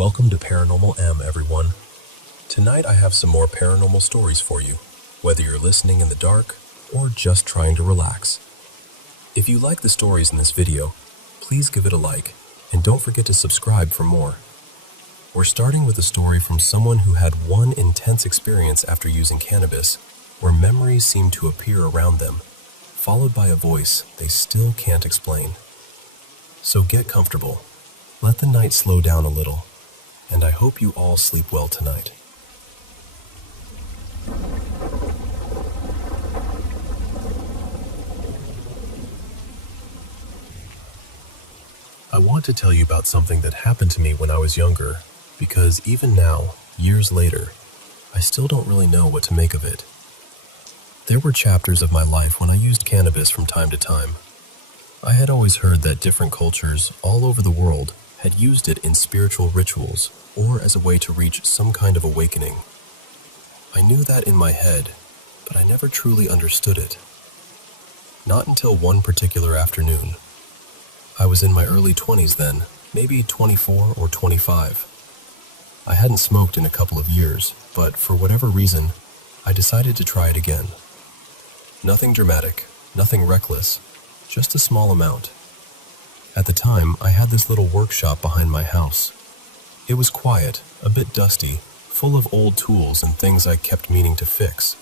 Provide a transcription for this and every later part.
Welcome to Paranormal M, everyone. Tonight I have some more paranormal stories for you, whether you're listening in the dark or just trying to relax. If you like the stories in this video, please give it a like, and don't forget to subscribe for more. We're starting with a story from someone who had one intense experience after using cannabis, where memories seem to appear around them, followed by a voice they still can't explain. So get comfortable, let the night slow down a little, and I hope you all sleep well tonight. I want to tell you about something that happened to me when I was younger, because even now, years later, I still don't really know what to make of it. There were chapters of my life when I used cannabis from time to time. I had always heard that different cultures all over the world had used it in spiritual rituals or as a way to reach some kind of awakening. I knew that in my head, but I never truly understood it. Not until one particular afternoon. I was in my early 20s then, maybe 24 or 25. I hadn't smoked in a couple of years, but for whatever reason, I decided to try it again. Nothing dramatic, nothing reckless, just a small amount. At the time, I had this little workshop behind my house. It was quiet, a bit dusty, full of old tools and things I kept meaning to fix.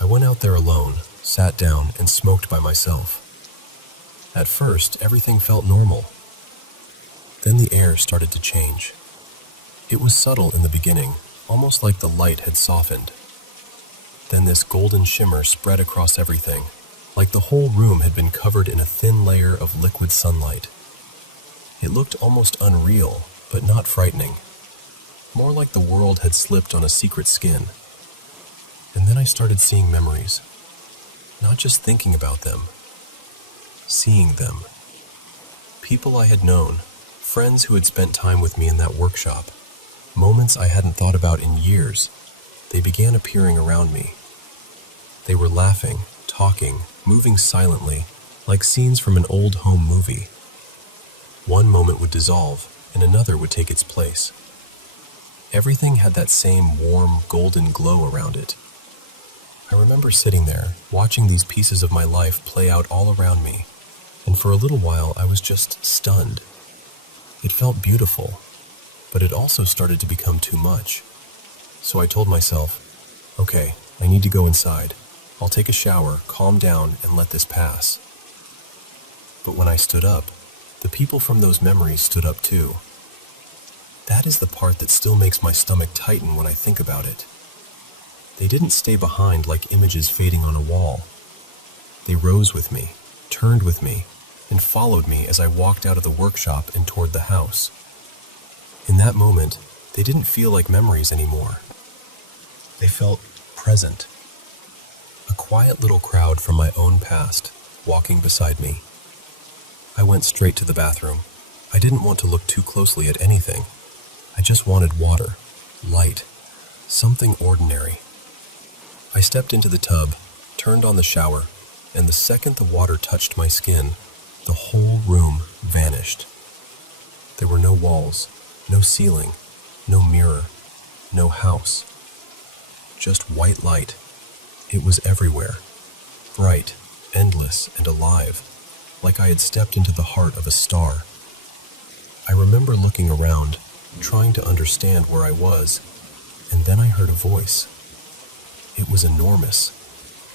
I went out there alone, sat down, and smoked by myself. At first, everything felt normal. Then the air started to change. It was subtle in the beginning, almost like the light had softened. Then this golden shimmer spread across everything, like the whole room had been covered in a thin layer of liquid sunlight. It looked almost unreal, but not frightening. More like the world had slipped on a secret skin. And then I started seeing memories. Not just thinking about them, seeing them. People I had known, friends who had spent time with me in that workshop, moments I hadn't thought about in years, they began appearing around me. They were laughing, talking, moving silently, like scenes from an old home movie. One moment would dissolve, and another would take its place. Everything had that same warm, golden glow around it. I remember sitting there, watching these pieces of my life play out all around me, and for a little while I was just stunned. It felt beautiful, but it also started to become too much. So I told myself, okay, I need to go inside. I'll take a shower, calm down, and let this pass. But when I stood up, the people from those memories stood up too. That is the part that still makes my stomach tighten when I think about it. They didn't stay behind like images fading on a wall. They rose with me, turned with me, and followed me as I walked out of the workshop and toward the house. In that moment, they didn't feel like memories anymore. They felt present. A quiet little crowd from my own past, walking beside me. I went straight to the bathroom. I didn't want to look too closely at anything. I just wanted water, light, something ordinary. I stepped into the tub, turned on the shower, and the second the water touched my skin, the whole room vanished. There were no walls, no ceiling, no mirror, no house. Just white light. It was everywhere, bright, endless, and alive, like I had stepped into the heart of a star. I remember looking around, trying to understand where I was, and then I heard a voice. It was enormous,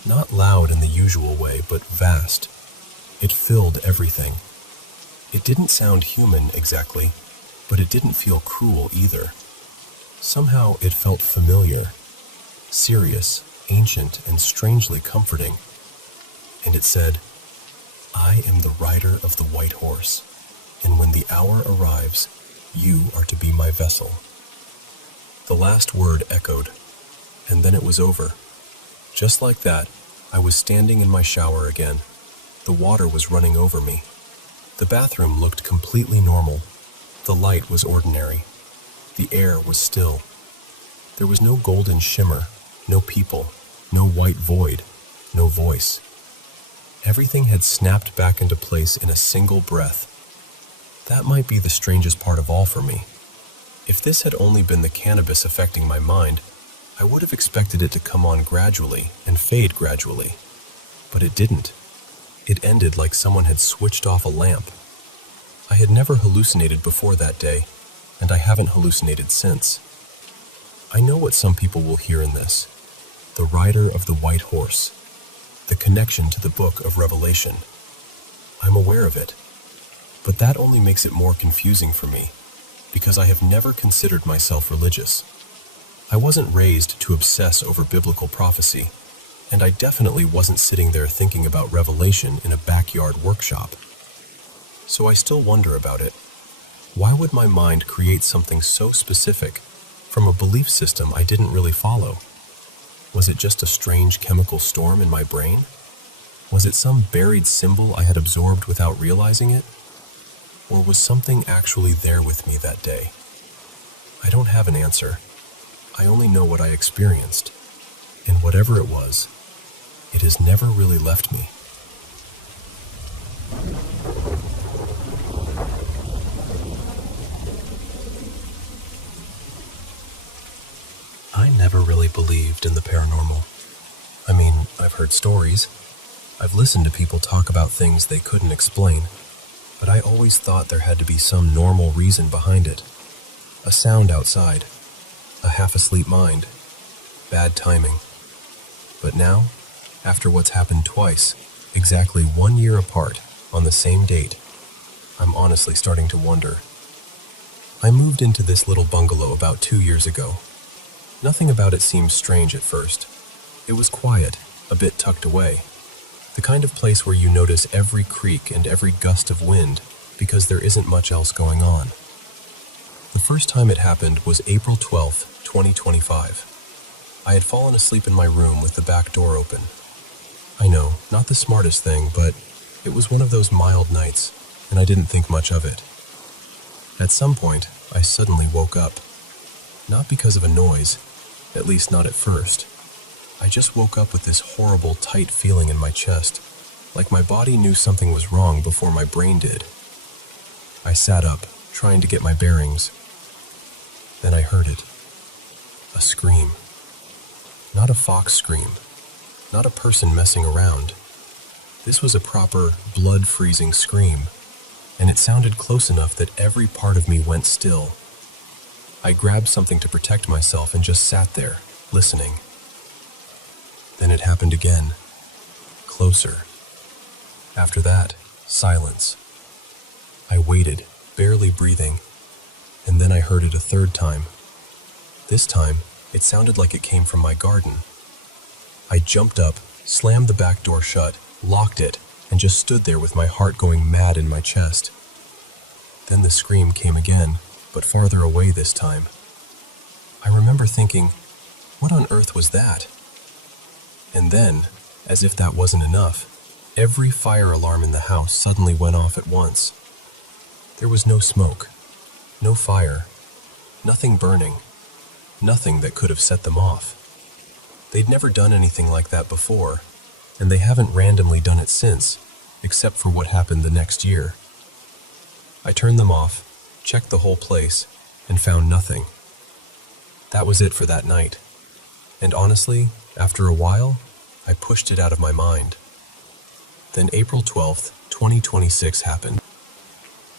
not loud in the usual way, but vast. It filled everything. It didn't sound human exactly, but it didn't feel cruel either. Somehow it felt familiar, serious, ancient, and strangely comforting. And it said, I am the rider of the white horse, and when the hour arrives, you are to be my vessel. The last word echoed, and then it was over. Just like that, I was standing in my shower again. The water was running over me. The bathroom looked completely normal. The light was ordinary. The air was still. There was no golden shimmer, no people, no white void, no voice. Everything had snapped back into place in a single breath. That might be the strangest part of all for me. If this had only been the cannabis affecting my mind, I would have expected it to come on gradually and fade gradually. But it didn't. It ended like someone had switched off a lamp. I had never hallucinated before that day, and I haven't hallucinated since. I know what some people will hear in this: the rider of the white horse, the connection to the book of Revelation. I'm aware of it, but that only makes it more confusing for me, because I have never considered myself religious. I wasn't raised to obsess over biblical prophecy, and I definitely wasn't sitting there thinking about Revelation in a backyard workshop. So I still wonder about it. Why would my mind create something so specific from a belief system I didn't really follow? Was it just a strange chemical storm in my brain? Was it some buried symbol I had absorbed without realizing it? Or was something actually there with me that day? I don't have an answer. I only know what I experienced. And whatever it was, it has never really left me. I never really believed in the paranormal. I mean, I've heard stories. I've listened to people talk about things they couldn't explain, but I always thought there had to be some normal reason behind it. A sound outside, a half-asleep mind, bad timing. But now, after what's happened twice, exactly 1 year apart, on the same date, I'm honestly starting to wonder. I moved into this little bungalow about 2 years ago. Nothing about it seemed strange at first. It was quiet, a bit tucked away. The kind of place where you notice every creak and every gust of wind because there isn't much else going on. The first time it happened was April 12th, 2025. I had fallen asleep in my room with the back door open. I know, not the smartest thing, but it was one of those mild nights, and I didn't think much of it. At some point, I suddenly woke up. Not because of a noise, at least not at first. I just woke up with this horrible, tight feeling in my chest, like my body knew something was wrong before my brain did. I sat up, trying to get my bearings. Then I heard it. A scream. Not a fox scream. Not a person messing around. This was a proper, blood-freezing scream, and it sounded close enough that every part of me went still. I grabbed something to protect myself and just sat there, listening. Then it happened again. Closer. After that, silence. I waited, barely breathing, and then I heard it a third time. This time, it sounded like it came from my garden. I jumped up, slammed the back door shut, locked it, and just stood there with my heart going mad in my chest. Then the scream came again, but farther away this time. I remember thinking, what on earth was that? And then, as if that wasn't enough, every fire alarm in the house suddenly went off at once. There was no smoke, no fire, nothing burning, nothing that could have set them off. They'd never done anything like that before, and they haven't randomly done it since, except for what happened the next year. I turned them off, checked the whole place, and found nothing. That was it for that night. And honestly, after a while, I pushed it out of my mind. Then April 12th, 2026 happened.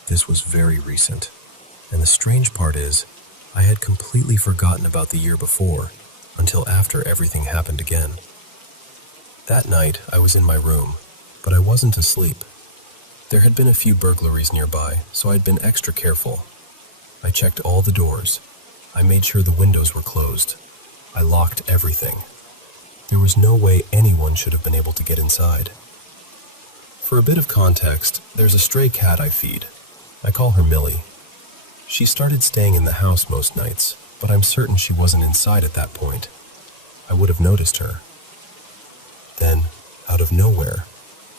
This was very recent, and the strange part is, I had completely forgotten about the year before, until after everything happened again. That night, I was in my room, but I wasn't asleep. There had been a few burglaries nearby, so I'd been extra careful. I checked all the doors. I made sure the windows were closed. I locked everything. There was no way anyone should have been able to get inside. For a bit of context, there's a stray cat I feed. I call her Millie. She started staying in the house most nights, but I'm certain she wasn't inside at that point. I would have noticed her. Then, out of nowhere,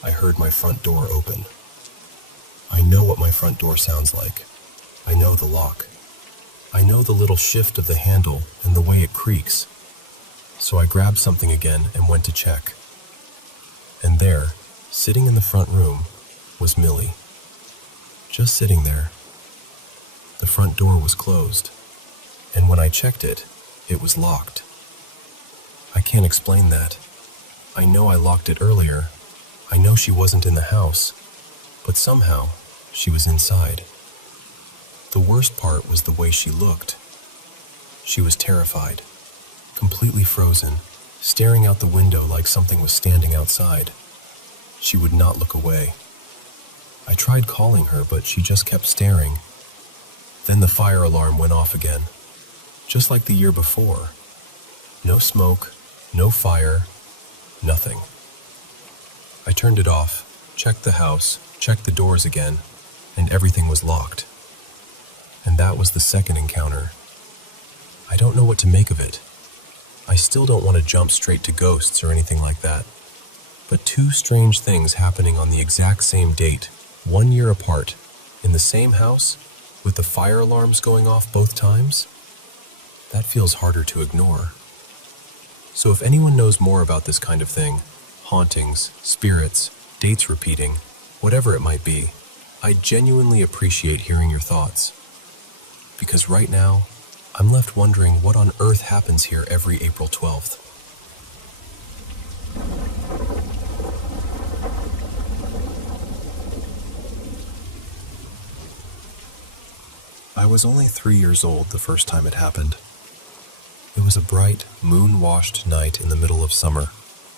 I heard my front door open. I know what my front door sounds like. I know the lock. I know the little shift of the handle and the way it creaks. So I grabbed something again and went to check. And there, sitting in the front room, was Millie. Just sitting there. The front door was closed, and when I checked it, it was locked. I can't explain that. I know I locked it earlier. I know she wasn't in the house, but somehow she was inside. The worst part was the way she looked. She was terrified, completely frozen, staring out the window like something was standing outside. She would not look away. I tried calling her, but she just kept staring. Then the fire alarm went off again, just like the year before. No smoke, no fire, nothing. I turned it off, checked the house, checked the doors again, and everything was locked. And that was the second encounter. I don't know what to make of it. I still don't want to jump straight to ghosts or anything like that. But two strange things happening on the exact same date, 1 year apart, in the same house, with the fire alarms going off both times? That feels harder to ignore. So if anyone knows more about this kind of thing, hauntings, spirits, dates repeating, whatever it might be, I genuinely appreciate hearing your thoughts. Because right now, I'm left wondering what on earth happens here every April 12th. I was only 3 years old the first time it happened. It was a bright, moon-washed night in the middle of summer,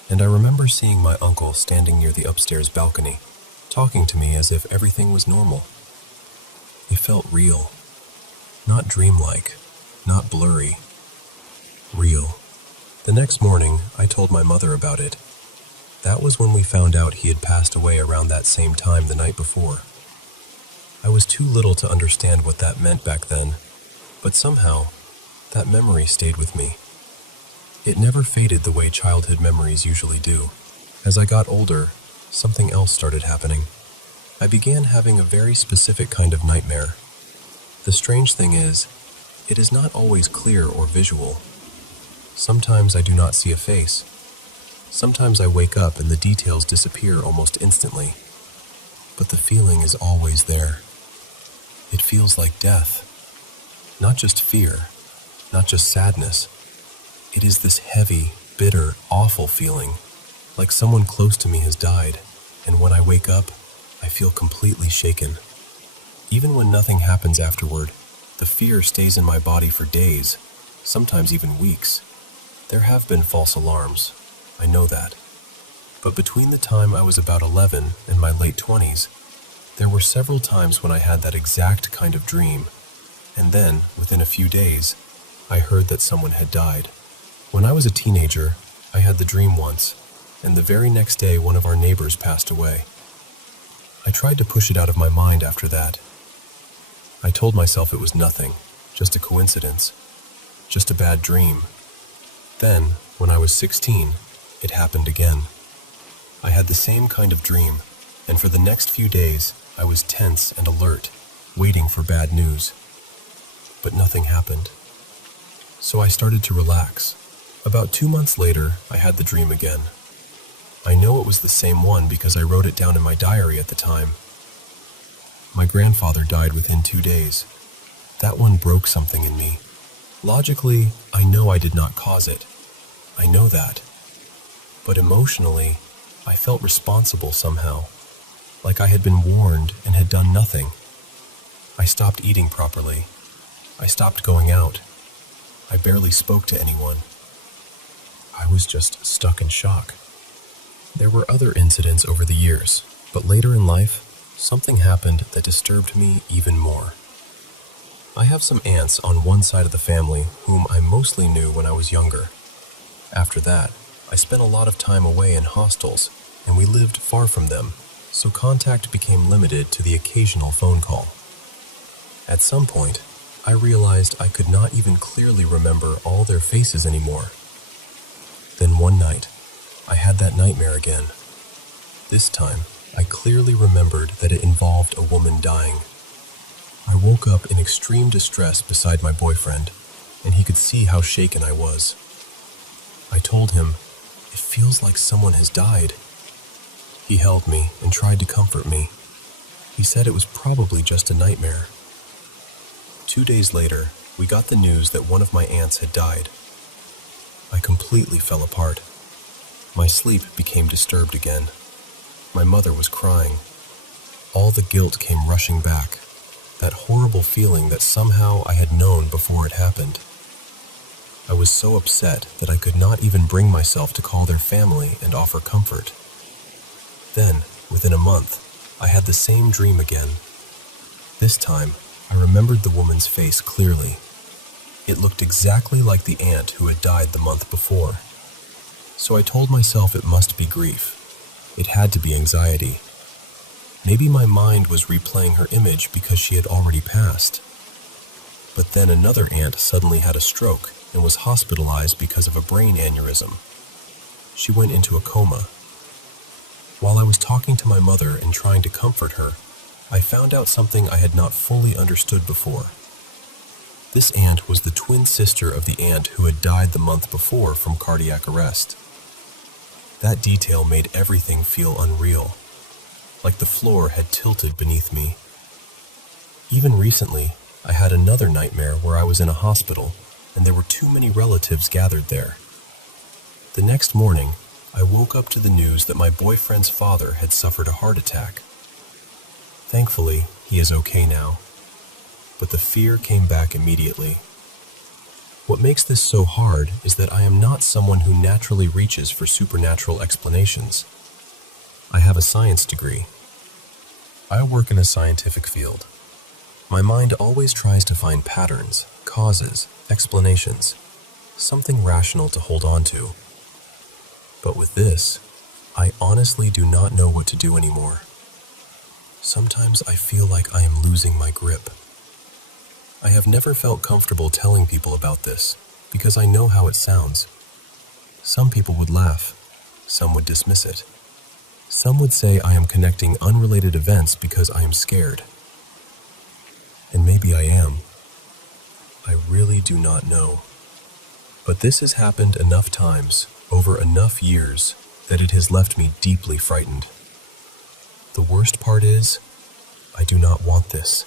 and I remember seeing my uncle standing near the upstairs balcony, talking to me as if everything was normal. It felt real. Not dreamlike, not blurry. Real. The next morning, I told my mother about it. That was when we found out he had passed away around that same time the night before. I was too little to understand what that meant back then, but somehow, that memory stayed with me. It never faded the way childhood memories usually do. As I got older, something else started happening. I began having a very specific kind of nightmare. The strange thing is, it is not always clear or visual. Sometimes I do not see a face. Sometimes I wake up and the details disappear almost instantly. But the feeling is always there. It feels like death. Not just fear, not just sadness. It is this heavy, bitter, awful feeling, like someone close to me has died, and when I wake up, I feel completely shaken. Even when nothing happens afterward, the fear stays in my body for days, sometimes even weeks. There have been false alarms, I know that. But between the time I was about 11 and my late 20s, there were several times when I had that exact kind of dream, and then, within a few days, I heard that someone had died. When I was a teenager, I had the dream once, and the very next day one of our neighbors passed away. I tried to push it out of my mind after that. I told myself it was nothing, just a coincidence, just a bad dream. Then, when I was 16, it happened again. I had the same kind of dream, and for the next few days, I was tense and alert, waiting for bad news. But nothing happened. So I started to relax. About 2 months later, I had the dream again. I know it was the same one because I wrote it down in my diary at the time. My grandfather died within 2 days. That one broke something in me. Logically, I know I did not cause it. I know that. But emotionally, I felt responsible somehow, like I had been warned and had done nothing. I stopped eating properly. I stopped going out. I barely spoke to anyone. I was just stuck in shock. There were other incidents over the years, but later in life, something happened that disturbed me even more. I have some aunts on one side of the family whom I mostly knew when I was younger. After that, I spent a lot of time away in hostels, and we lived far from them, so contact became limited to the occasional phone call. At some point, I realized I could not even clearly remember all their faces anymore. Then one night, I had that nightmare again. This time, I clearly remembered that it involved a woman dying. I woke up in extreme distress beside my boyfriend, and he could see how shaken I was. I told him, "It feels like someone has died." He held me and tried to comfort me. He said it was probably just a nightmare. 2 days later, we got the news that one of my aunts had died. I completely fell apart. My sleep became disturbed again. My mother was crying. All the guilt came rushing back, that horrible feeling that somehow I had known before it happened. I was so upset that I could not even bring myself to call their family and offer comfort. Then, within a month, I had the same dream again. This time, I remembered the woman's face clearly. It looked exactly like the aunt who had died the month before. So I told myself it must be grief. It had to be anxiety. Maybe my mind was replaying her image because she had already passed. But then another aunt suddenly had a stroke and was hospitalized because of a brain aneurysm. She went into a coma. While I was talking to my mother and trying to comfort her, I found out something I had not fully understood before. This aunt was the twin sister of the aunt who had died the month before from cardiac arrest. That detail made everything feel unreal, like the floor had tilted beneath me. Even recently, I had another nightmare where I was in a hospital and there were too many relatives gathered there. The next morning, I woke up to the news that my boyfriend's father had suffered a heart attack. Thankfully, he is okay now, but the fear came back immediately. What makes this so hard is that I am not someone who naturally reaches for supernatural explanations. I have a science degree. I work in a scientific field. My mind always tries to find patterns, causes, explanations, something rational to hold on to. But with this, I honestly do not know what to do anymore. Sometimes I feel like I am losing my grip. I have never felt comfortable telling people about this because I know how it sounds. Some people would laugh. Some would dismiss it. Some would say I am connecting unrelated events because I am scared. And maybe I am. I really do not know. But this has happened enough times, over enough years, that it has left me deeply frightened. The worst part is, I do not want this.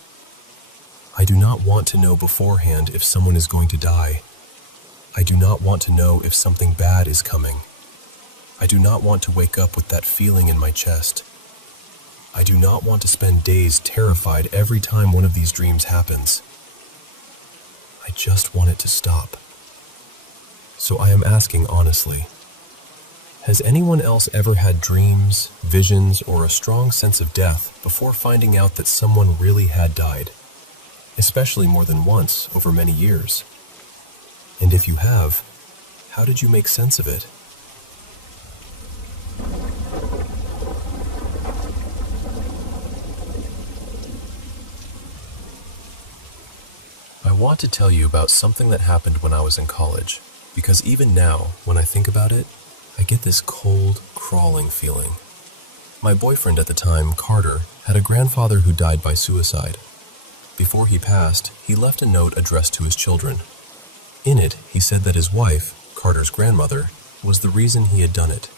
I do not want to know beforehand if someone is going to die. I do not want to know if something bad is coming. I do not want to wake up with that feeling in my chest. I do not want to spend days terrified every time one of these dreams happens. I just want it to stop. So I am asking honestly, has anyone else ever had dreams, visions, or a strong sense of death before finding out that someone really had died? Especially more than once over many years. And if you have, how did you make sense of it? I want to tell you about something that happened when I was in college, because even now, when I think about it, I get this cold, crawling feeling. My boyfriend at the time, Carter, had a grandfather who died by suicide. Before he passed, he left a note addressed to his children. In it, he said that his wife, Carter's grandmother, was the reason he had done it.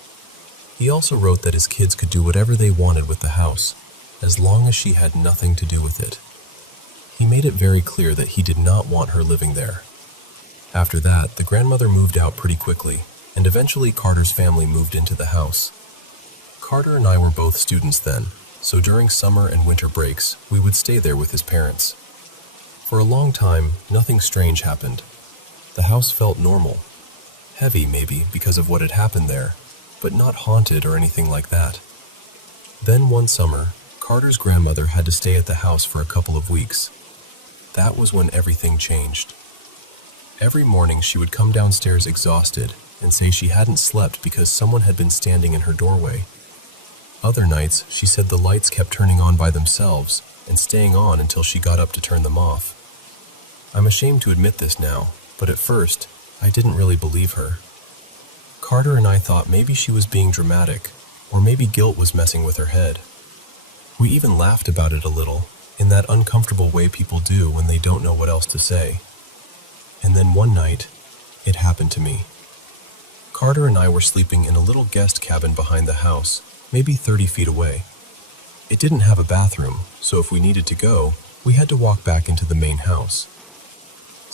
He also wrote that his kids could do whatever they wanted with the house, as long as she had nothing to do with it. He made it very clear that he did not want her living there. After that, the grandmother moved out pretty quickly, and eventually Carter's family moved into the house. Carter and I were both students then, so during summer and winter breaks, we would stay there with his parents. For a long time, nothing strange happened. The house felt normal. Heavy, maybe, because of what had happened there, but not haunted or anything like that. Then one summer, Carter's grandmother had to stay at the house for a couple of weeks. That was when everything changed. Every morning she would come downstairs exhausted and say she hadn't slept because someone had been standing in her doorway. Other nights, she said the lights kept turning on by themselves and staying on until she got up to turn them off. I'm ashamed to admit this now, but at first, I didn't really believe her. Carter and I thought maybe she was being dramatic, or maybe guilt was messing with her head. We even laughed about it a little, in that uncomfortable way people do when they don't know what else to say. And then one night, it happened to me. Carter and I were sleeping in a little guest cabin behind the house, maybe 30 feet away. It didn't have a bathroom, so if we needed to go, we had to walk back into the main house.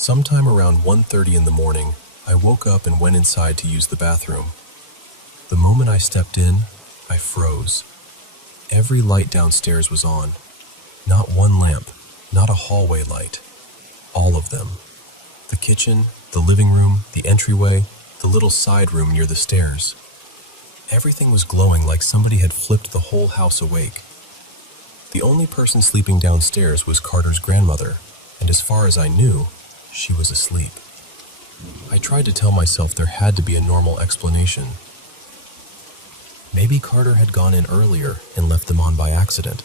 Sometime around 1:30 in the morning, I woke up and went inside to use the bathroom. The moment I stepped in, I froze. Every light downstairs was on. Not one lamp, not a hallway light. All of them. The kitchen, the living room, the entryway, the little side room near the stairs. Everything was glowing like somebody had flipped the whole house awake. The only person sleeping downstairs was Carter's grandmother, and as far as I knew, she was asleep. I tried to tell myself there had to be a normal explanation. Maybe Carter had gone in earlier and left them on by accident.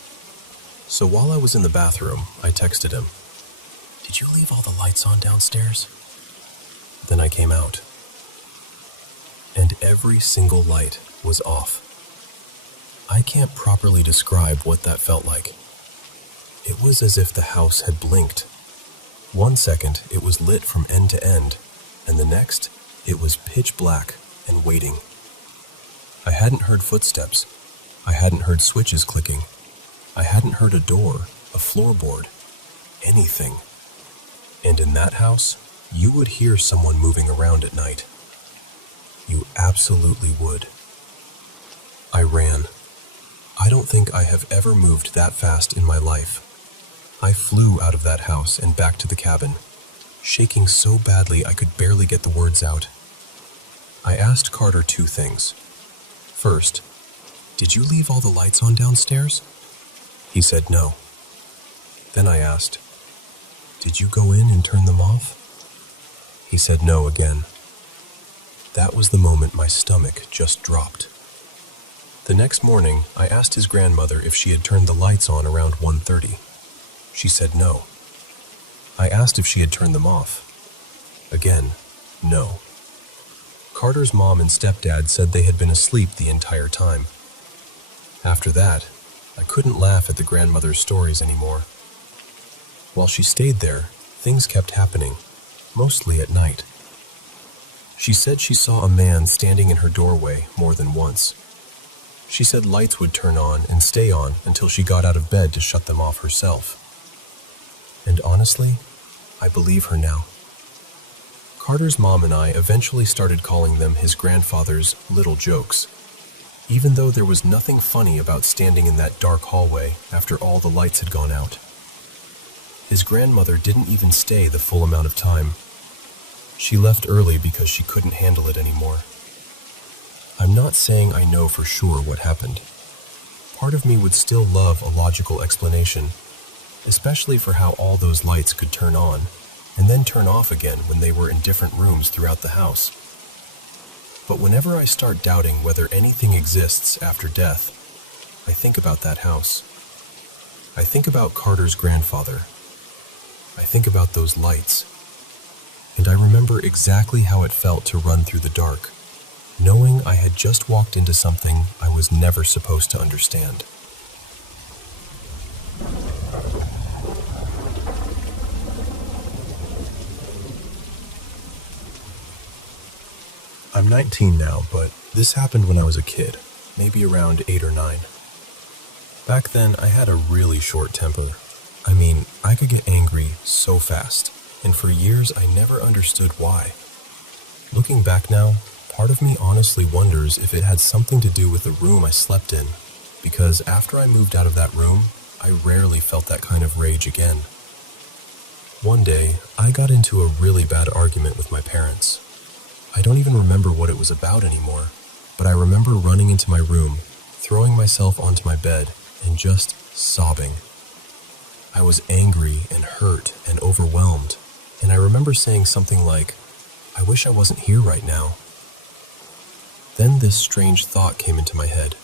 So while I was in the bathroom, I texted him, "Did you leave all the lights on downstairs?" Then I came out, and every single light was off. I can't properly describe what that felt like. It was as if the house had blinked. 1 second, it was lit from end to end, and the next, it was pitch black and waiting. I hadn't heard footsteps. I hadn't heard switches clicking. I hadn't heard a door, a floorboard, anything. And in that house, you would hear someone moving around at night. You absolutely would. I ran. I don't think I have ever moved that fast in my life. I flew out of that house and back to the cabin, shaking so badly I could barely get the words out. I asked Carter 2 things. First, "Did you leave all the lights on downstairs?" He said no. Then I asked, "Did you go in and turn them off?" He said no again. That was the moment my stomach just dropped. The next morning, I asked his grandmother if she had turned the lights on around 1:30. She said no. I asked if she had turned them off. Again, no. Carter's mom and stepdad said they had been asleep the entire time. After that, I couldn't laugh at the grandmother's stories anymore. While she stayed there, things kept happening, mostly at night. She said she saw a man standing in her doorway more than once. She said lights would turn on and stay on until she got out of bed to shut them off herself. And honestly, I believe her now. Carter's mom and I eventually started calling them his grandfather's little jokes, even though there was nothing funny about standing in that dark hallway after all the lights had gone out. His grandmother didn't even stay the full amount of time. She left early because she couldn't handle it anymore. I'm not saying I know for sure what happened. Part of me would still love a logical explanation, especially for how all those lights could turn on and then turn off again when they were in different rooms throughout the house. But whenever I start doubting whether anything exists after death, I think about that house. I think about Carter's grandfather. I think about those lights. And I remember exactly how it felt to run through the dark, knowing I had just walked into something I was never supposed to understand. I'm 19 now, but this happened when I was a kid, maybe around 8 or 9. Back then, I had a really short temper. I mean, I could get angry so fast, and for years I never understood why. Looking back now, part of me honestly wonders if it had something to do with the room I slept in, because after I moved out of that room, I rarely felt that kind of rage again. One day, I got into a really bad argument with my parents. I don't even remember what it was about anymore, but I remember running into my room, throwing myself onto my bed, and just sobbing. I was angry and hurt and overwhelmed, and I remember saying something like, "I wish I wasn't here right now." Then this strange thought came into my head.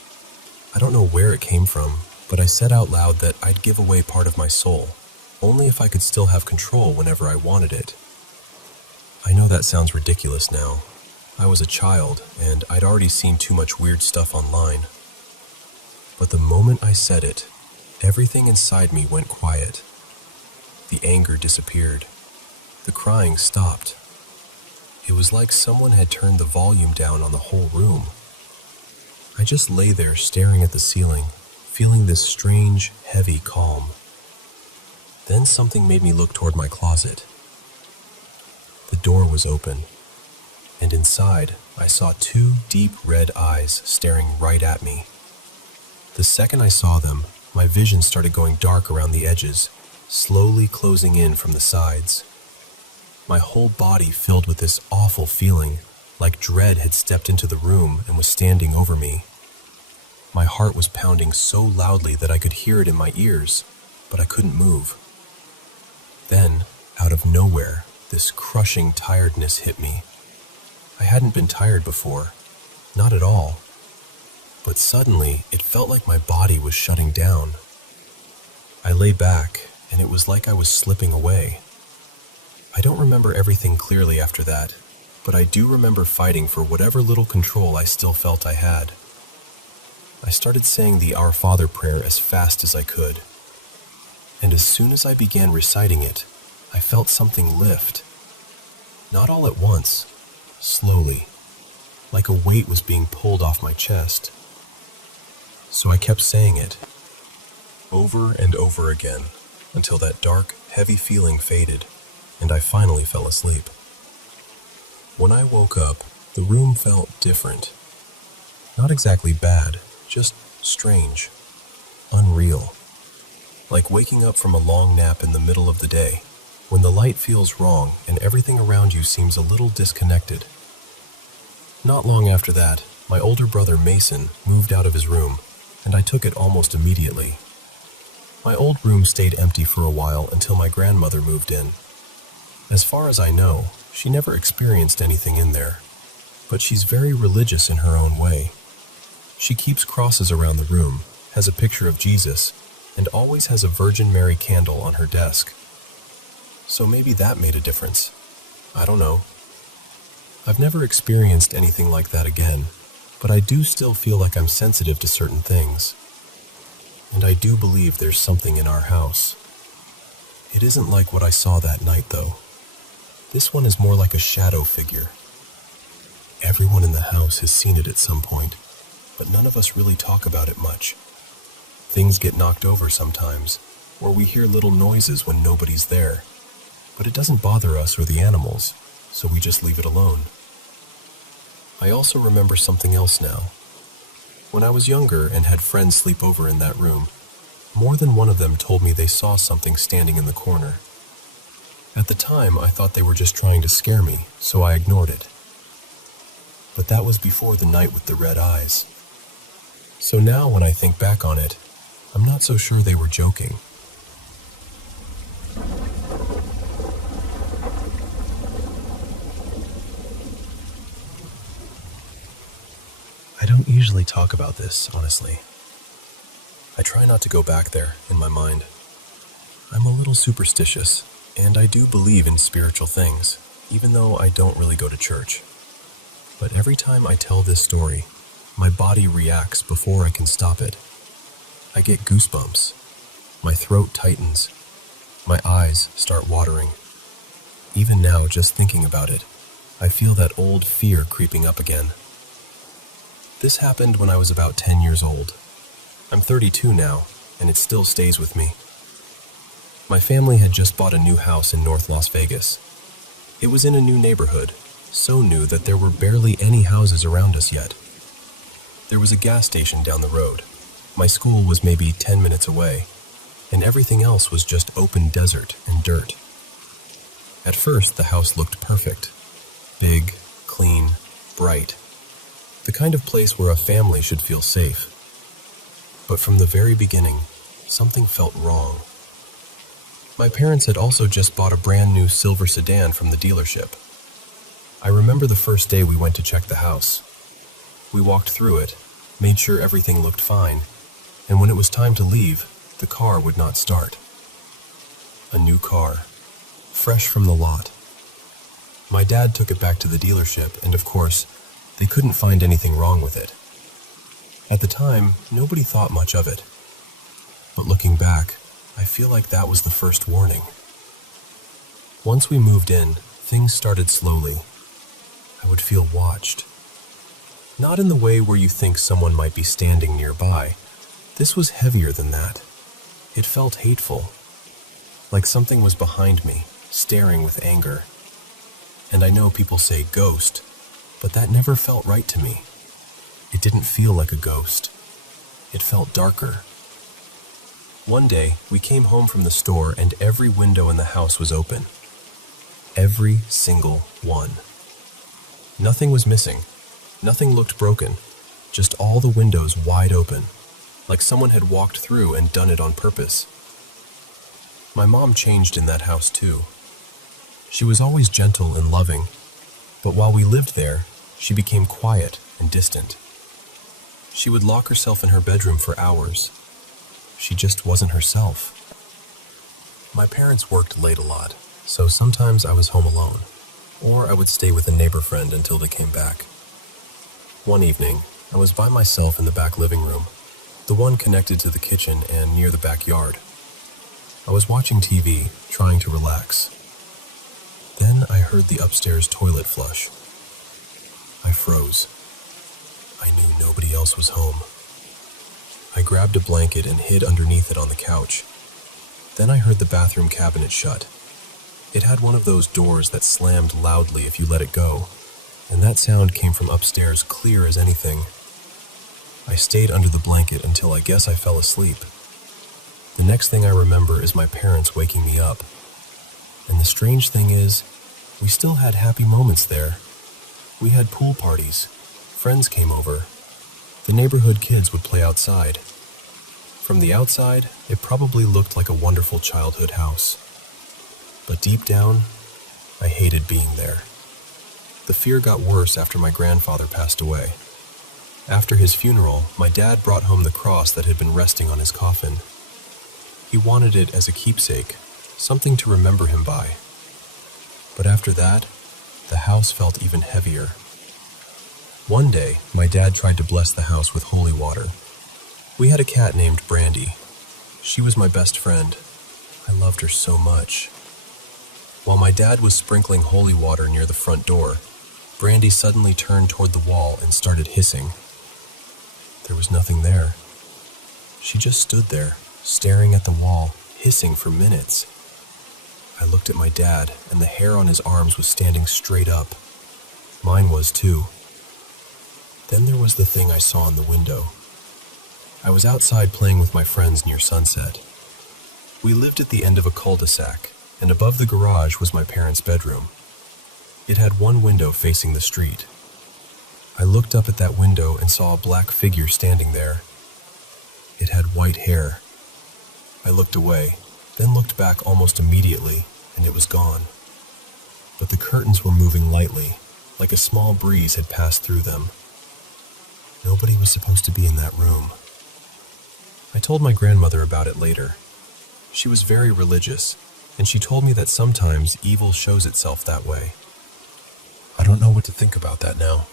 I don't know where it came from, but I said out loud that I'd give away part of my soul, only if I could still have control whenever I wanted it. I know that sounds ridiculous now. I was a child, and I'd already seen too much weird stuff online. But the moment I said it, everything inside me went quiet. The anger disappeared. The crying stopped. It was like someone had turned the volume down on the whole room. I just lay there staring at the ceiling, feeling this strange, heavy calm. Then something made me look toward my closet. The door was open, and inside I saw two deep red eyes staring right at me. The second I saw them, my vision started going dark around the edges, slowly closing in from the sides. My whole body filled with this awful feeling, like dread had stepped into the room and was standing over me. My heart was pounding so loudly that I could hear it in my ears, but I couldn't move. Then, out of nowhere, this crushing tiredness hit me. I hadn't been tired before, not at all. But suddenly, it felt like my body was shutting down. I lay back, and it was like I was slipping away. I don't remember everything clearly after that, but I do remember fighting for whatever little control I still felt I had. I started saying the Our Father prayer as fast as I could. And as soon as I began reciting it, I felt something lift. Not all at once, slowly, like a weight was being pulled off my chest. So I kept saying it, over and over again, until that dark, heavy feeling faded, and I finally fell asleep. When I woke up, the room felt different. Not exactly bad, just strange, unreal. Like waking up from a long nap in the middle of the day, when the light feels wrong and everything around you seems a little disconnected. Not long after that, my older brother Mason moved out of his room, and I took it almost immediately. My old room stayed empty for a while until my grandmother moved in. As far as I know, she never experienced anything in there, but she's very religious in her own way. She keeps crosses around the room, has a picture of Jesus, and always has a Virgin Mary candle on her desk. So maybe that made a difference. I don't know. I've never experienced anything like that again, but I do still feel like I'm sensitive to certain things. And I do believe there's something in our house. It isn't like what I saw that night, though. This one is more like a shadow figure. Everyone in the house has seen it at some point, but none of us really talk about it much. Things get knocked over sometimes, or we hear little noises when nobody's there, but it doesn't bother us or the animals, so we just leave it alone. I also remember something else now. When I was younger and had friends sleep over in that room, more than one of them told me they saw something standing in the corner. At the time, I thought they were just trying to scare me, so I ignored it. But that was before the night with the red eyes. So now when I think back on it, I'm not so sure they were joking. I don't usually talk about this, honestly. I try not to go back there in my mind. I'm a little superstitious, and I do believe in spiritual things, even though I don't really go to church. But every time I tell this story, my body reacts before I can stop it. I get goosebumps. My throat tightens. My eyes start watering. Even now, just thinking about it, I feel that old fear creeping up again. This happened when I was about 10 years old. I'm 32 now, and it still stays with me. My family had just bought a new house in North Las Vegas. It was in a new neighborhood, so new that there were barely any houses around us yet. There was a gas station down the road. My school was maybe 10 minutes away, and everything else was just open desert and dirt. At first, the house looked perfect. Big, clean, bright. The kind of place where a family should feel safe. But from the very beginning, something felt wrong. My parents had also just bought a brand new silver sedan from the dealership. I remember the first day we went to check the house. We walked through it, made sure everything looked fine, and when it was time to leave, the car would not start. A new car, fresh from the lot. My dad took it back to the dealership, and of course, they couldn't find anything wrong with it. At the time, nobody thought much of it. But looking back, I feel like that was the first warning. Once we moved in, things started slowly. I would feel watched. Not in the way where you think someone might be standing nearby. This was heavier than that. It felt hateful. Like something was behind me, staring with anger. And I know people say ghost, but that never felt right to me. It didn't feel like a ghost. It felt darker. One day, we came home from the store and every window in the house was open. Every single one. Nothing was missing. Nothing looked broken. Just all the windows wide open, like someone had walked through and done it on purpose. My mom changed in that house too. She was always gentle and loving, but while we lived there, she became quiet and distant. She would lock herself in her bedroom for hours. She just wasn't herself. My parents worked late a lot, so sometimes I was home alone, or I would stay with a neighbor friend until they came back. One evening, I was by myself in the back living room, the one connected to the kitchen and near the backyard. I was watching TV, trying to relax. Then I heard the upstairs toilet flush. I froze. I knew nobody else was home. I grabbed a blanket and hid underneath it on the couch. Then I heard the bathroom cabinet shut. It had one of those doors that slammed loudly if you let it go, and that sound came from upstairs clear as anything. I stayed under the blanket until I guess I fell asleep. The next thing I remember is my parents waking me up. And the strange thing is, we still had happy moments there. We had pool parties. Friends came over. The neighborhood kids would play outside. From the outside, it probably looked like a wonderful childhood house. But deep down, I hated being there. The fear got worse after my grandfather passed away. After his funeral, my dad brought home the cross that had been resting on his coffin. He wanted it as a keepsake, something to remember him by. But after that, the house felt even heavier. One day, my dad tried to bless the house with holy water. We had a cat named Brandy. She was my best friend. I loved her so much. While my dad was sprinkling holy water near the front door, Brandy suddenly turned toward the wall and started hissing. There was nothing there. She just stood there, staring at the wall, hissing for minutes. I looked at my dad, and the hair on his arms was standing straight up. Mine was too. Then there was the thing I saw in the window. I was outside playing with my friends near sunset. We lived at the end of a cul-de-sac, and above the garage was my parents' bedroom. It had one window facing the street. I looked up at that window and saw a black figure standing there. It had white hair. I looked away, then looked back almost immediately, and it was gone. But the curtains were moving lightly, like a small breeze had passed through them. Nobody was supposed to be in that room. I told my grandmother about it later. She was very religious, and she told me that sometimes evil shows itself that way. I don't know what to think about that now.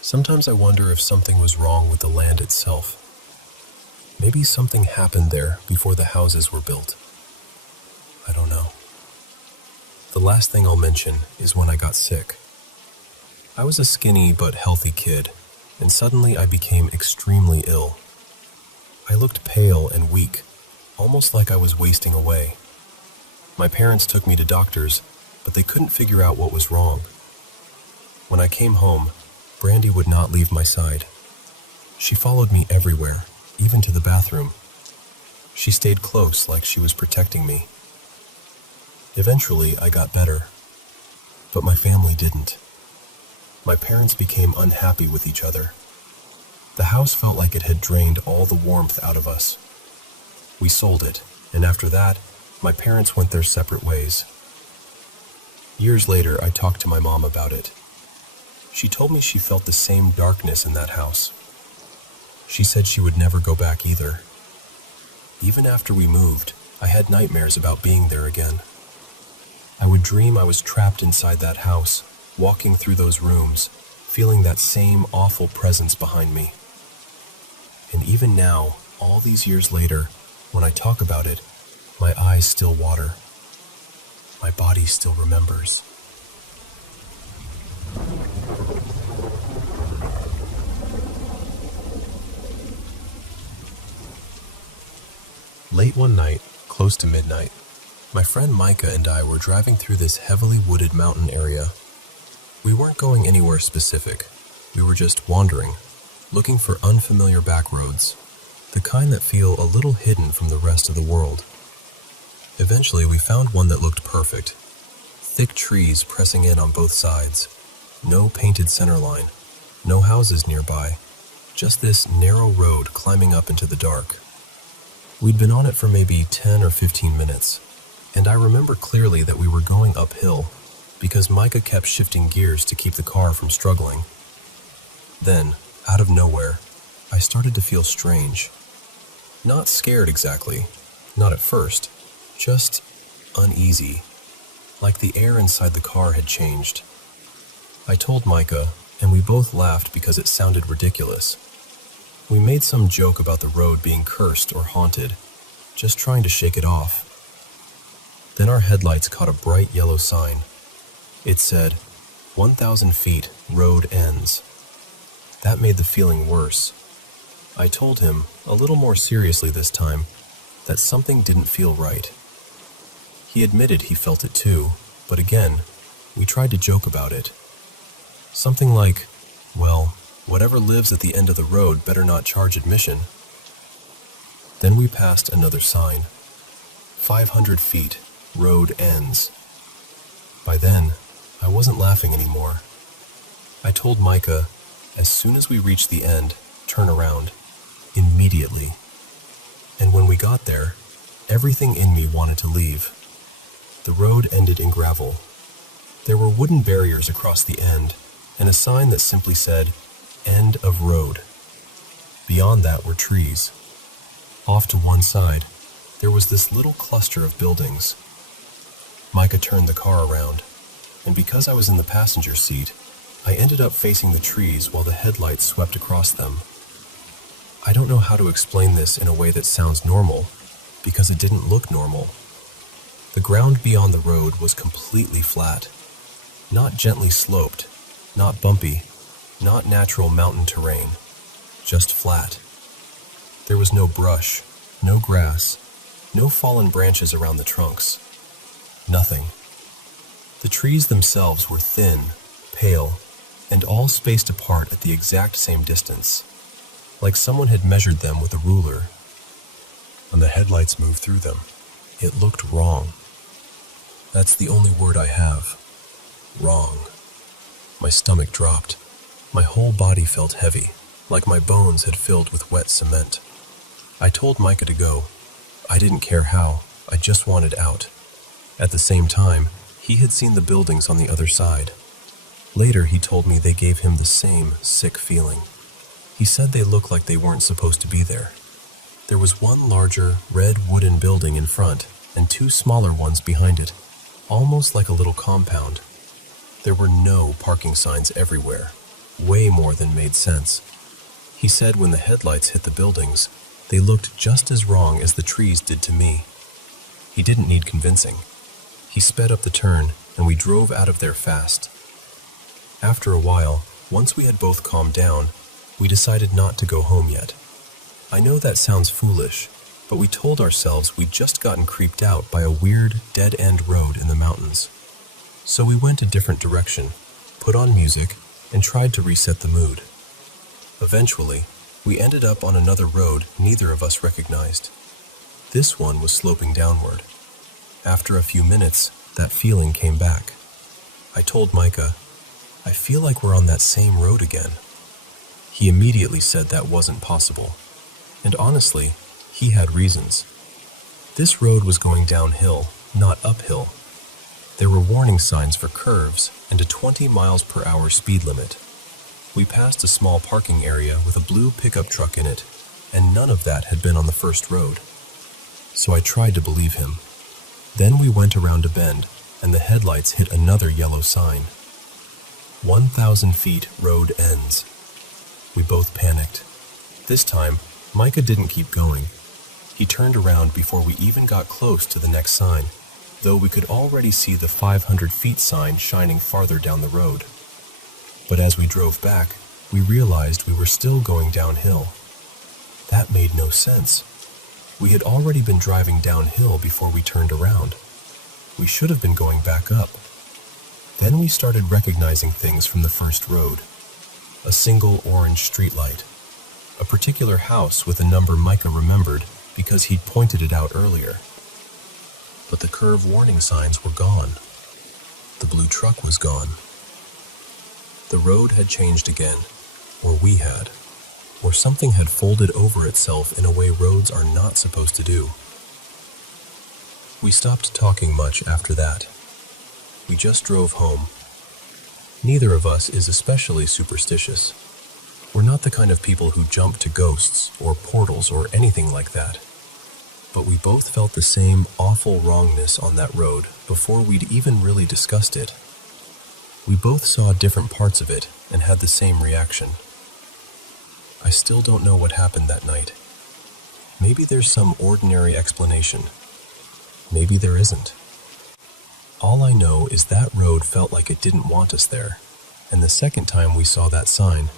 Sometimes I wonder if something was wrong with the land itself. Maybe something happened there before the houses were built. I don't know. The last thing I'll mention is when I got sick. I was a skinny but healthy kid, and suddenly I became extremely ill. I looked pale and weak, almost like I was wasting away. My parents took me to doctors, but they couldn't figure out what was wrong. When I came home, Brandy would not leave my side. She followed me everywhere, even to the bathroom. She stayed close like she was protecting me. Eventually, I got better, but my family didn't. My parents became unhappy with each other. The house felt like it had drained all the warmth out of us. We sold it, and after that, my parents went their separate ways. Years later, I talked to my mom about it. She told me she felt the same darkness in that house. She said she would never go back either. Even after we moved, I had nightmares about being there again. I would dream I was trapped inside that house, walking through those rooms, feeling that same awful presence behind me. And even now, all these years later, when I talk about it, my eyes still water. My body still remembers. Late one night, close to midnight, My friend Micah and I were driving through this heavily wooded mountain area. We weren't going anywhere specific. We were just wandering, looking for unfamiliar back roads, the kind that feel a little hidden from the rest of the world. Eventually, we found one that looked perfect. Thick trees pressing in on both sides, no painted center line, no houses nearby, just this narrow road climbing up into the dark. We'd been on it for maybe 10 or 15 minutes, and I remember clearly that we were going uphill because Micah kept shifting gears to keep the car from struggling. Then, out of nowhere, I started to feel strange. Not scared exactly, not at first, just uneasy, like the air inside the car had changed. I told Micah, and we both laughed because it sounded ridiculous. We made some joke about the road being cursed or haunted, just trying to shake it off. Then our headlights caught a bright yellow sign. It said, 1,000 feet, road ends. That made the feeling worse. I told him, a little more seriously this time, that something didn't feel right. He admitted he felt it too, but again, we tried to joke about it. Something like, well, whatever lives at the end of the road better not charge admission. Then we passed another sign. 500 feet, road ends. By then, I wasn't laughing anymore. I told Micah, as soon as we reach the end, turn around, immediately. And when we got there, everything in me wanted to leave. The road ended in gravel. There were wooden barriers across the end, and a sign that simply said, End of road. Beyond that were trees. Off to one side, there was this little cluster of buildings. Micah turned the car around, and because I was in the passenger seat, I ended up facing the trees while the headlights swept across them. I don't know how to explain this in a way that sounds normal, because it didn't look normal. The ground beyond the road was completely flat, not gently sloped, not bumpy, not natural mountain terrain, just flat. There was no brush, no grass, no fallen branches around the trunks. Nothing. The trees themselves were thin, pale, and all spaced apart at the exact same distance, like someone had measured them with a ruler. When the headlights moved through them, it looked wrong. That's the only word I have. Wrong. My stomach dropped. My whole body felt heavy, like my bones had filled with wet cement. I told Micah to go. I didn't care how, I just wanted out. At the same time, he had seen the buildings on the other side. Later, he told me they gave him the same sick feeling. He said they looked like they weren't supposed to be there. There was one larger, red wooden building in front, and two smaller ones behind it, almost like a little compound. There were no parking signs everywhere, way more than made sense. He said when the headlights hit the buildings, they looked just as wrong as the trees did to me. He didn't need convincing. He sped up the turn, and we drove out of there fast. After a while, once we had both calmed down, we decided not to go home yet. I know that sounds foolish, but we told ourselves we'd just gotten creeped out by a weird, dead-end road in the mountains. So we went a different direction, put on music, and tried to reset the mood. Eventually, we ended up on another road neither of us recognized. This one was sloping downward. After a few minutes, that feeling came back. I told Micah, I feel like we're on that same road again. He immediately said that wasn't possible. And honestly, he had reasons. This road was going downhill, not uphill. There were warning signs for curves and a 20 miles per hour speed limit. We passed a small parking area with a blue pickup truck in it, and none of that had been on the first road. So I tried to believe him. Then we went around a bend, and the headlights hit another yellow sign. 1,000 feet, road ends. We both panicked. This time, Micah didn't keep going. He turned around before we even got close to the next sign, though we could already see the 500 feet sign shining farther down the road. But as we drove back, we realized we were still going downhill. That made no sense. We had already been driving downhill before we turned around. We should have been going back up. Then we started recognizing things from the first road. A single orange streetlight. A particular house with a number Micah remembered because he'd pointed it out earlier. But the curve warning signs were gone. The blue truck was gone. The road had changed again, or we had, or something had folded over itself in a way roads are not supposed to do. We stopped talking much after that. We just drove home. Neither of us is especially superstitious. We're not the kind of people who jump to ghosts or portals or anything like that. But we both felt the same awful wrongness on that road before we'd even really discussed it. We both saw different parts of it and had the same reaction. I still don't know what happened that night. Maybe there's some ordinary explanation. Maybe there isn't. All I know is that road felt like it didn't want us there, and the second time we saw that sign,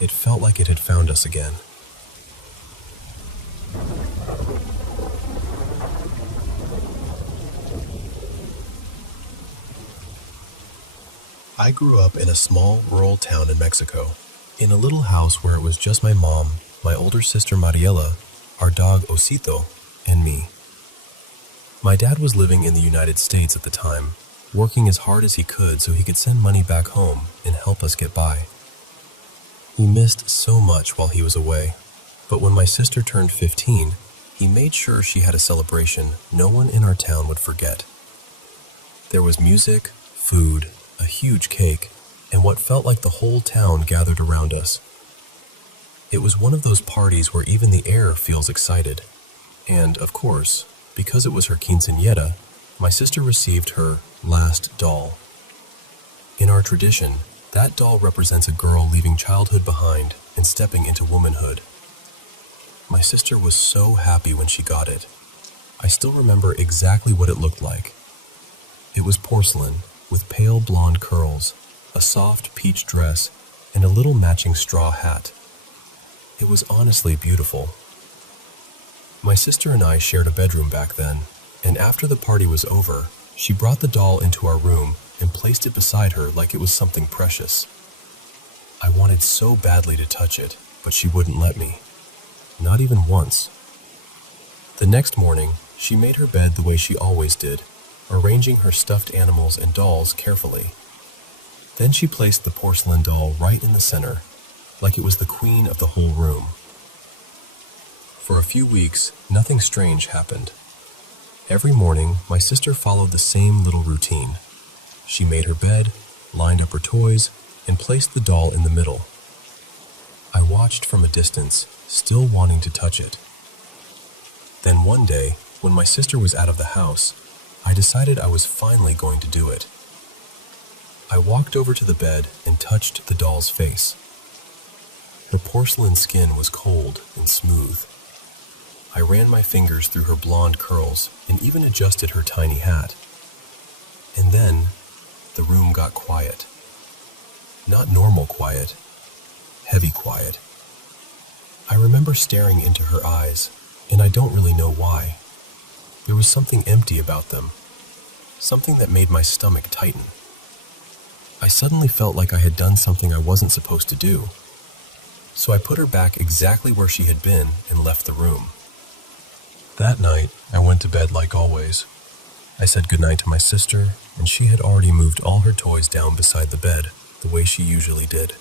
it felt like it had found us again. I grew up in a small rural town in Mexico, in a little house where it was just my mom, my older sister Mariela, our dog Osito, and me. My dad was living in the United States at the time, working as hard as he could so he could send money back home and help us get by. We missed so much while he was away, but when my sister turned 15, he made sure she had a celebration no one in our town would forget. There was music, food, a huge cake, and what felt like the whole town gathered around us. It was one of those parties where even the air feels excited. And, of course, because it was her quinceañera, my sister received her last doll. In our tradition, that doll represents a girl leaving childhood behind and stepping into womanhood. My sister was so happy when she got it. I still remember exactly what it looked like. It was porcelain, with pale blonde curls, a soft peach dress, and a little matching straw hat. It was honestly beautiful. My sister and I shared a bedroom back then, and after the party was over, she brought the doll into our room and placed it beside her like it was something precious. I wanted so badly to touch it, but she wouldn't let me. Not even once. The next morning, she made her bed the way she always did, arranging her stuffed animals and dolls carefully. Then she placed the porcelain doll right in the center, like it was the queen of the whole room. For a few weeks, nothing strange happened. Every morning, my sister followed the same little routine. She made her bed, lined up her toys, and placed the doll in the middle. I watched from a distance, still wanting to touch it. Then one day, when my sister was out of the house, I decided I was finally going to do it. I walked over to the bed and touched the doll's face. Her porcelain skin was cold and smooth. I ran my fingers through her blonde curls and even adjusted her tiny hat. And then, the room got quiet. Not normal quiet, heavy quiet. I remember staring into her eyes, and I don't really know why. There was something empty about them, something that made my stomach tighten. I suddenly felt like I had done something I wasn't supposed to do. So I put her back exactly where she had been and left the room. That night, I went to bed like always. I said goodnight to my sister, and she had already moved all her toys down beside the bed, the way she usually did.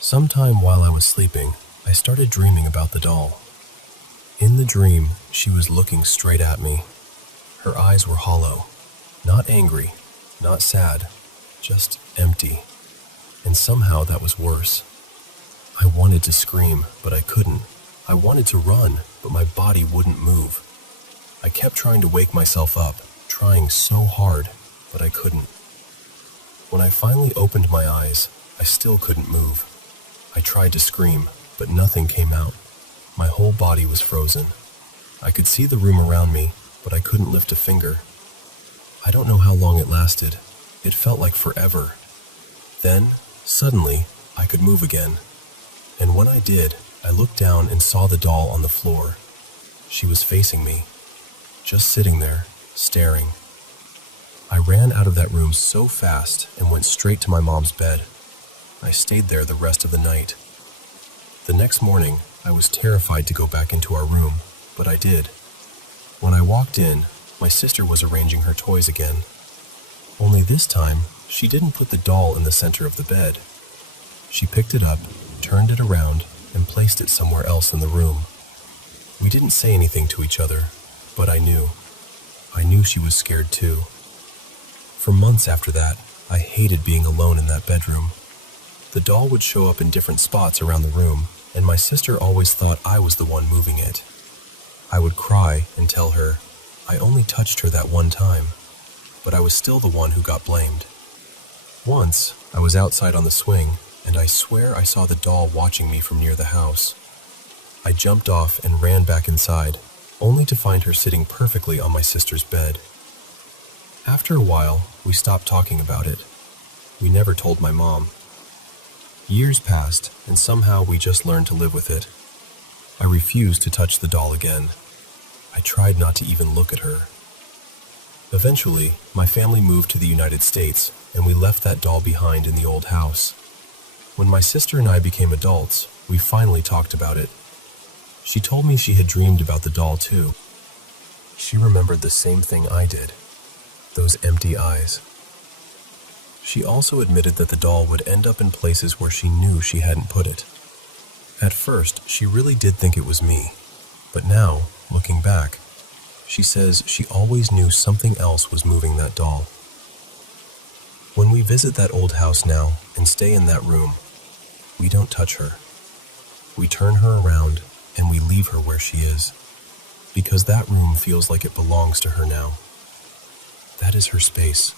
Sometime while I was sleeping, I started dreaming about the doll. In the dream, she was looking straight at me. Her eyes were hollow, not angry, not sad, just empty. And somehow that was worse. I wanted to scream, but I couldn't. I wanted to run, but my body wouldn't move. I kept trying to wake myself up, trying so hard, but I couldn't. When I finally opened my eyes, I still couldn't move. I tried to scream, but nothing came out. My whole body was frozen. I could see the room around me, but I couldn't lift a finger. I don't know how long it lasted. It felt like forever. Then, suddenly, I could move again. And when I did, I looked down and saw the doll on the floor. She was facing me, just sitting there, staring. I ran out of that room so fast and went straight to my mom's bed. I stayed there the rest of the night. The next morning, I was terrified to go back into our room, but I did. When I walked in, my sister was arranging her toys again. Only this time, she didn't put the doll in the center of the bed. She picked it up, turned it around, and placed it somewhere else in the room. We didn't say anything to each other, but I knew. I knew she was scared too. For months after that, I hated being alone in that bedroom. The doll would show up in different spots around the room, and my sister always thought I was the one moving it. I would cry and tell her I only touched her that one time, but I was still the one who got blamed. Once, I was outside on the swing, and I swear I saw the doll watching me from near the house. I jumped off and ran back inside, only to find her sitting perfectly on my sister's bed. After a while, we stopped talking about it. We never told my mom. Years passed, and somehow we just learned to live with it. I refused to touch the doll again. I tried not to even look at her. Eventually, my family moved to the United States, and we left that doll behind in the old house. When my sister and I became adults, we finally talked about it. She told me she had dreamed about the doll too. She remembered the same thing I did, those empty eyes. She also admitted that the doll would end up in places where she knew she hadn't put it. At first, she really did think it was me, but now, looking back, she says she always knew something else was moving that doll. When we visit that old house now and stay in that room, we don't touch her. We turn her around and we leave her where she is, because that room feels like it belongs to her now. That is her space.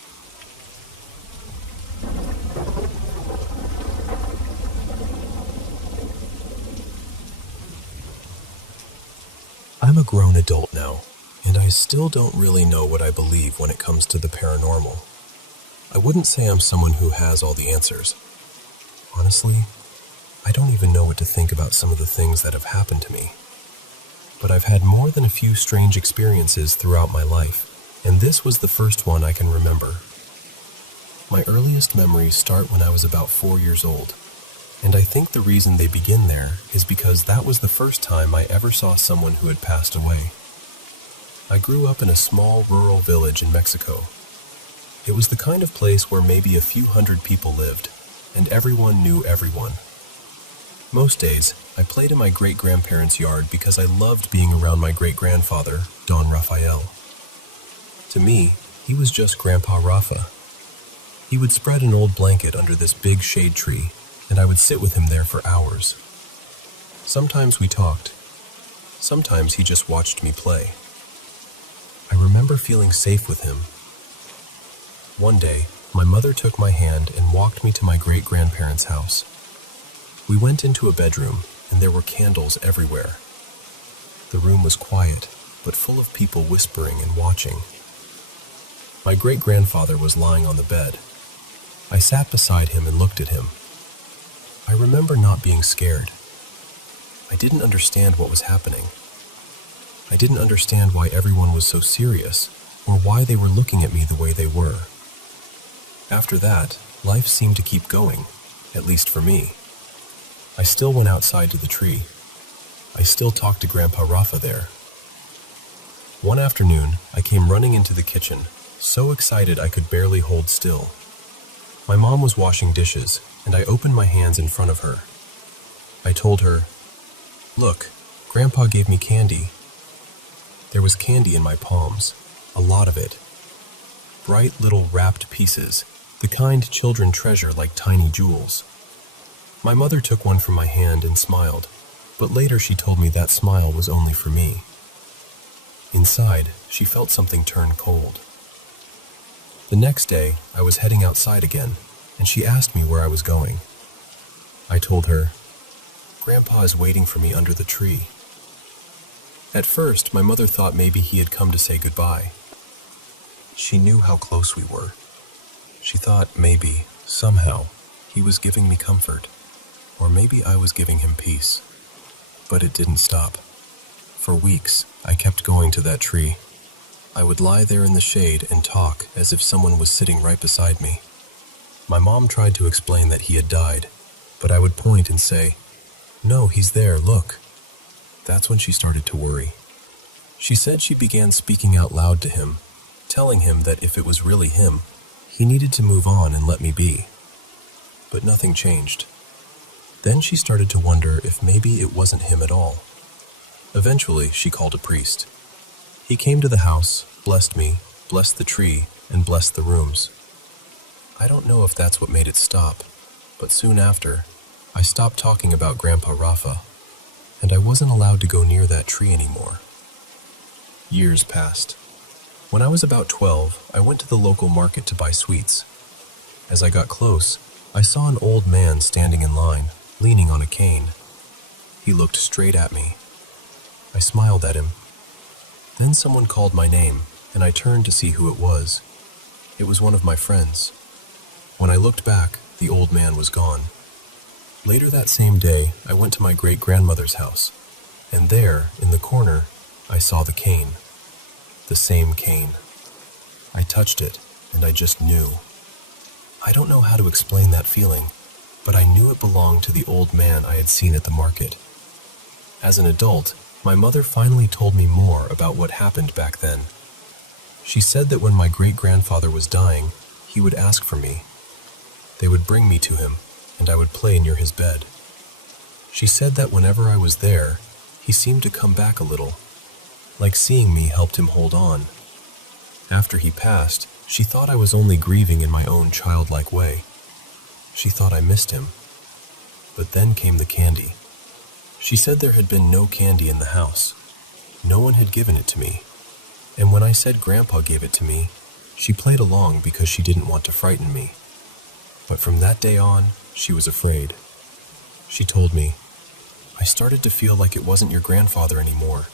I'm a grown adult now, and I still don't really know what I believe when it comes to the paranormal. I wouldn't say I'm someone who has all the answers. Honestly, I don't even know what to think about some of the things that have happened to me. But I've had more than a few strange experiences throughout my life, and this was the first one I can remember. My earliest memories start when I was about 4 years old, and I think the reason they begin there is because that was the first time I ever saw someone who had passed away. I grew up in a small rural village in Mexico. It was the kind of place where maybe a few hundred people lived, and everyone knew everyone. Most days, I played in my great-grandparents' yard because I loved being around my great-grandfather, Don Rafael. To me, he was just Grandpa Rafa. He would spread an old blanket under this big shade tree, and I would sit with him there for hours. Sometimes we talked. Sometimes he just watched me play. I remember feeling safe with him. One day, my mother took my hand and walked me to my great-grandparents' house. We went into a bedroom, and there were candles everywhere. The room was quiet, but full of people whispering and watching. My great-grandfather was lying on the bed. I sat beside him and looked at him. I remember not being scared. I didn't understand what was happening. I didn't understand why everyone was so serious, or why they were looking at me the way they were. After that, life seemed to keep going, at least for me. I still went outside to the tree. I still talked to Grandpa Rafa there. One afternoon, I came running into the kitchen, so excited I could barely hold still. My mom was washing dishes, and I opened my hands in front of her. I told her, "Look, Grandpa gave me candy." There was candy in my palms, a lot of it. Bright little wrapped pieces, the kind children treasure like tiny jewels. My mother took one from my hand and smiled, but later she told me that smile was only for me. Inside, she felt something turn cold. The next day, I was heading outside again, and she asked me where I was going. I told her, "Grandpa is waiting for me under the tree." At first, my mother thought maybe he had come to say goodbye. She knew how close we were. She thought maybe, somehow, he was giving me comfort, or maybe I was giving him peace. But it didn't stop. For weeks, I kept going to that tree. I would lie there in the shade and talk as if someone was sitting right beside me. My mom tried to explain that he had died, but I would point and say, "No, he's there, look." That's when she started to worry. She said she began speaking out loud to him, telling him that if it was really him, he needed to move on and let me be. But nothing changed. Then she started to wonder if maybe it wasn't him at all. Eventually, she called a priest. He came to the house, blessed me, blessed the tree, and blessed the rooms. I don't know if that's what made it stop, but soon after, I stopped talking about Grandpa Rafa, and I wasn't allowed to go near that tree anymore. Years passed. When I was about 12, I went to the local market to buy sweets. As I got close, I saw an old man standing in line, leaning on a cane. He looked straight at me. I smiled at him. Then someone called my name, and I turned to see who it was. It was one of my friends. When I looked back, the old man was gone. Later that same day, I went to my great-grandmother's house, and there, in the corner, I saw the cane. The same cane. I touched it, and I just knew. I don't know how to explain that feeling, but I knew it belonged to the old man I had seen at the market. As an adult, my mother finally told me more about what happened back then. She said that when my great-grandfather was dying, he would ask for me. They would bring me to him, and I would play near his bed. She said that whenever I was there, he seemed to come back a little, like seeing me helped him hold on. After he passed, she thought I was only grieving in my own childlike way. She thought I missed him. But then came the candy. She said there had been no candy in the house. No one had given it to me. And when I said Grandpa gave it to me, she played along because she didn't want to frighten me. But from that day on, she was afraid. She told me, "I started to feel like it wasn't your grandfather anymore.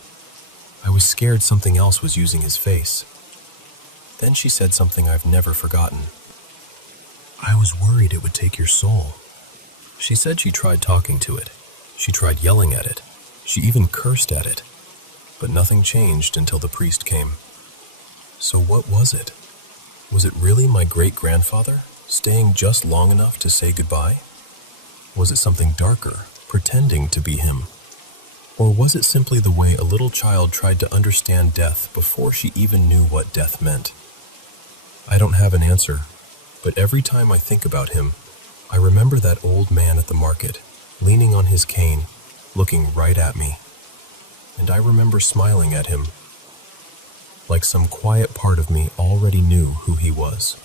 I was scared something else was using his face." Then she said something I've never forgotten. "I was worried it would take your soul." She said she tried talking to it. She tried yelling at it. She even cursed at it. But nothing changed until the priest came. So what was it? Was it really my great-grandfather, staying just long enough to say goodbye? Was it something darker, pretending to be him? Or was it simply the way a little child tried to understand death before she even knew what death meant? I don't have an answer, but every time I think about him, I remember that old man at the market, leaning on his cane, looking right at me. And I remember smiling at him, like some quiet part of me already knew who he was.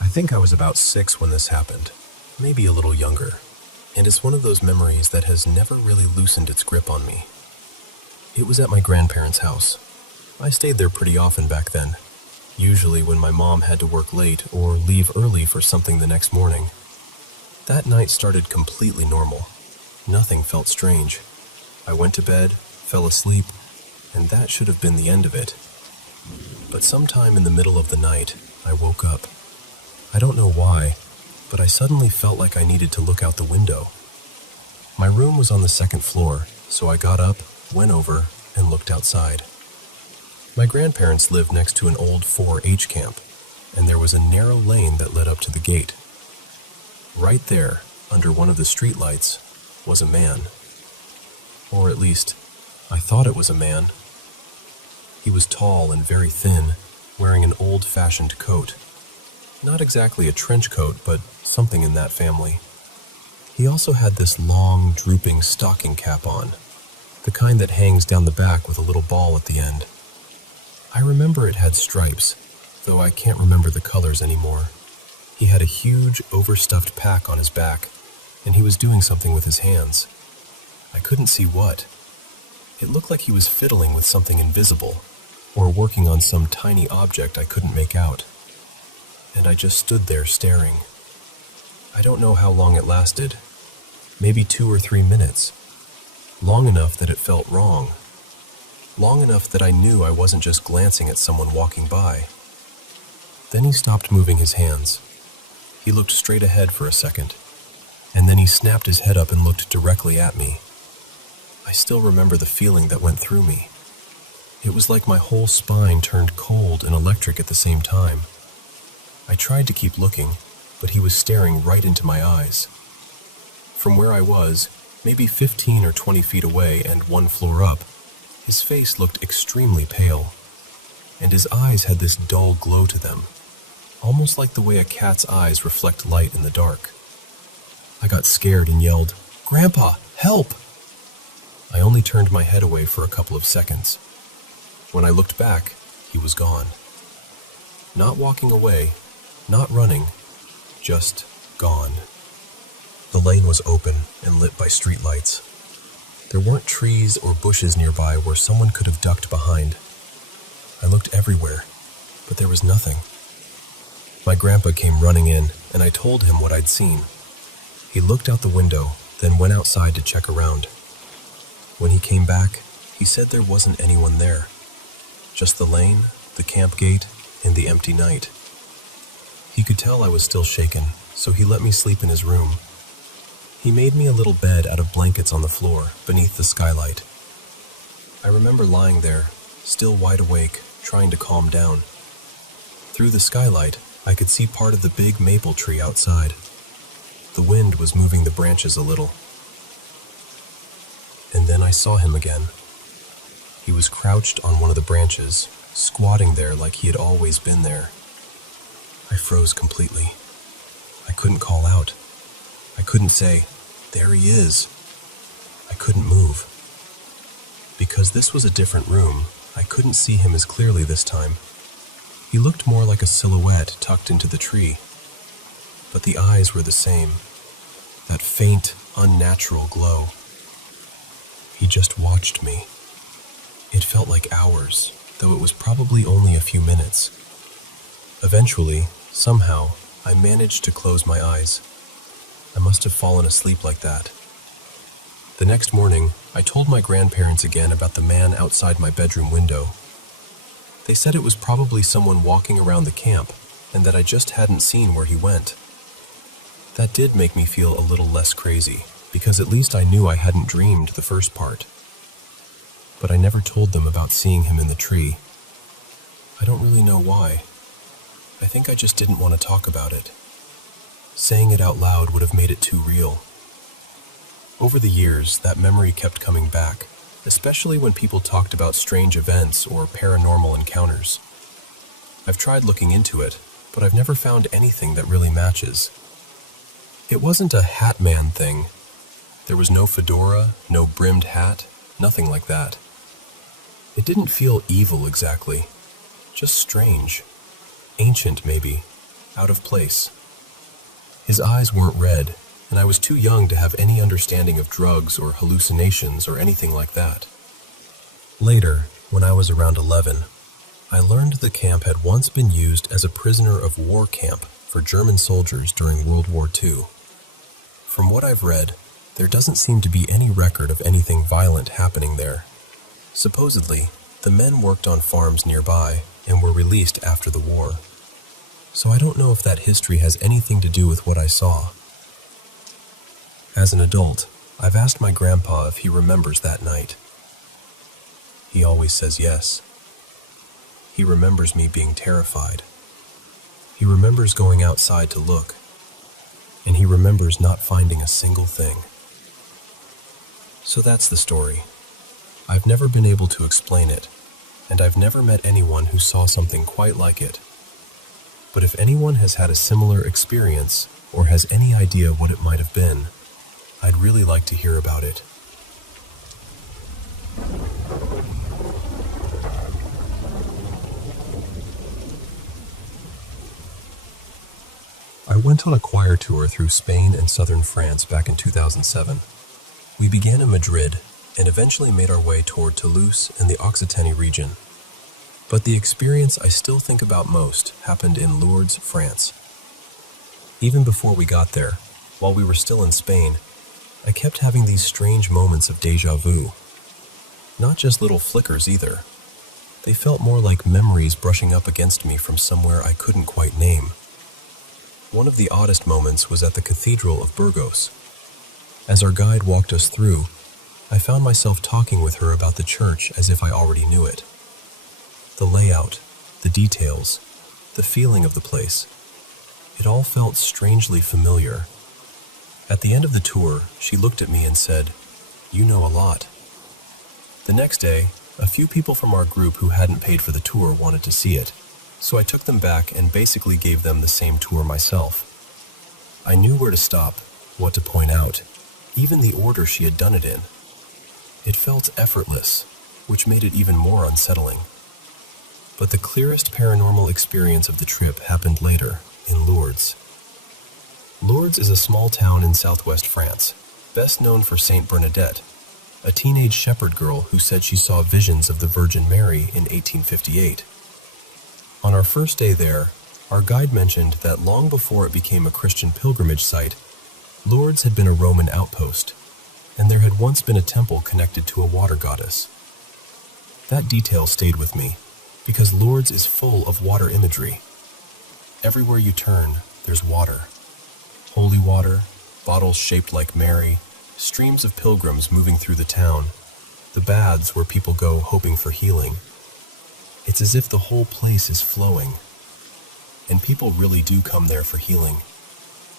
I think I was about 6 when this happened, maybe a little younger, and it's one of those memories that has never really loosened its grip on me. It was at my grandparents' house. I stayed there pretty often back then, usually when my mom had to work late or leave early for something the next morning. That night started completely normal. Nothing felt strange. I went to bed, fell asleep, and that should have been the end of it. But sometime in the middle of the night, I woke up. I don't know why, but I suddenly felt like I needed to look out the window. My room was on the second floor, so I got up, went over, and looked outside. My grandparents lived next to an old 4-H camp, and there was a narrow lane that led up to the gate. Right there, under one of the streetlights, was a man. Or at least, I thought it was a man. He was tall and very thin, wearing an old-fashioned coat. Not exactly a trench coat, but something in that family. He also had this long, drooping stocking cap on, the kind that hangs down the back with a little ball at the end. I remember it had stripes, though I can't remember the colors anymore. He had a huge, overstuffed pack on his back, and he was doing something with his hands. I couldn't see what. It looked like he was fiddling with something invisible, or working on some tiny object I couldn't make out. And I just stood there staring. I don't know how long it lasted. Maybe 2 or 3 minutes. Long enough that it felt wrong. Long enough that I knew I wasn't just glancing at someone walking by. Then he stopped moving his hands. He looked straight ahead for a second, and then he snapped his head up and looked directly at me. I still remember the feeling that went through me. It was like my whole spine turned cold and electric at the same time. I tried to keep looking, but he was staring right into my eyes. From where I was, maybe 15 or 20 feet away and one floor up, his face looked extremely pale, and his eyes had this dull glow to them, almost like the way a cat's eyes reflect light in the dark. I got scared and yelled, "Grandpa, help!" I only turned my head away for a couple of seconds. When I looked back, he was gone. Not walking away, not running, just gone. The lane was open and lit by streetlights. There weren't trees or bushes nearby where someone could have ducked behind. I looked everywhere, but there was nothing. My grandpa came running in, and I told him what I'd seen. He looked out the window, then went outside to check around. When he came back, he said there wasn't anyone there. Just the lane, the camp gate, and the empty night. He could tell I was still shaken, so he let me sleep in his room. He made me a little bed out of blankets on the floor, beneath the skylight. I remember lying there, still wide awake, trying to calm down. Through the skylight, I could see part of the big maple tree outside. The wind was moving the branches a little. And then I saw him again. He was crouched on one of the branches, squatting there like he had always been there. I froze completely. I couldn't call out. I couldn't say, "There he is." I couldn't move. Because this was a different room, I couldn't see him as clearly this time. He looked more like a silhouette tucked into the tree. But the eyes were the same, that faint, unnatural glow. He just watched me. It felt like hours, though it was probably only a few minutes. Eventually, somehow, I managed to close my eyes. I must have fallen asleep like that. The next morning, I told my grandparents again about the man outside my bedroom window. They said it was probably someone walking around the camp, and that I just hadn't seen where he went. That did make me feel a little less crazy, because at least I knew I hadn't dreamed the first part. But I never told them about seeing him in the tree. I don't really know why. I think I just didn't want to talk about it. Saying it out loud would have made it too real. Over the years, that memory kept coming back, especially when people talked about strange events or paranormal encounters. I've tried looking into it, but I've never found anything that really matches. It wasn't a hat man thing. There was no fedora, no brimmed hat, nothing like that. It didn't feel evil exactly, just strange. Ancient, maybe, out of place. His eyes weren't red, and I was too young to have any understanding of drugs or hallucinations or anything like that. Later, when I was around 11, I learned the camp had once been used as a prisoner of war camp for German soldiers during World War II. From what I've read, there doesn't seem to be any record of anything violent happening there. Supposedly, the men worked on farms nearby and were released after the war. So I don't know if that history has anything to do with what I saw. As an adult, I've asked my grandpa if he remembers that night. He always says yes. He remembers me being terrified. He remembers going outside to look, and he remembers not finding a single thing. So that's the story. I've never been able to explain it, and I've never met anyone who saw something quite like it. But if anyone has had a similar experience, or has any idea what it might have been, I'd really like to hear about it. I went on a choir tour through Spain and southern France back in 2007. We began in Madrid and eventually made our way toward Toulouse and the Occitanie region. But the experience I still think about most happened in Lourdes, France. Even before we got there, while we were still in Spain, I kept having these strange moments of déjà vu. Not just little flickers either. They felt more like memories brushing up against me from somewhere I couldn't quite name. One of the oddest moments was at the Cathedral of Burgos, As our guide walked us through, I found myself talking with her about the church as if I already knew it. The layout, the details, the feeling of the place, it all felt strangely familiar. At the end of the tour, she looked at me and said, "You know a lot." The next day, a few people from our group who hadn't paid for the tour wanted to see it, so I took them back and basically gave them the same tour myself. I knew where to stop, what to point out, even the order she had done it in. It felt effortless, which made it even more unsettling. But the clearest paranormal experience of the trip happened later, in Lourdes. Lourdes is a small town in southwest France, best known for Saint Bernadette, a teenage shepherd girl who said she saw visions of the Virgin Mary in 1858. On our first day there, our guide mentioned that long before it became a Christian pilgrimage site, Lourdes had been a Roman outpost, and there had once been a temple connected to a water goddess. That detail stayed with me, because Lourdes is full of water imagery. Everywhere you turn, there's water. Holy water, bottles shaped like Mary, streams of pilgrims moving through the town, the baths where people go hoping for healing. It's as if the whole place is flowing. And people really do come there for healing.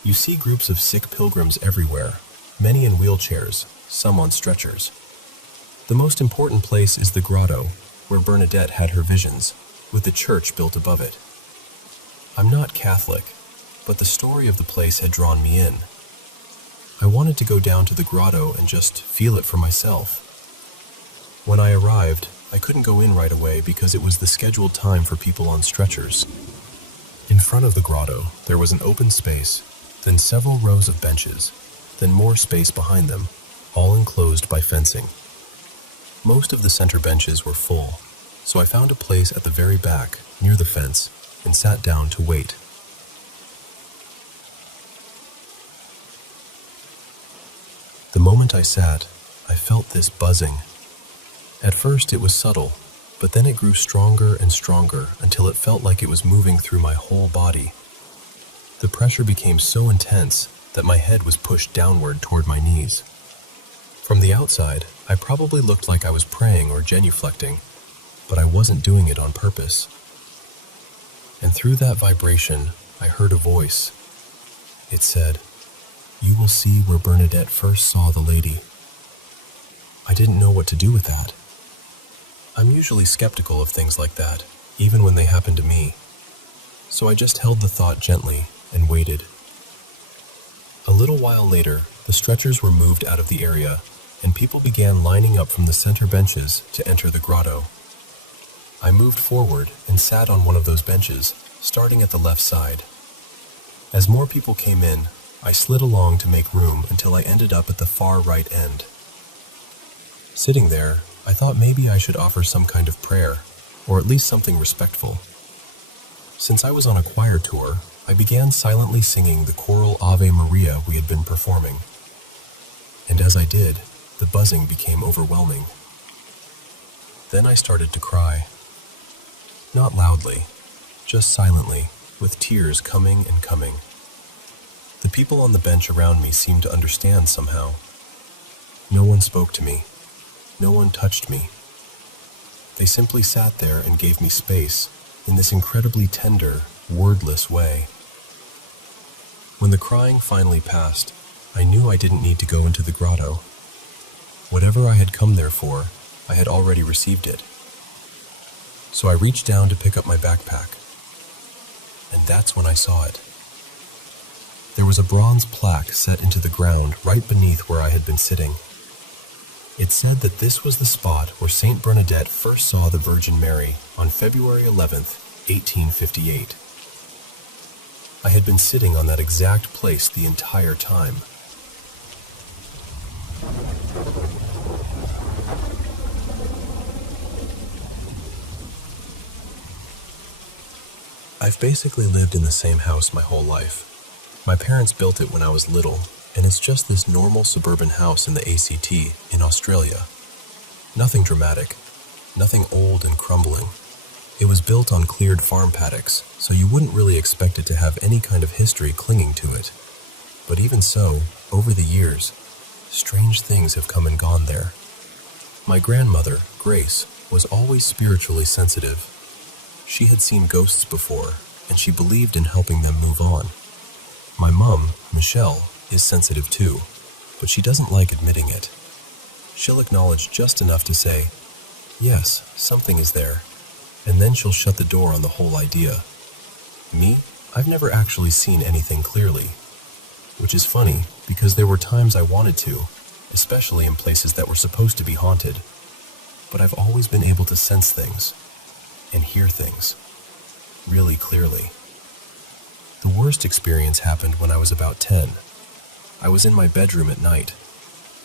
You see groups of sick pilgrims everywhere, many in wheelchairs, some on stretchers. The most important place is the grotto, where Bernadette had her visions, with the church built above it. I'm not Catholic, but the story of the place had drawn me in. I wanted to go down to the grotto and just feel it for myself. When I arrived, I couldn't go in right away because it was the scheduled time for people on stretchers. In front of the grotto, there was an open space, then several rows of benches, then more space behind them, all enclosed by fencing. Most of the center benches were full, so I found a place at the very back, near the fence, and sat down to wait. The moment I sat, I felt this buzzing. At first it was subtle, but then it grew stronger and stronger until it felt like it was moving through my whole body. The pressure became so intense that my head was pushed downward toward my knees. From the outside, I probably looked like I was praying or genuflecting, but I wasn't doing it on purpose. And through that vibration, I heard a voice. It said, "You will see where Bernadette first saw the lady." I didn't know what to do with that. I'm usually skeptical of things like that, even when they happen to me. So I just held the thought gently and waited. A little while later, the stretchers were moved out of the area, and people began lining up from the center benches to enter the grotto. I moved forward and sat on one of those benches, starting at the left side. As more people came in, I slid along to make room until I ended up at the far right end. Sitting there, I thought maybe I should offer some kind of prayer, or at least something respectful. Since I was on a choir tour, I began silently singing the choral Ave Maria we had been performing. And as I did, the buzzing became overwhelming. Then I started to cry. Not loudly, just silently, with tears coming and coming. The people on the bench around me seemed to understand somehow. No one spoke to me. No one touched me. They simply sat there and gave me space in this incredibly tender, wordless way. When the crying finally passed, I knew I didn't need to go into the grotto. Whatever I had come there for, I had already received it. So I reached down to pick up my backpack. And that's when I saw it. There was a bronze plaque set into the ground right beneath where I had been sitting. It said that this was the spot where Saint Bernadette first saw the Virgin Mary on February 11th, 1858. I had been sitting on that exact place the entire time. I've basically lived in the same house my whole life. My parents built it when I was little, and it's just this normal suburban house in the ACT in Australia. Nothing dramatic, nothing old and crumbling. It was built on cleared farm paddocks, so you wouldn't really expect it to have any kind of history clinging to it. But even so, over the years, strange things have come and gone there. My grandmother, Grace, was always spiritually sensitive. She had seen ghosts before, and she believed in helping them move on. My mom, Michelle, is sensitive too, but she doesn't like admitting it. She'll acknowledge just enough to say, "Yes, something is there," and then she'll shut the door on the whole idea. Me, I've never actually seen anything clearly, which is funny because there were times I wanted to, especially in places that were supposed to be haunted, but I've always been able to sense things and hear things really clearly. The worst experience happened when I was about 10. I was in my bedroom at night.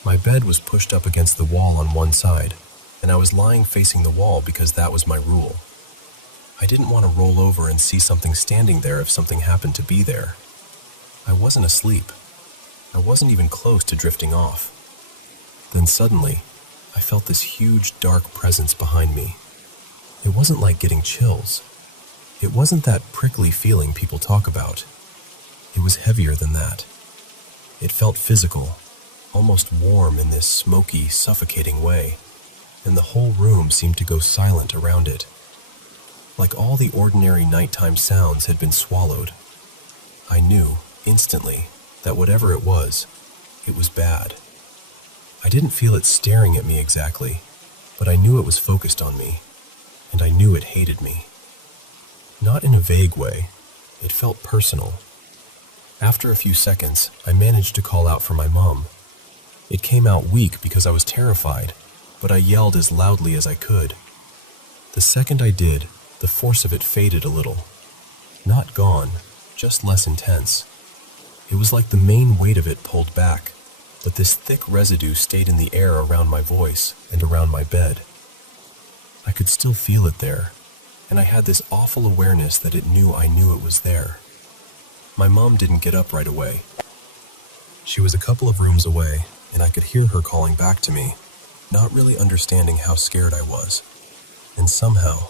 My bed was pushed up against the wall on one side, and I was lying facing the wall because that was my rule. I didn't want to roll over and see something standing there if something happened to be there. I wasn't asleep. I wasn't even close to drifting off. Then suddenly, I felt this huge dark presence behind me. It wasn't like getting chills. It wasn't that prickly feeling people talk about. It was heavier than that. It felt physical, almost warm in this smoky, suffocating way, and the whole room seemed to go silent around it. Like all the ordinary nighttime sounds had been swallowed. I knew, instantly, that whatever it was bad. I didn't feel it staring at me exactly, but I knew it was focused on me, and I knew it hated me. Not in a vague way, it felt personal. After a few seconds, I managed to call out for my mom. It came out weak because I was terrified, but I yelled as loudly as I could. The second I did, the force of it faded a little. Not gone, just less intense. It was like the main weight of it pulled back, but this thick residue stayed in the air around my voice and around my bed. I could still feel it there, and I had this awful awareness that it knew I knew it was there. My mom didn't get up right away. She was a couple of rooms away, and I could hear her calling back to me, not really understanding how scared I was. And somehow,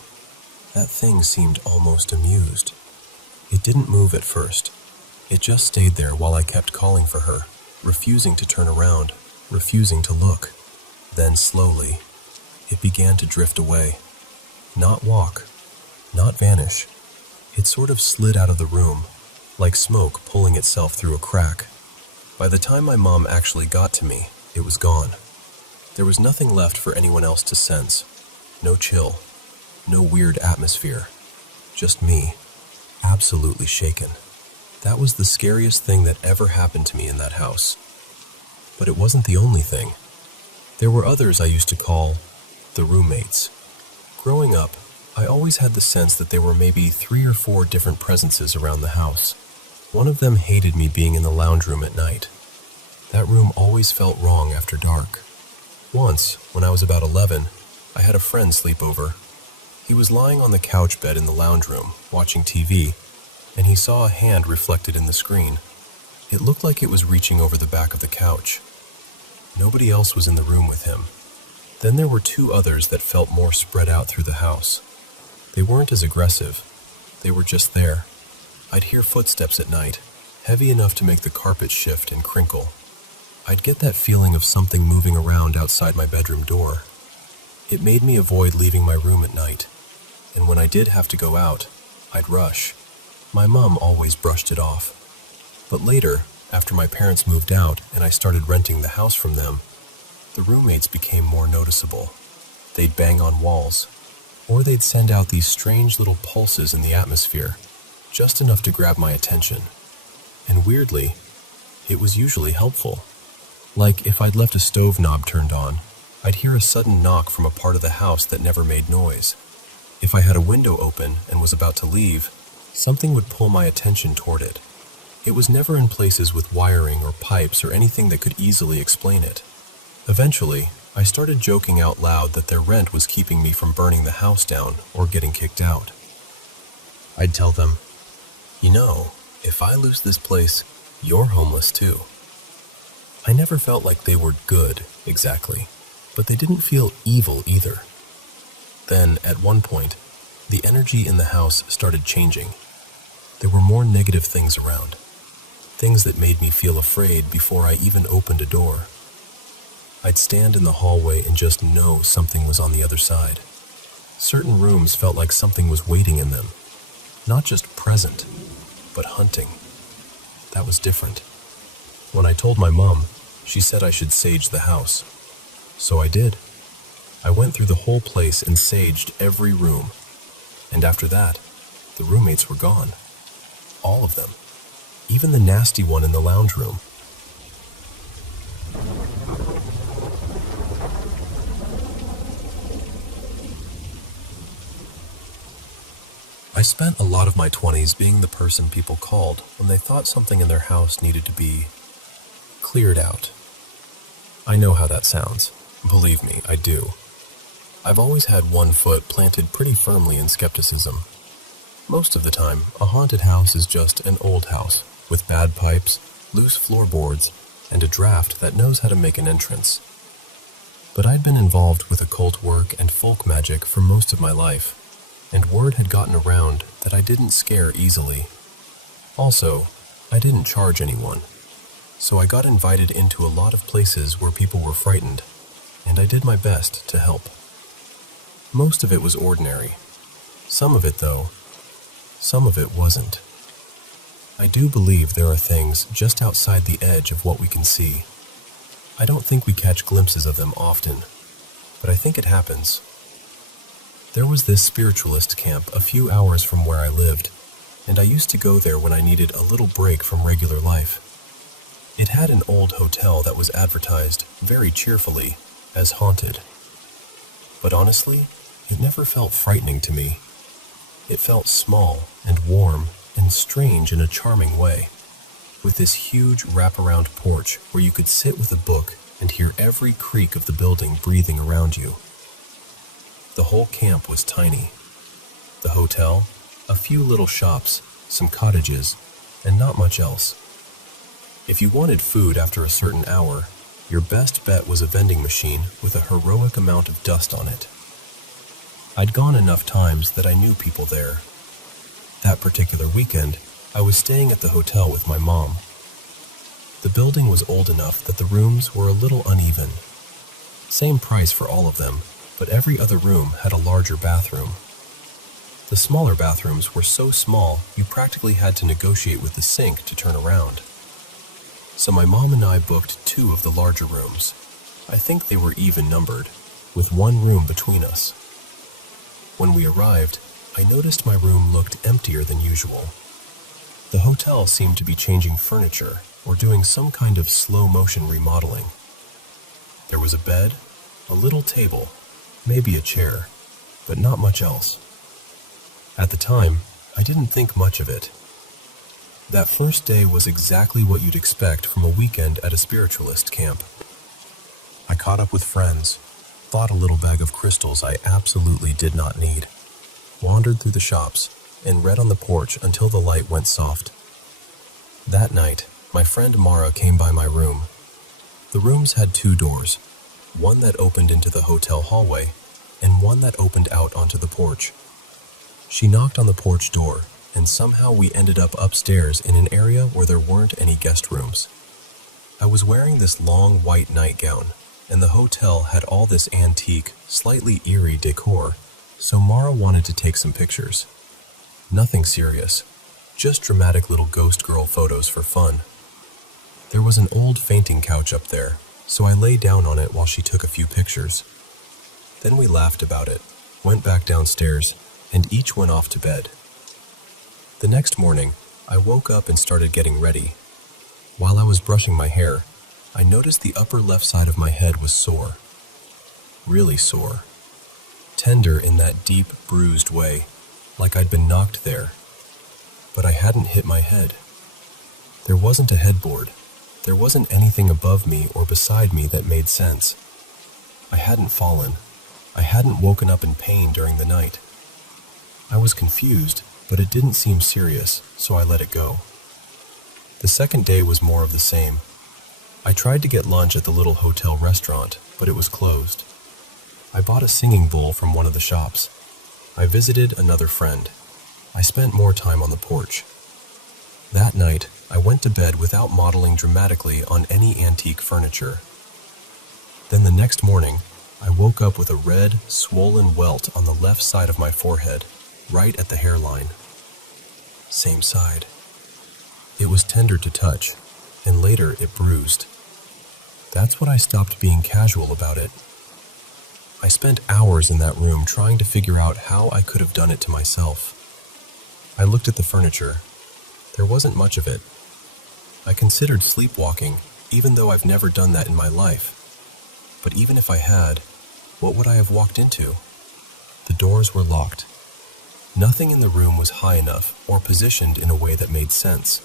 that thing seemed almost amused. It didn't move at first. It just stayed there while I kept calling for her, refusing to turn around, refusing to look. Then slowly, it began to drift away. Not walk, not vanish. It sort of slid out of the room, like smoke pulling itself through a crack. By the time my mom actually got to me, it was gone. There was nothing left for anyone else to sense. No chill, no weird atmosphere. Just me, absolutely shaken. That was the scariest thing that ever happened to me in that house. But it wasn't the only thing. There were others I used to call the roommates. Growing up, I always had the sense that there were maybe 3 or 4 different presences around the house. One of them hated me being in the lounge room at night. That room always felt wrong after dark. Once, when I was about 11, I had a friend sleep over. He was lying on the couch bed in the lounge room, watching TV, and he saw a hand reflected in the screen. It looked like it was reaching over the back of the couch. Nobody else was in the room with him. Then there were 2 others that felt more spread out through the house. They weren't as aggressive. They were just there. I'd hear footsteps at night, heavy enough to make the carpet shift and crinkle. I'd get that feeling of something moving around outside my bedroom door. It made me avoid leaving my room at night, and when I did have to go out, I'd rush. My mom always brushed it off. But later, after my parents moved out and I started renting the house from them, the roommates became more noticeable. They'd bang on walls, or they'd send out these strange little pulses in the atmosphere, just enough to grab my attention. And weirdly, it was usually helpful. Like if I'd left a stove knob turned on, I'd hear a sudden knock from a part of the house that never made noise. If I had a window open and was about to leave, something would pull my attention toward it. It was never in places with wiring or pipes or anything that could easily explain it. Eventually, I started joking out loud that their rent was keeping me from burning the house down or getting kicked out. I'd tell them, "You know, if I lose this place, you're homeless too." I never felt like they were good, exactly, but they didn't feel evil either. Then, at one point, the energy in the house started changing. There were more negative things around, things that made me feel afraid before I even opened a door. I'd stand in the hallway and just know something was on the other side. Certain rooms felt like something was waiting in them. Not just present, but hunting. That was different. When I told my mom, she said I should sage the house. So I did. I went through the whole place and saged every room. And after that, the roommates were gone. All of them. Even the nasty one in the lounge room. I spent a lot of my 20s being the person people called when they thought something in their house needed to be cleared out. I know how that sounds. Believe me, I do. I've always had one foot planted pretty firmly in skepticism. Most of the time, a haunted house is just an old house with bad pipes, loose floorboards, and a draft that knows how to make an entrance. But I'd been involved with occult work and folk magic for most of my life, and word had gotten around that I didn't scare easily. Also, I didn't charge anyone, so I got invited into a lot of places where people were frightened, and I did my best to help. Most of it was ordinary. Some of it wasn't. I do believe there are things just outside the edge of what we can see. I don't think we catch glimpses of them often, but I think it happens. There was this spiritualist camp a few hours from where I lived, and I used to go there when I needed a little break from regular life. It had an old hotel that was advertised, very cheerfully, as haunted. But honestly, it never felt frightening to me. It felt small and warm and strange in a charming way, with this huge wraparound porch where you could sit with a book and hear every creak of the building breathing around you. The whole camp was tiny. The hotel, a few little shops, some cottages, and not much else. If you wanted food after a certain hour, your best bet was a vending machine with a heroic amount of dust on it. I'd gone enough times that I knew people there. That particular weekend, I was staying at the hotel with my mom. The building was old enough that the rooms were a little uneven. Same price for all of them, but every other room had a larger bathroom. The smaller bathrooms were so small you practically had to negotiate with the sink to turn around. So my mom and I booked 2 of the larger rooms. I think they were even numbered, with one room between us. When we arrived, I noticed my room looked emptier than usual. The hotel seemed to be changing furniture or doing some kind of slow-motion remodeling. There was a bed, a little table, maybe a chair, but not much else. At the time, I didn't think much of it. That first day was exactly what you'd expect from a weekend at a spiritualist camp. I caught up with friends, bought a little bag of crystals I absolutely did not need, wandered through the shops, and read on the porch until the light went soft. That night, my friend Mara came by my room. The rooms had 2 doors, one that opened into the hotel hallway, and one that opened out onto the porch. She knocked on the porch door, and somehow we ended up upstairs in an area where there weren't any guest rooms. I was wearing this long white nightgown, and the hotel had all this antique, slightly eerie decor, so Mara wanted to take some pictures. Nothing serious, just dramatic little ghost girl photos for fun. There was an old fainting couch up there, so I lay down on it while she took a few pictures. Then we laughed about it, went back downstairs, and each went off to bed. The next morning, I woke up and started getting ready. While I was brushing my hair, I noticed the upper left side of my head was sore. Really sore. Tender in that deep, bruised way, like I'd been knocked there. But I hadn't hit my head. There wasn't a headboard. There wasn't anything above me or beside me that made sense. I hadn't fallen. I hadn't woken up in pain during the night. I was confused, but it didn't seem serious, so I let it go. The second day was more of the same. I tried to get lunch at the little hotel restaurant, but it was closed. I bought a singing bowl from one of the shops. I visited another friend. I spent more time on the porch. That night, I went to bed without modeling dramatically on any antique furniture. Then the next morning, I woke up with a red, swollen welt on the left side of my forehead, right at the hairline. Same side. It was tender to touch, and later it bruised. That's when I stopped being casual about it. I spent hours in that room trying to figure out how I could have done it to myself. I looked at the furniture. There wasn't much of it. I considered sleepwalking, even though I've never done that in my life. But even if I had, what would I have walked into? The doors were locked. Nothing in the room was high enough or positioned in a way that made sense.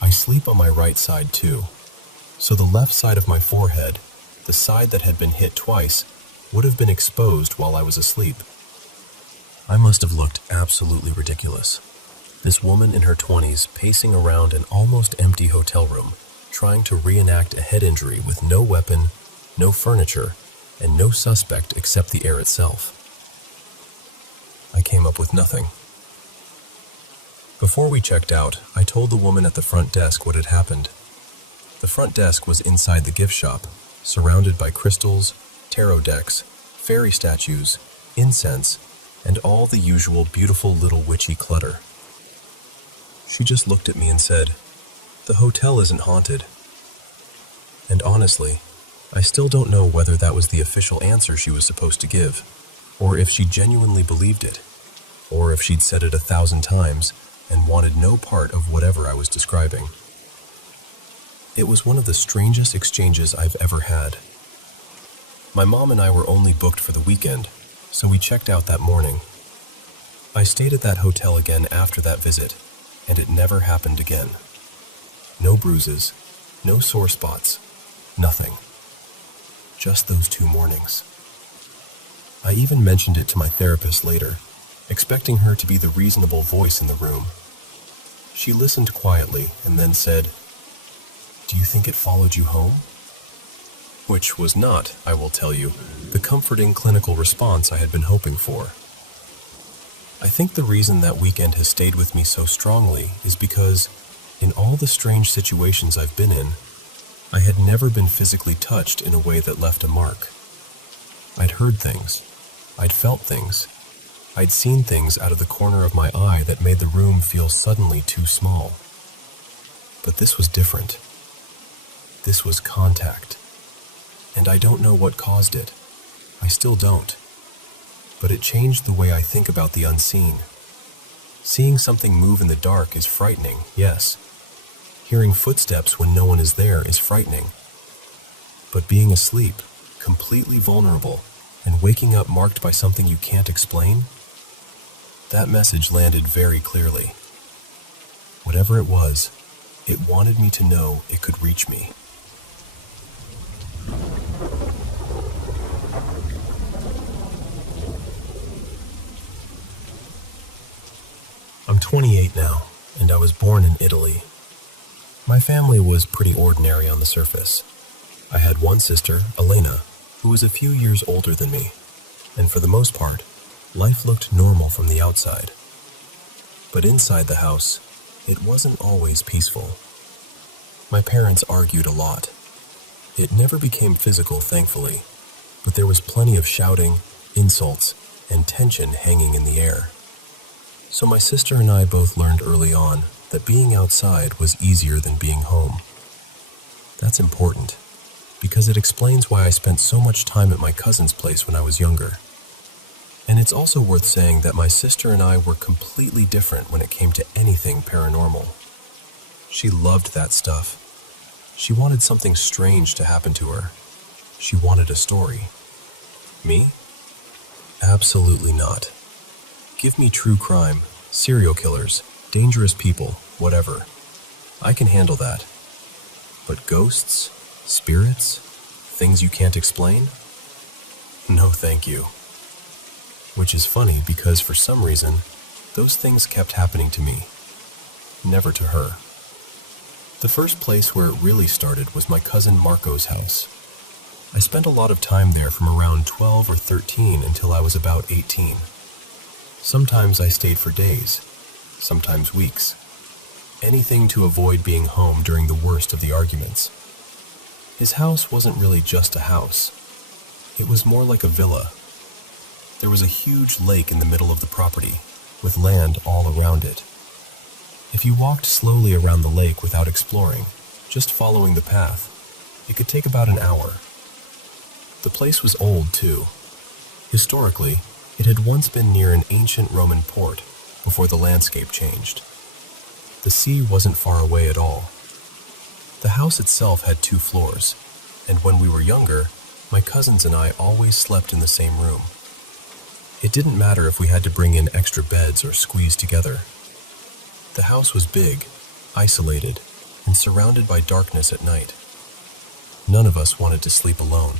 I sleep on my right side too, so the left side of my forehead, the side that had been hit twice, would have been exposed while I was asleep. I must have looked absolutely ridiculous. This woman in her 20s pacing around an almost empty hotel room, trying to reenact a head injury with no weapon, no furniture, and no suspect except the air itself. I came up with nothing. Before we checked out, I told the woman at the front desk what had happened. The front desk was inside the gift shop, surrounded by crystals, tarot decks, fairy statues, incense, and all the usual beautiful little witchy clutter. She just looked at me and said, "The hotel isn't haunted." And honestly, I still don't know whether that was the official answer she was supposed to give, or if she genuinely believed it, or if she'd said it 1,000 times and wanted no part of whatever I was describing. It was one of the strangest exchanges I've ever had. My mom and I were only booked for the weekend, so we checked out that morning. I stayed at that hotel again after that visit, and it never happened again. No bruises, no sore spots, nothing. Just those 2 mornings. I even mentioned it to my therapist later, expecting her to be the reasonable voice in the room. She listened quietly and then said, "Do you think it followed you home?" Which was not, I will tell you, the comforting clinical response I had been hoping for. I think the reason that weekend has stayed with me so strongly is because, in all the strange situations I've been in, I had never been physically touched in a way that left a mark. I'd heard things. I'd felt things. I'd seen things out of the corner of my eye that made the room feel suddenly too small. But this was different. This was contact. And I don't know what caused it. I still don't. But it changed the way I think about the unseen. Seeing something move in the dark is frightening, yes. Hearing footsteps when no one is there is frightening. But being asleep, completely vulnerable, and waking up marked by something you can't explain? That message landed very clearly. Whatever it was, it wanted me to know it could reach me. I'm 28 now, and I was born in Italy. My family was pretty ordinary on the surface. I had one sister, Elena, who was a few years older than me, and for the most part, life looked normal from the outside. But inside the house, it wasn't always peaceful. My parents argued a lot. It never became physical, thankfully, but there was plenty of shouting, insults, and tension hanging in the air. So my sister and I both learned early on that being outside was easier than being home. That's important, because it explains why I spent so much time at my cousin's place when I was younger. And it's also worth saying that my sister and I were completely different when it came to anything paranormal. She loved that stuff. She wanted something strange to happen to her. She wanted a story. Me? Absolutely not. Give me true crime, serial killers, dangerous people, whatever. I can handle that. But ghosts, spirits, things you can't explain? No, thank you. Which is funny because for some reason, those things kept happening to me. Never to her. The first place where it really started was my cousin Marco's house. I spent a lot of time there from around 12 or 13 until I was about 18. Sometimes I stayed for days, sometimes weeks. Anything to avoid being home during the worst of the arguments. His house wasn't really just a house. It was more like a villa. There was a huge lake in the middle of the property, with land all around it. If you walked slowly around the lake without exploring, just following the path, it could take about an hour. The place was old, too. Historically, it had once been near an ancient Roman port before the landscape changed. The sea wasn't far away at all. The house itself had 2 floors, and when we were younger, my cousins and I always slept in the same room. It didn't matter if we had to bring in extra beds or squeeze together. The house was big, isolated, and surrounded by darkness at night. None of us wanted to sleep alone.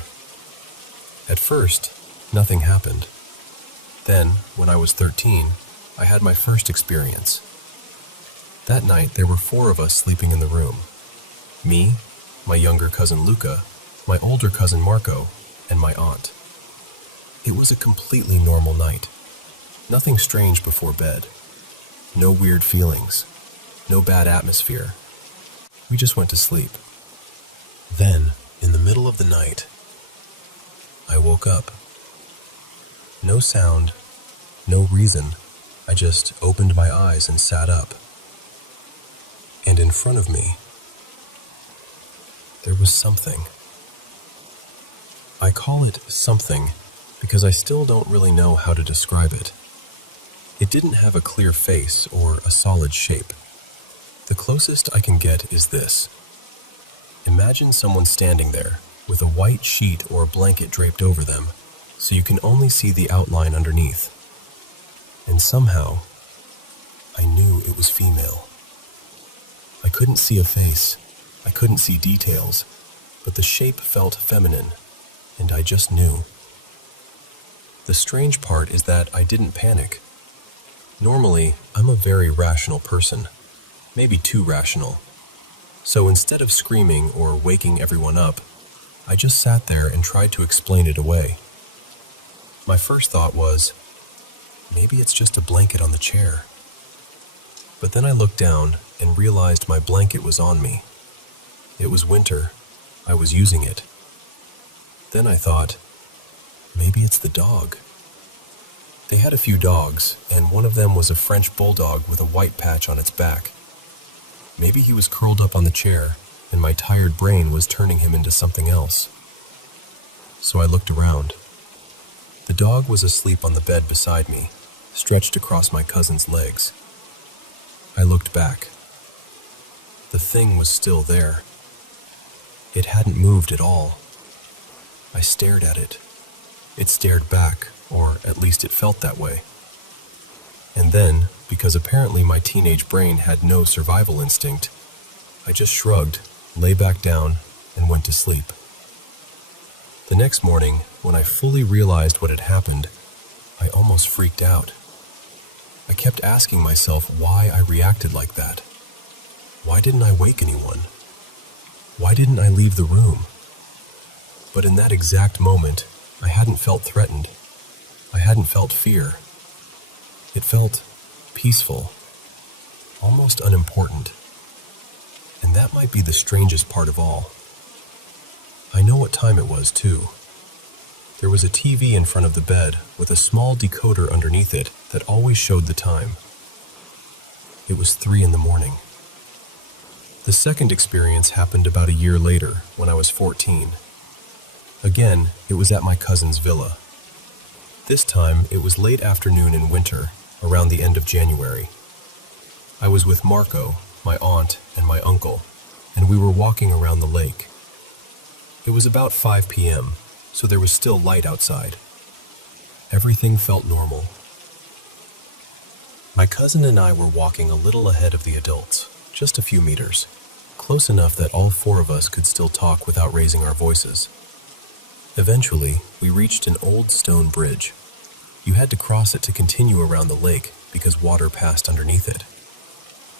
At first, nothing happened. Then, when I was 13, I had my first experience. That night, there were 4 of us sleeping in the room. Me, my younger cousin Luca, my older cousin Marco, and my aunt. It was a completely normal night. Nothing strange before bed. No weird feelings. No bad atmosphere. We just went to sleep. Then, in the middle of the night, I woke up. No sound, no reason. I just opened my eyes and sat up. And in front of me, there was something. I call it something because I still don't really know how to describe it. It didn't have a clear face or a solid shape. The closest I can get is this. Imagine someone standing there with a white sheet or blanket draped over them, so you can only see the outline underneath. And somehow, I knew it was female. I couldn't see a face. I couldn't see details, but the shape felt feminine, and I just knew. The strange part is that I didn't panic. Normally, I'm a very rational person, maybe too rational. So instead of screaming or waking everyone up, I just sat there and tried to explain it away. My first thought was, maybe it's just a blanket on the chair. But then I looked down and realized my blanket was on me. It was winter. I was using it. Then I thought, maybe it's the dog. They had a few dogs, and one of them was a French bulldog with a white patch on its back. Maybe he was curled up on the chair, and my tired brain was turning him into something else. So I looked around. The dog was asleep on the bed beside me, stretched across my cousin's legs. I looked back. The thing was still there. It hadn't moved at all. I stared at it. It stared back, or at least it felt that way. And then, because apparently my teenage brain had no survival instinct, I just shrugged, lay back down, and went to sleep. The next morning, when I fully realized what had happened, I almost freaked out. I kept asking myself why I reacted like that. Why didn't I wake anyone? Why didn't I leave the room? But in that exact moment, I hadn't felt threatened. I hadn't felt fear. It felt peaceful, almost unimportant. And that might be the strangest part of all. I know what time it was, too. There was a TV in front of the bed with a small decoder underneath it that always showed the time. It was 3 a.m. The second experience happened about a year later, when I was 14. Again, it was at my cousin's villa. This time, it was late afternoon in winter, around the end of January. I was with Marco, my aunt, and my uncle, and we were walking around the lake. It was about 5 p.m., so there was still light outside. Everything felt normal. My cousin and I were walking a little ahead of the adults, just a few meters, close enough that all 4 of us could still talk without raising our voices. Eventually, we reached an old stone bridge. You had to cross it to continue around the lake because water passed underneath it.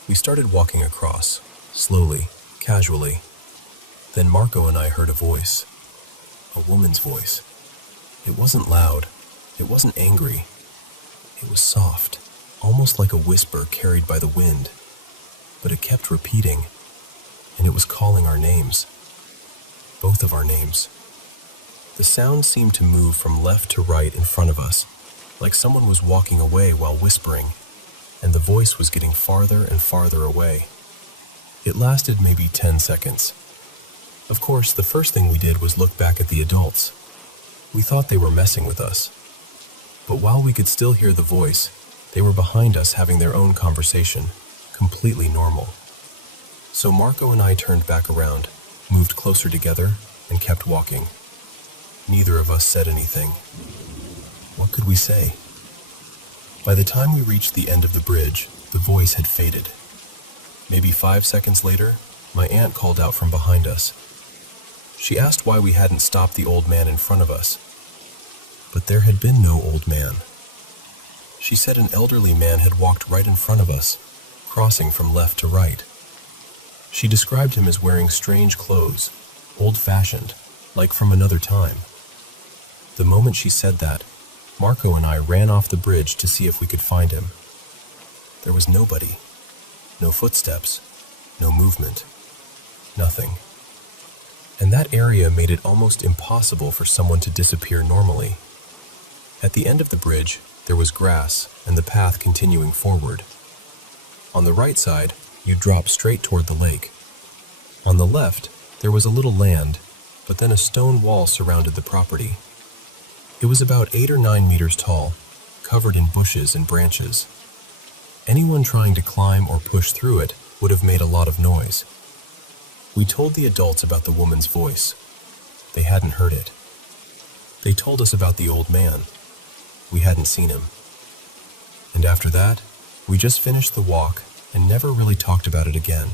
We started walking across, slowly, casually. Then Marco and I heard a voice. A woman's voice. It wasn't loud. It wasn't angry. It was soft, almost like a whisper carried by the wind. But it kept repeating, and it was calling our names. both of our names. The sound seemed to move from left to right in front of us, like someone was walking away while whispering, and the voice was getting farther and farther away. It lasted maybe 10 seconds. Of course, the first thing we did was look back at the adults. We thought they were messing with us. But while we could still hear the voice, they were behind us having their own conversation, completely normal. So Marco and I turned back around, moved closer together, and kept walking. Neither of us said anything. What could we say? By the time we reached the end of the bridge, the voice had faded. Maybe 5 seconds later, my aunt called out from behind us. She asked why we hadn't stopped the old man in front of us. But there had been no old man. She said an elderly man had walked right in front of us, crossing from left to right. She described him as wearing strange clothes, old-fashioned, like from another time. The moment she said that, Marco and I ran off the bridge to see if we could find him. There was nobody. No footsteps, no movement, nothing. And that area made it almost impossible for someone to disappear normally. At the end of the bridge, there was grass and the path continuing forward. On the right side, you drop straight toward the lake. On the left, there was a little land, but then a stone wall surrounded the property. It was about 8 or 9 meters tall, covered in bushes and branches. Anyone trying to climb or push through it would have made a lot of noise. We told the adults about the woman's voice. They hadn't heard it. They told us about the old man. We hadn't seen him. And after that, we just finished the walk and never really talked about it again.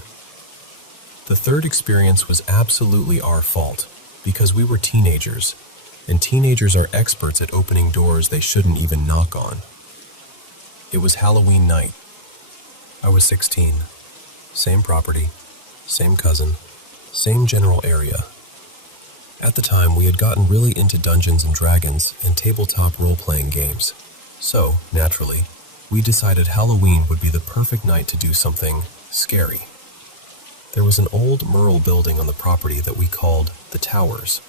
The third experience was absolutely our fault, because we were teenagers, and teenagers are experts at opening doors they shouldn't even knock on. It was Halloween night. I was 16. Same property, same cousin, same general area. At the time, we had gotten really into Dungeons and Dragons and tabletop role-playing games. So, naturally, we decided Halloween would be the perfect night to do something scary. There was an old Merle building on the property that we called the Towers.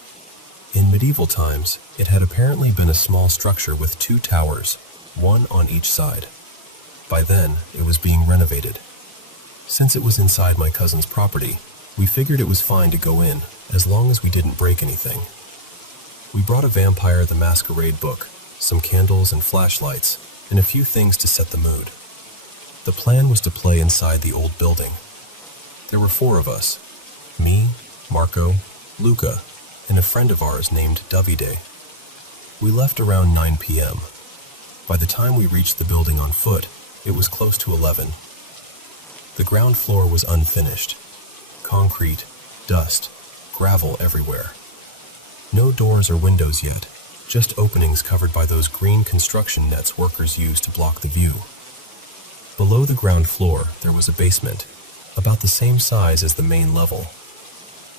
In medieval times, it had apparently been a small structure with 2 towers, one on each side. By then, it was being renovated. Since it was inside my cousin's property, we figured it was fine to go in, as long as we didn't break anything. We brought a Vampire the Masquerade book, some candles and flashlights, and a few things to set the mood. The plan was to play inside the old building. There were 4 of us: me, Marco, Luca, and a friend of ours named Davide. We left around 9 p.m. By the time we reached the building on foot, it was close to 11. The ground floor was unfinished. Concrete, dust, gravel everywhere. No doors or windows yet, just openings covered by those green construction nets workers use to block the view. Below the ground floor, there was a basement, about the same size as the main level.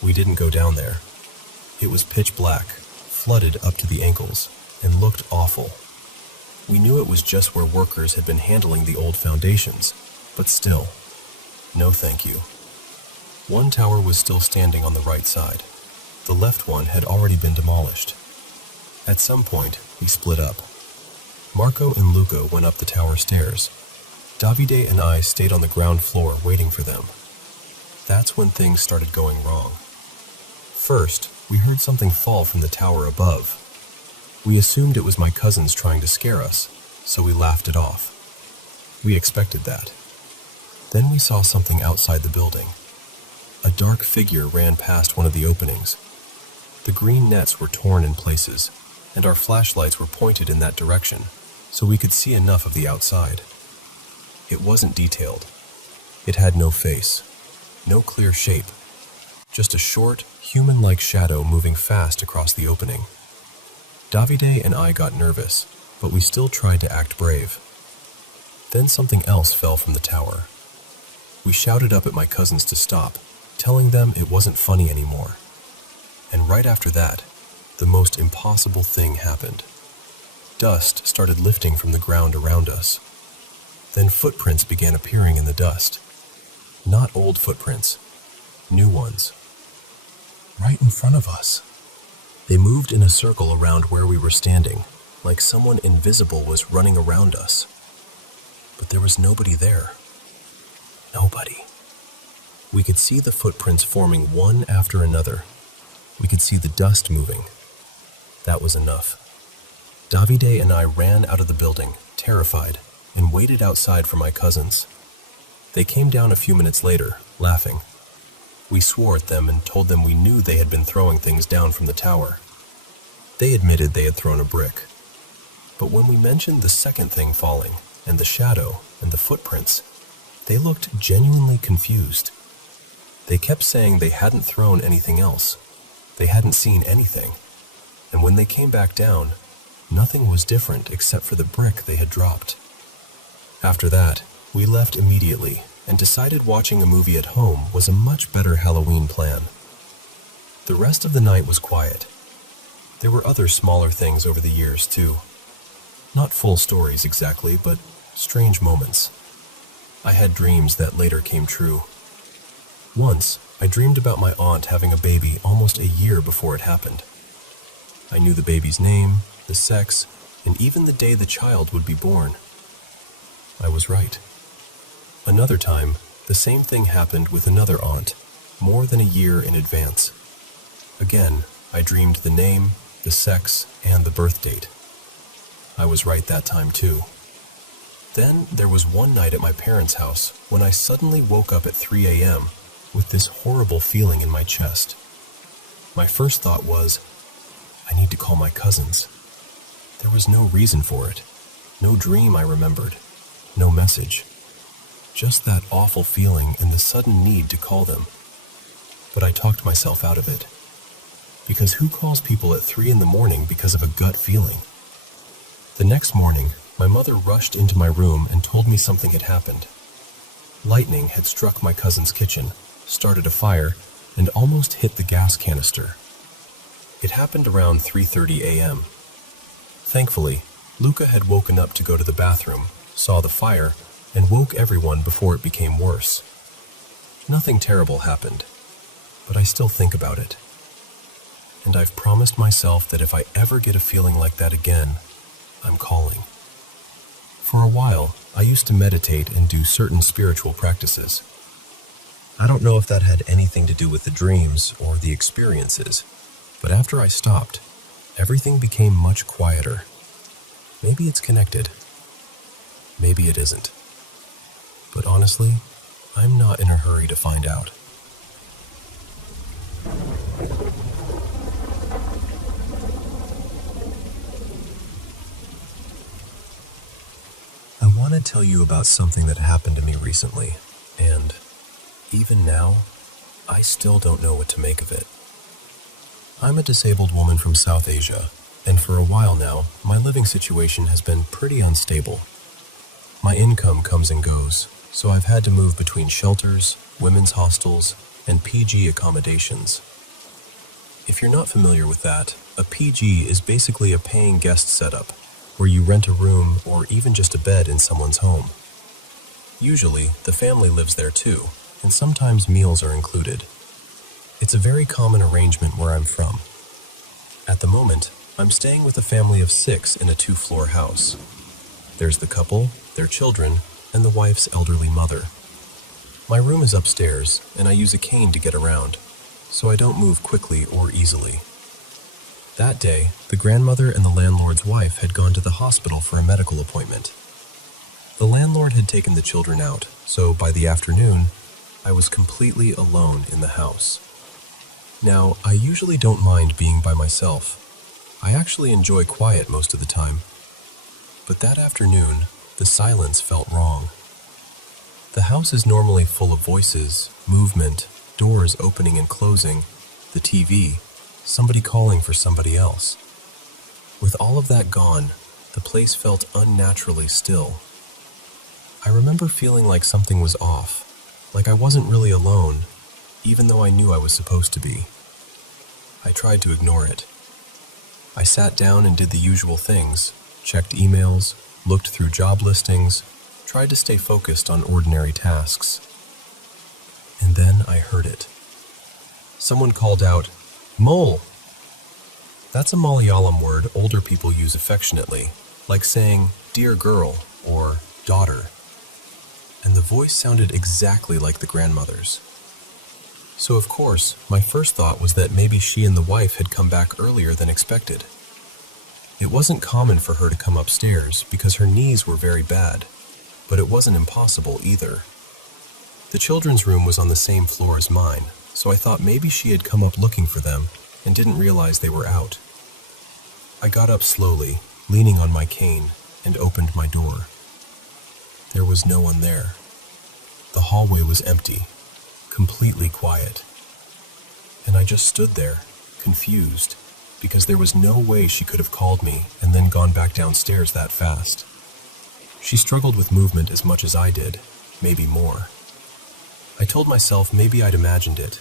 We didn't go down there. It was pitch black, flooded up to the ankles, and looked awful. We knew it was just where workers had been handling the old foundations, but still, no thank you. One tower was still standing on the right side. The left one had already been demolished. At some point, we split up. Marco and Luca went up the tower stairs. Davide and I stayed on the ground floor waiting for them. That's when things started going wrong. First, we heard something fall from the tower above. We assumed it was my cousins trying to scare us, so we laughed it off. We expected that. Then we saw something outside the building. A dark figure ran past one of the openings. The green nets were torn in places, and our flashlights were pointed in that direction, so we could see enough of the outside. It wasn't detailed. It had no face, no clear shape, just a short, human-like shadow moving fast across the opening. Davide and I got nervous, but we still tried to act brave. Then something else fell from the tower. We shouted up at my cousins to stop, telling them it wasn't funny anymore. And right after that, the most impossible thing happened. Dust started lifting from the ground around us. Then footprints began appearing in the dust. Not old footprints, new ones. right in front of us. They moved in a circle around where we were standing, like someone invisible was running around us. But there was nobody there. Nobody. We could see the footprints forming one after another. We could see the dust moving. That was enough. Davide and I ran out of the building, terrified, and waited outside for my cousins. They came down a few minutes later, laughing. We swore at them and told them we knew they had been throwing things down from the tower. They admitted they had thrown a brick. But when we mentioned the second thing falling, and the shadow, and the footprints, they looked genuinely confused. They kept saying they hadn't thrown anything else. They hadn't seen anything. And when they came back down, nothing was different except for the brick they had dropped. After that, we left immediately and decided watching a movie at home was a much better Halloween plan. The rest of the night was quiet. There were other smaller things over the years, too. Not full stories exactly, but strange moments. I had dreams that later came true. Once, I dreamed about my aunt having a baby almost a year before it happened. I knew the baby's name, the sex, and even the day the child would be born. I was right. Another time, the same thing happened with another aunt, more than a year in advance. Again, I dreamed the name, the sex, and the birth date. I was right that time too. Then there was one night at my parents' house when I suddenly woke up at 3 a.m. with this horrible feeling in my chest. My first thought was, I need to call my cousins. There was no reason for it. No dream I remembered. No message. Just that awful feeling and the sudden need to call them. But I talked myself out of it. Because who calls people at 3 in the morning because of a gut feeling? The next morning, my mother rushed into my room and told me something had happened. Lightning had struck my cousin's kitchen, started a fire, and almost hit the gas canister. It happened around 3:30 a.m. Thankfully, Luca had woken up to go to the bathroom, saw the fire, and woke everyone before it became worse. Nothing terrible happened, but I still think about it. And I've promised myself that if I ever get a feeling like that again, I'm calling. For a while, I used to meditate and do certain spiritual practices. I don't know if that had anything to do with the dreams or the experiences, but after I stopped, everything became much quieter. Maybe it's connected. Maybe it isn't. But honestly, I'm not in a hurry to find out. I want to tell you about something that happened to me recently, and even now, I still don't know what to make of it. I'm a disabled woman from South Asia, and for a while now, my living situation has been pretty unstable. My income comes and goes, so I've had to move between shelters, women's hostels, and PG accommodations. If you're not familiar with that, a PG is basically a paying guest setup, where you rent a room or even just a bed in someone's home. Usually, the family lives there too, and sometimes meals are included. It's a very common arrangement where I'm from. At the moment, I'm staying with a family of 6 in a 2-floor house. There's the couple, their children, and the wife's elderly mother. My room is upstairs, and I use a cane to get around, so I don't move quickly or easily. That day, the grandmother and the landlord's wife had gone to the hospital for a medical appointment. The landlord had taken the children out, so by the afternoon, I was completely alone in the house. Now, I usually don't mind being by myself. I actually enjoy quiet most of the time. But that afternoon, the silence felt wrong. The house is normally full of voices, movement, doors opening and closing, the TV, somebody calling for somebody else. With all of that gone, the place felt unnaturally still. I remember feeling like something was off, like I wasn't really alone, even though I knew I was supposed to be. I tried to ignore it. I sat down and did the usual things, checked emails, looked through job listings, tried to stay focused on ordinary tasks. And then I heard it. Someone called out, Mole. That's a Malayalam word older people use affectionately, like saying, dear girl, or daughter. And the voice sounded exactly like the grandmother's. So of course, my first thought was that maybe she and the wife had come back earlier than expected. It wasn't common for her to come upstairs because her knees were very bad, but it wasn't impossible either. The children's room was on the same floor as mine, so I thought maybe she had come up looking for them and didn't realize they were out. I got up slowly, leaning on my cane, and opened my door. There was no one there. The hallway was empty, completely quiet. And I just stood there, confused, because there was no way she could have called me and then gone back downstairs that fast. She struggled with movement as much as I did, maybe more. I told myself maybe I'd imagined it.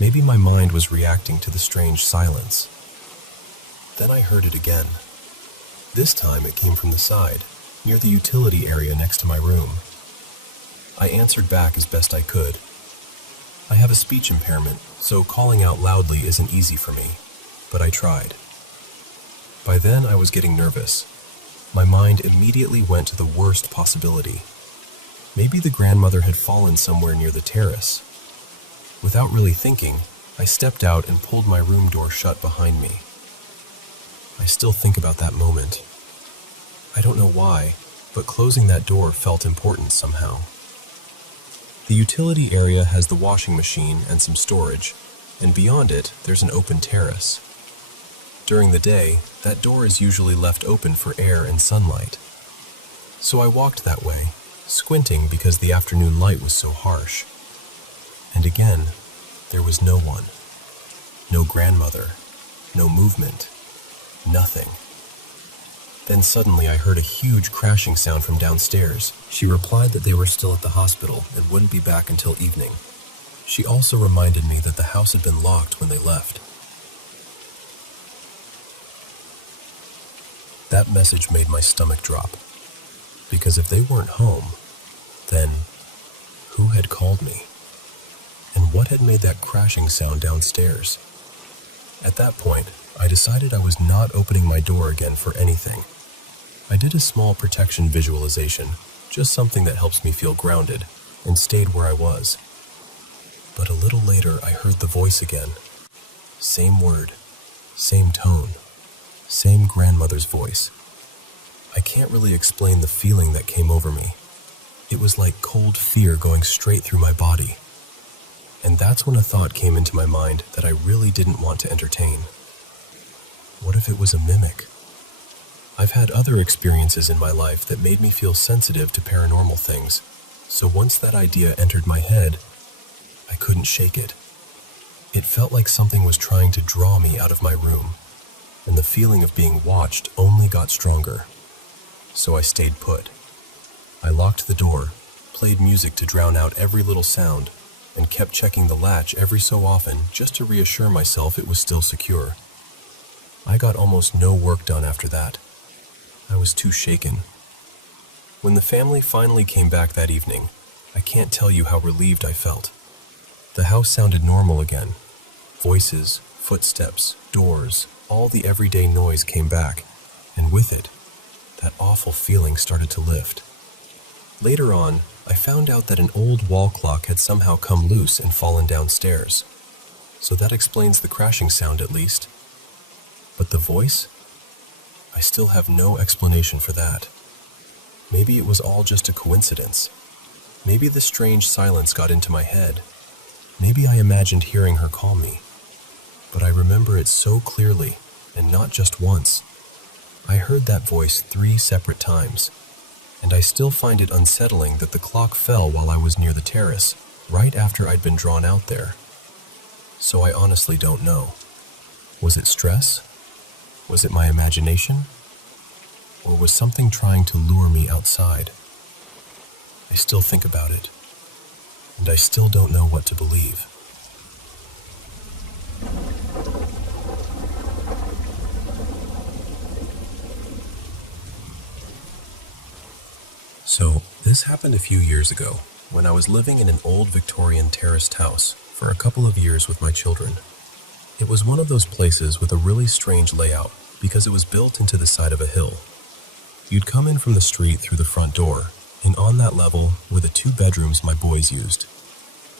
Maybe my mind was reacting to the strange silence. Then I heard it again. This time it came from the side, near the utility area next to my room. I answered back as best I could. I have a speech impairment, so calling out loudly isn't easy for me, but I tried. By then I was getting nervous. My mind immediately went to the worst possibility. Maybe the grandmother had fallen somewhere near the terrace. Without really thinking, I stepped out and pulled my room door shut behind me. I still think about that moment. I don't know why, but closing that door felt important somehow. The utility area has the washing machine and some storage, and beyond it, there's an open terrace. During the day, that door is usually left open for air and sunlight. So I walked that way, squinting because the afternoon light was so harsh. And again, there was no one. No grandmother, no movement, nothing. Then suddenly I heard a huge crashing sound from downstairs. She replied that they were still at the hospital and wouldn't be back until evening. She also reminded me that the house had been locked when they left. That message made my stomach drop, because if they weren't home, then who had called me? And what had made that crashing sound downstairs? At that point, I decided I was not opening my door again for anything. I did a small protection visualization, just something that helps me feel grounded, and stayed where I was. But a little later, I heard the voice again. Same word, same tone, same grandmother's voice. I can't really explain the feeling that came over me. It was like cold fear going straight through my body. And that's when a thought came into my mind that I really didn't want to entertain. What if it was a mimic? I've had other experiences in my life that made me feel sensitive to paranormal things, so once that idea entered my head, I couldn't shake it. It felt like something was trying to draw me out of my room, and the feeling of being watched only got stronger. So I stayed put. I locked the door, played music to drown out every little sound, and kept checking the latch every so often just to reassure myself it was still secure. I got almost no work done after that. I was too shaken. When the family finally came back that evening, I can't tell you how relieved I felt. The house sounded normal again. Voices, footsteps, doors, all the everyday noise came back, and with it, that awful feeling started to lift. Later on, I found out that an old wall clock had somehow come loose and fallen downstairs. So that explains the crashing sound at least. But the voice? I still have no explanation for that. Maybe it was all just a coincidence. Maybe the strange silence got into my head. Maybe I imagined hearing her call me. But I remember it so clearly, and not just once. I heard that voice 3 separate times, and I still find it unsettling that the clock fell while I was near the terrace, right after I'd been drawn out there. So I honestly don't know. Was it stress? Was it my imagination? Or was something trying to lure me outside? I still think about it, and I still don't know what to believe. So, this happened a few years ago, when I was living in an old Victorian terraced house for a couple of years with my children. It was one of those places with a really strange layout because it was built into the side of a hill. You'd come in from the street through the front door, and on that level were the 2 bedrooms my boys used.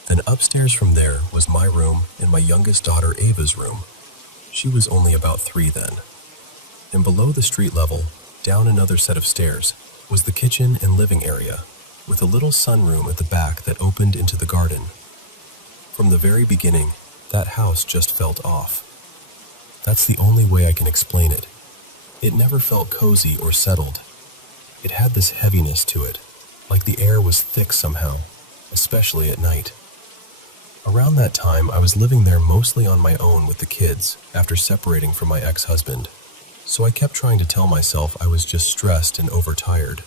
Then upstairs from there was my room and my youngest daughter Ava's room. She was only about 3 then. And below the street level, down another set of stairs, was the kitchen and living area, with a little sunroom at the back that opened into the garden. From the very beginning, that house just felt off. That's the only way I can explain it. It never felt cozy or settled. It had this heaviness to it, like the air was thick somehow, especially at night. Around that time, I was living there mostly on my own with the kids after separating from my ex-husband, so I kept trying to tell myself I was just stressed and overtired.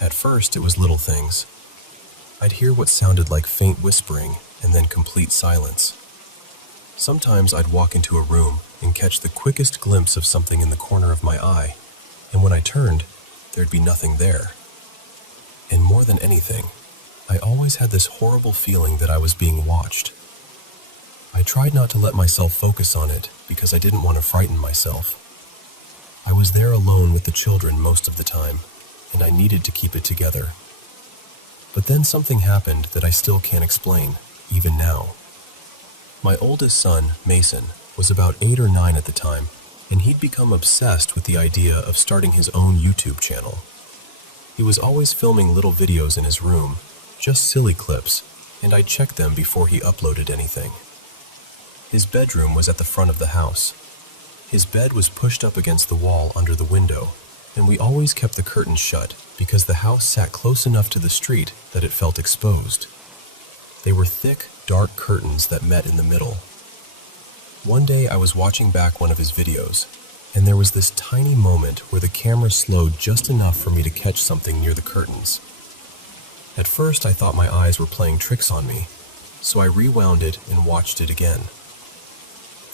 At first, it was little things. I'd hear what sounded like faint whispering and then complete silence. Sometimes I'd walk into a room and catch the quickest glimpse of something in the corner of my eye, and when I turned, there'd be nothing there. And more than anything, I always had this horrible feeling that I was being watched. I tried not to let myself focus on it because I didn't want to frighten myself. I was there alone with the children most of the time, and I needed to keep it together. But then something happened that I still can't explain, even now. My oldest son, Mason, was about 8 or 9 at the time, and he'd become obsessed with the idea of starting his own YouTube channel. He was always filming little videos in his room, just silly clips, and I'd check them before he uploaded anything. His bedroom was at the front of the house. His bed was pushed up against the wall under the window, and we always kept the curtains shut because the house sat close enough to the street that it felt exposed. They were thick, dark curtains that met in the middle. One day I was watching back one of his videos, and there was this tiny moment where the camera slowed just enough for me to catch something near the curtains. At first I thought my eyes were playing tricks on me, so I rewound it and watched it again.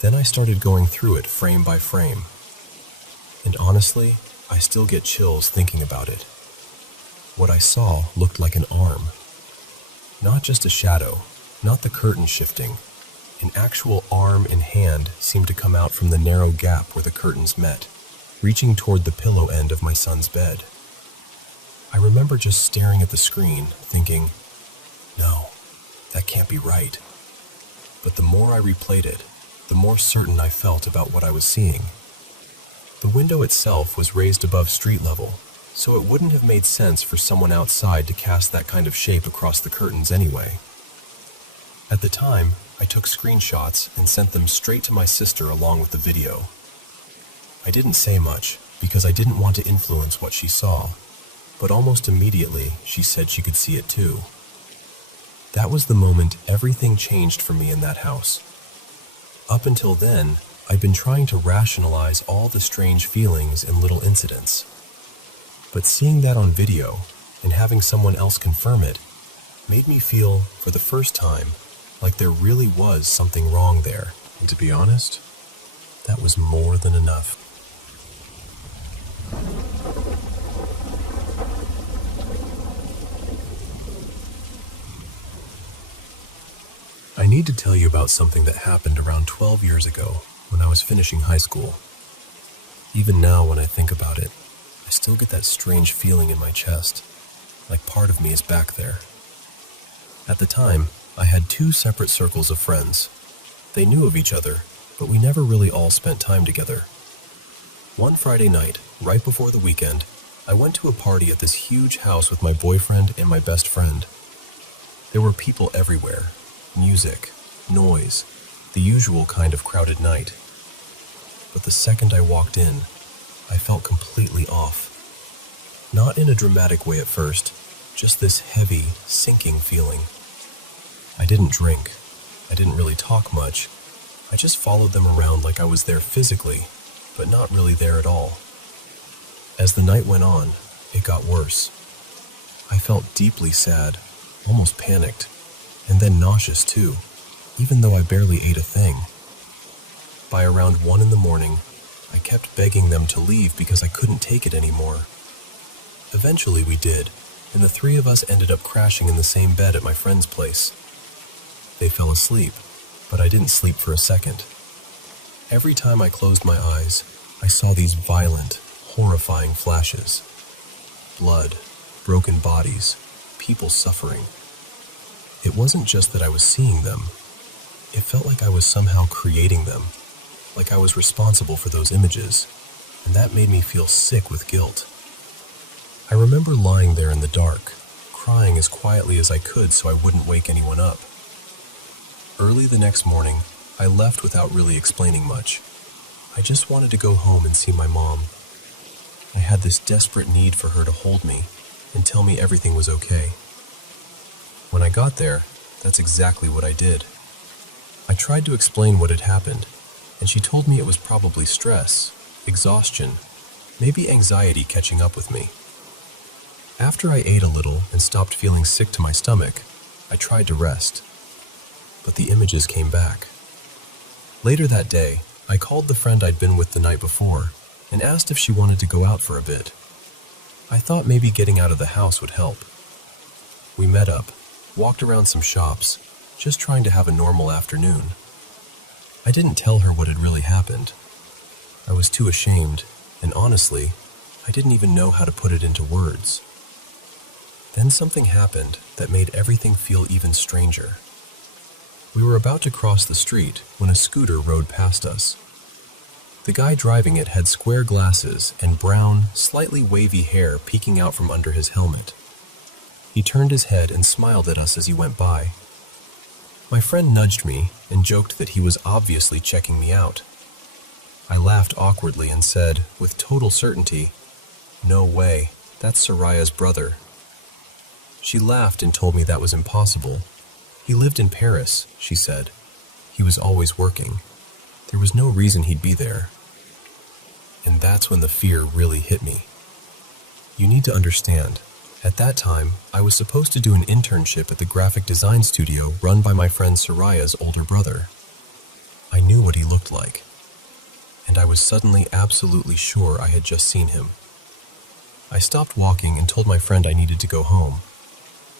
Then I started going through it frame by frame. And honestly, I still get chills thinking about it. What I saw looked like an arm. Not just a shadow, not the curtain shifting. An actual arm and hand seemed to come out from the narrow gap where the curtains met, reaching toward the pillow end of my son's bed. I remember just staring at the screen, thinking, no, that can't be right. But the more I replayed it, the more certain I felt about what I was seeing. The window itself was raised above street level, so it wouldn't have made sense for someone outside to cast that kind of shape across the curtains anyway. At the time, I took screenshots and sent them straight to my sister along with the video. I didn't say much because I didn't want to influence what she saw, but almost immediately she said she could see it too. That was the moment everything changed for me in that house. Up until then, I'd been trying to rationalize all the strange feelings and little incidents. But seeing that on video and having someone else confirm it made me feel, for the first time, like there really was something wrong there. And to be honest, that was more than enough. I need to tell you about something that happened around 12 years ago when I was finishing high school. Even now, when I think about it, I still get that strange feeling in my chest, like part of me is back there. At the time, I had 2 separate circles of friends. They knew of each other, but we never really all spent time together. One Friday night, right before the weekend, I went to a party at this huge house with my boyfriend and my best friend. There were people everywhere. Music, noise, the usual kind of crowded night. But the second I walked in, I felt completely off. Not in a dramatic way at first, just this heavy, sinking feeling. I didn't drink. I didn't really talk much. I just followed them around like I was there physically, but not really there at all. As the night went on, it got worse. I felt deeply sad, almost panicked, and then nauseous too, even though I barely ate a thing. By around 1 in the morning, I kept begging them to leave because I couldn't take it anymore. Eventually we did, and the 3 of us ended up crashing in the same bed at my friend's place. They fell asleep, but I didn't sleep for a second. Every time I closed my eyes, I saw these violent, horrifying flashes. Blood, broken bodies, people suffering. It wasn't just that I was seeing them. It felt like I was somehow creating them, like I was responsible for those images, and that made me feel sick with guilt. I remember lying there in the dark, crying as quietly as I could so I wouldn't wake anyone up. Early the next morning, I left without really explaining much. I just wanted to go home and see my mom. I had this desperate need for her to hold me and tell me everything was okay. When I got there, that's exactly what I did. I tried to explain what had happened, and she told me it was probably stress, exhaustion, maybe anxiety catching up with me. After I ate a little and stopped feeling sick to my stomach, I tried to rest, but the images came back. Later that day, I called the friend I'd been with the night before and asked if she wanted to go out for a bit. I thought maybe getting out of the house would help. We met up, walked around some shops, just trying to have a normal afternoon. I didn't tell her what had really happened. I was too ashamed, and honestly, I didn't even know how to put it into words. Then something happened that made everything feel even stranger. We were about to cross the street when a scooter rode past us. The guy driving it had square glasses and brown, slightly wavy hair peeking out from under his helmet. He turned his head and smiled at us as he went by. My friend nudged me and joked that he was obviously checking me out. I laughed awkwardly and said, with total certainty, "No way, that's Soraya's brother." She laughed and told me that was impossible. He lived in Paris, she said. He was always working. There was no reason he'd be there. And that's when the fear really hit me. You need to understand, at that time, I was supposed to do an internship at the graphic design studio run by my friend Soraya's older brother. I knew what he looked like, and I was suddenly absolutely sure I had just seen him. I stopped walking and told my friend I needed to go home.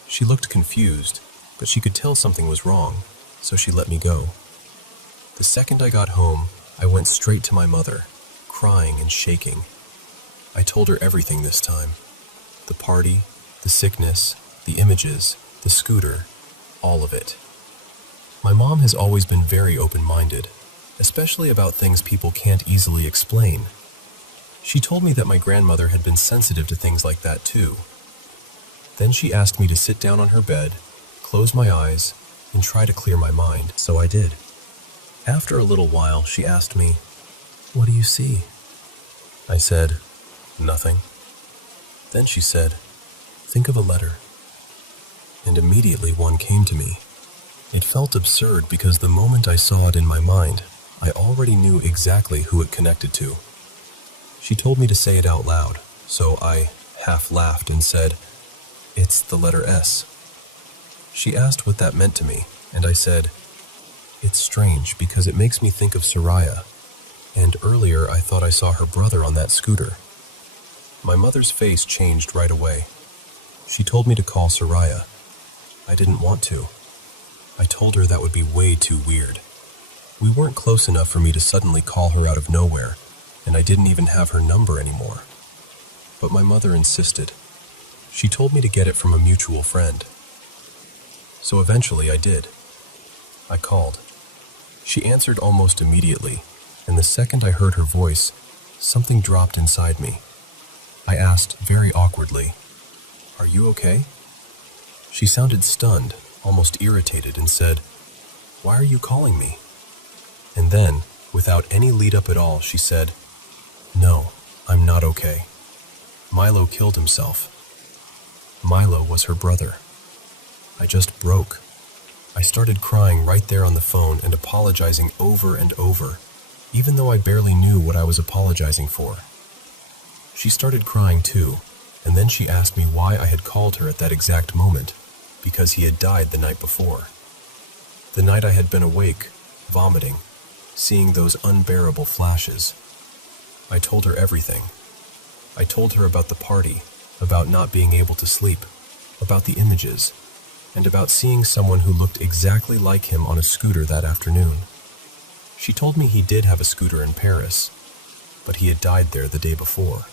She looked confused, but she could tell something was wrong, so she let me go. The second I got home, I went straight to my mother, crying and shaking. I told her everything this time. The party, the sickness, the images, the scooter, all of it. My mom has always been very open-minded, especially about things people can't easily explain. She told me that my grandmother had been sensitive to things like that too. Then she asked me to sit down on her bed, close my eyes, and try to clear my mind, so I did. After a little while, she asked me, "What do you see?" I said, "Nothing." Then she said, "Think of a letter." And immediately one came to me. It felt absurd because the moment I saw it in my mind, I already knew exactly who it connected to. She told me to say it out loud, so I half laughed and said, "It's the letter S." She asked what that meant to me, and I said, "It's strange because it makes me think of Soraya, and earlier I thought I saw her brother on that scooter." My mother's face changed right away. She told me to call Soraya. I didn't want to. I told her that would be way too weird. We weren't close enough for me to suddenly call her out of nowhere, and I didn't even have her number anymore. But my mother insisted. She told me to get it from a mutual friend. So eventually I did. I called. She answered almost immediately, and the second I heard her voice, something dropped inside me. I asked very awkwardly, "Are you okay?" She sounded stunned, almost irritated, and said, "Why are you calling me?" And then, without any lead-up at all, she said, "No, I'm not okay. Milo killed himself." Milo was her brother. I just broke. I started crying right there on the phone and apologizing over and over, even though I barely knew what I was apologizing for. She started crying too, and then she asked me why I had called her at that exact moment, because he had died the night before. The night I had been awake, vomiting, seeing those unbearable flashes. I told her everything. I told her about the party, about not being able to sleep, about the images, and about seeing someone who looked exactly like him on a scooter that afternoon. She told me he did have a scooter in Paris, but he had died there the day before.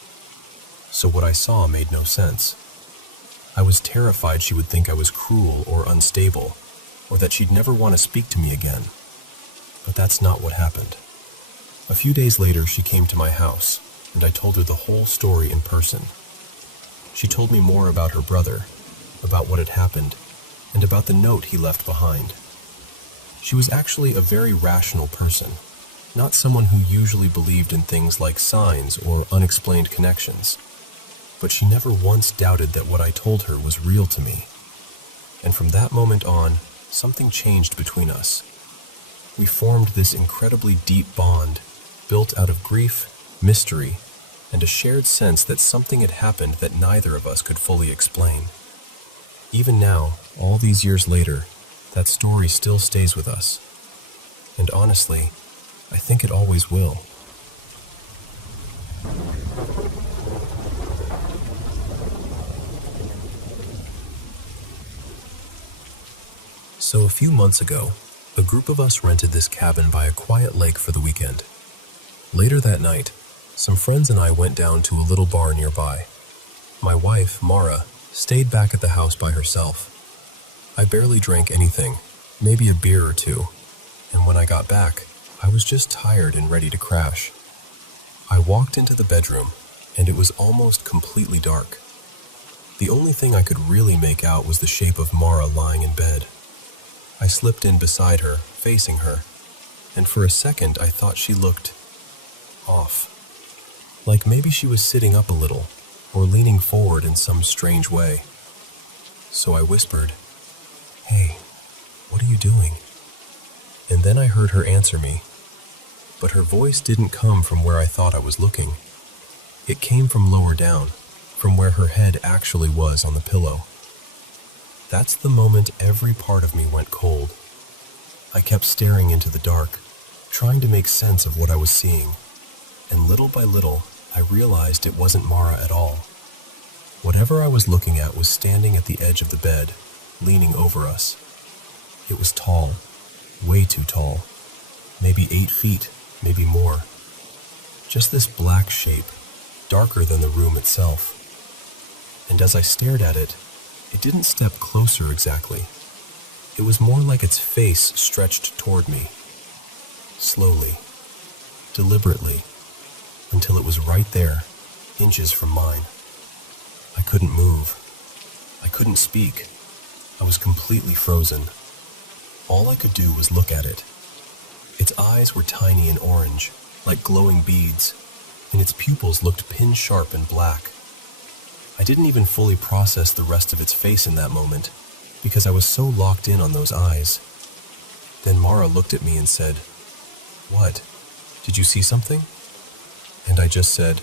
So what I saw made no sense. I was terrified she would think I was cruel or unstable, or that she'd never want to speak to me again. But that's not what happened. A few days later, she came to my house, and I told her the whole story in person. She told me more about her brother, about what had happened, and about the note he left behind. She was actually a very rational person, not someone who usually believed in things like signs or unexplained connections. But she never once doubted that what I told her was real to me. And from that moment on, something changed between us. We formed this incredibly deep bond, built out of grief, mystery, and a shared sense that something had happened that neither of us could fully explain. Even now, all these years later, that story still stays with us. And honestly, I think it always will. So a few months ago, a group of us rented this cabin by a quiet lake for the weekend. Later that night, some friends and I went down to a little bar nearby. My wife, Mara, stayed back at the house by herself. I barely drank anything, maybe a beer or two, and when I got back, I was just tired and ready to crash. I walked into the bedroom, and it was almost completely dark. The only thing I could really make out was the shape of Mara lying in bed. I slipped in beside her, facing her, and for a second I thought she looked off. Like maybe she was sitting up a little, or leaning forward in some strange way. So I whispered, "Hey, what are you doing?" And then I heard her answer me, but her voice didn't come from where I thought I was looking. It came from lower down, from where her head actually was on the pillow. That's the moment every part of me went cold. I kept staring into the dark, trying to make sense of what I was seeing, and little by little, I realized it wasn't Mara at all. Whatever I was looking at was standing at the edge of the bed, leaning over us. It was tall, way too tall, maybe 8 feet, maybe more. Just this black shape, darker than the room itself. And as I stared at it, it didn't step closer exactly. It was more like its face stretched toward me, slowly, deliberately, until it was right there, inches from mine. I couldn't move. I couldn't speak. I was completely frozen. All I could do was look at it. Its eyes were tiny and orange, like glowing beads, and its pupils looked pin-sharp and black. I didn't even fully process the rest of its face in that moment, because I was so locked in on those eyes. Then Mara looked at me and said, "What? Did you see something?" And I just said,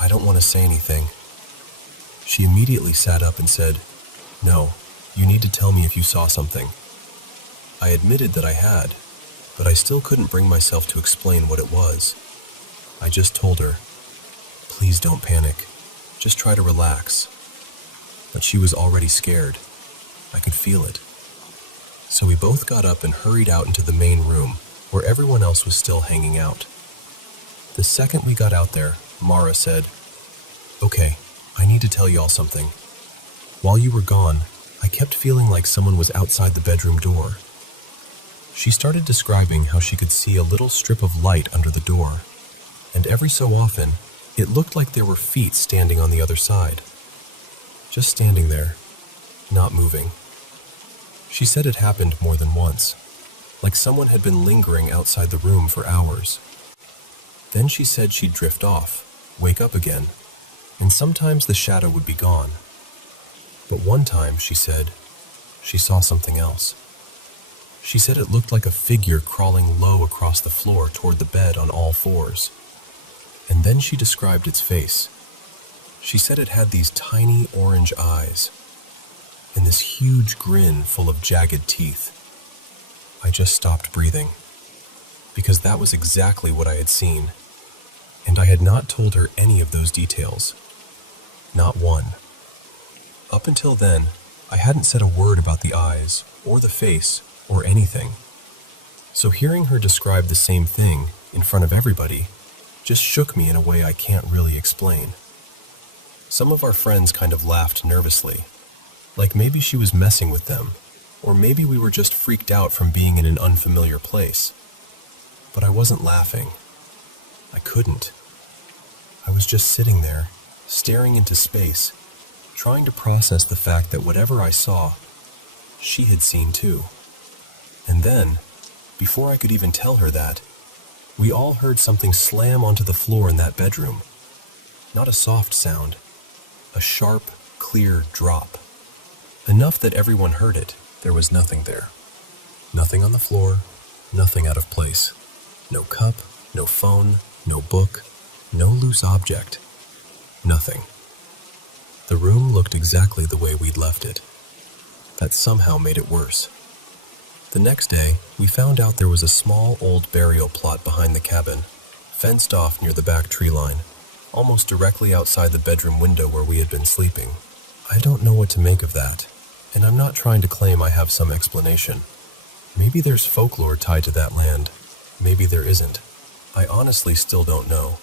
"I don't want to say anything." She immediately sat up and said, "No, you need to tell me if you saw something." I admitted that I had, but I still couldn't bring myself to explain what it was. I just told her, "Please don't panic. Just try to relax." But she was already scared. I could feel it. So we both got up and hurried out into the main room, where everyone else was still hanging out. The second we got out there, Mara said, "Okay, I need to tell y'all something. While you were gone, I kept feeling like someone was outside the bedroom door." She started describing how she could see a little strip of light under the door, and every so often, it looked like there were feet standing on the other side. Just standing there, not moving. She said it happened more than once, like someone had been lingering outside the room for hours. Then she said she'd drift off, wake up again, and sometimes the shadow would be gone. But one time, she said, she saw something else. She said it looked like a figure crawling low across the floor toward the bed on all fours. And then she described its face. She said it had these tiny orange eyes, and this huge grin full of jagged teeth. I just stopped breathing, because that was exactly what I had seen, and I had not told her any of those details. Not one. Up until then, I hadn't said a word about the eyes, or the face, or anything. So hearing her describe the same thing in front of everybody just shook me in a way I can't really explain. Some of our friends kind of laughed nervously, like maybe she was messing with them, or maybe we were just freaked out from being in an unfamiliar place. But I wasn't laughing. I couldn't. I was just sitting there, staring into space, trying to process the fact that whatever I saw, she had seen too. And then, before I could even tell her that, we all heard something slam onto the floor in that bedroom. Not a soft sound, a sharp, clear drop. Enough that everyone heard it. There was nothing there. Nothing on the floor, nothing out of place. No cup, no phone, no book, no loose object. Nothing. The room looked exactly the way we'd left it. That somehow made it worse. The next day, we found out there was a small old burial plot behind the cabin, fenced off near the back tree line, almost directly outside the bedroom window where we had been sleeping. I don't know what to make of that, and I'm not trying to claim I have some explanation. Maybe there's folklore tied to that land. Maybe there isn't. I honestly still don't know.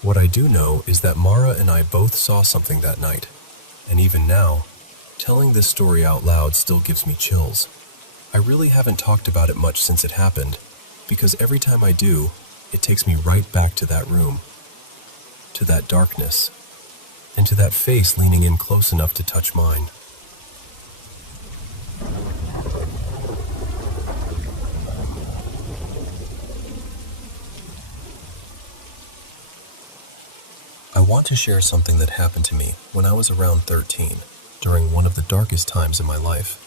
What I do know is that Mara and I both saw something that night, and even now, telling this story out loud still gives me chills. I really haven't talked about it much since it happened, because every time I do, it takes me right back to that room, to that darkness, and to that face leaning in close enough to touch mine. I want to share something that happened to me when I was around 13, during one of the darkest times in my life.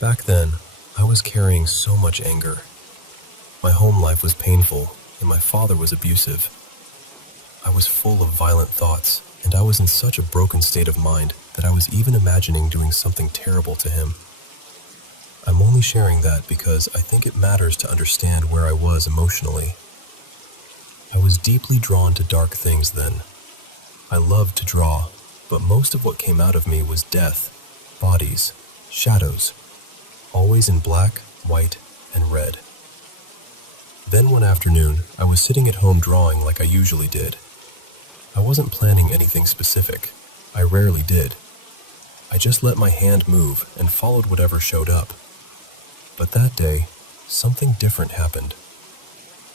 Back then, I was carrying so much anger. My home life was painful, and my father was abusive. I was full of violent thoughts, and I was in such a broken state of mind that I was even imagining doing something terrible to him. I'm only sharing that because I think it matters to understand where I was emotionally. I was deeply drawn to dark things then. I loved to draw, but most of what came out of me was death, bodies, shadows, always in black, white, and red. Then one afternoon, I was sitting at home drawing like I usually did. I wasn't planning anything specific. I rarely did. I just let my hand move and followed whatever showed up. But that day, something different happened.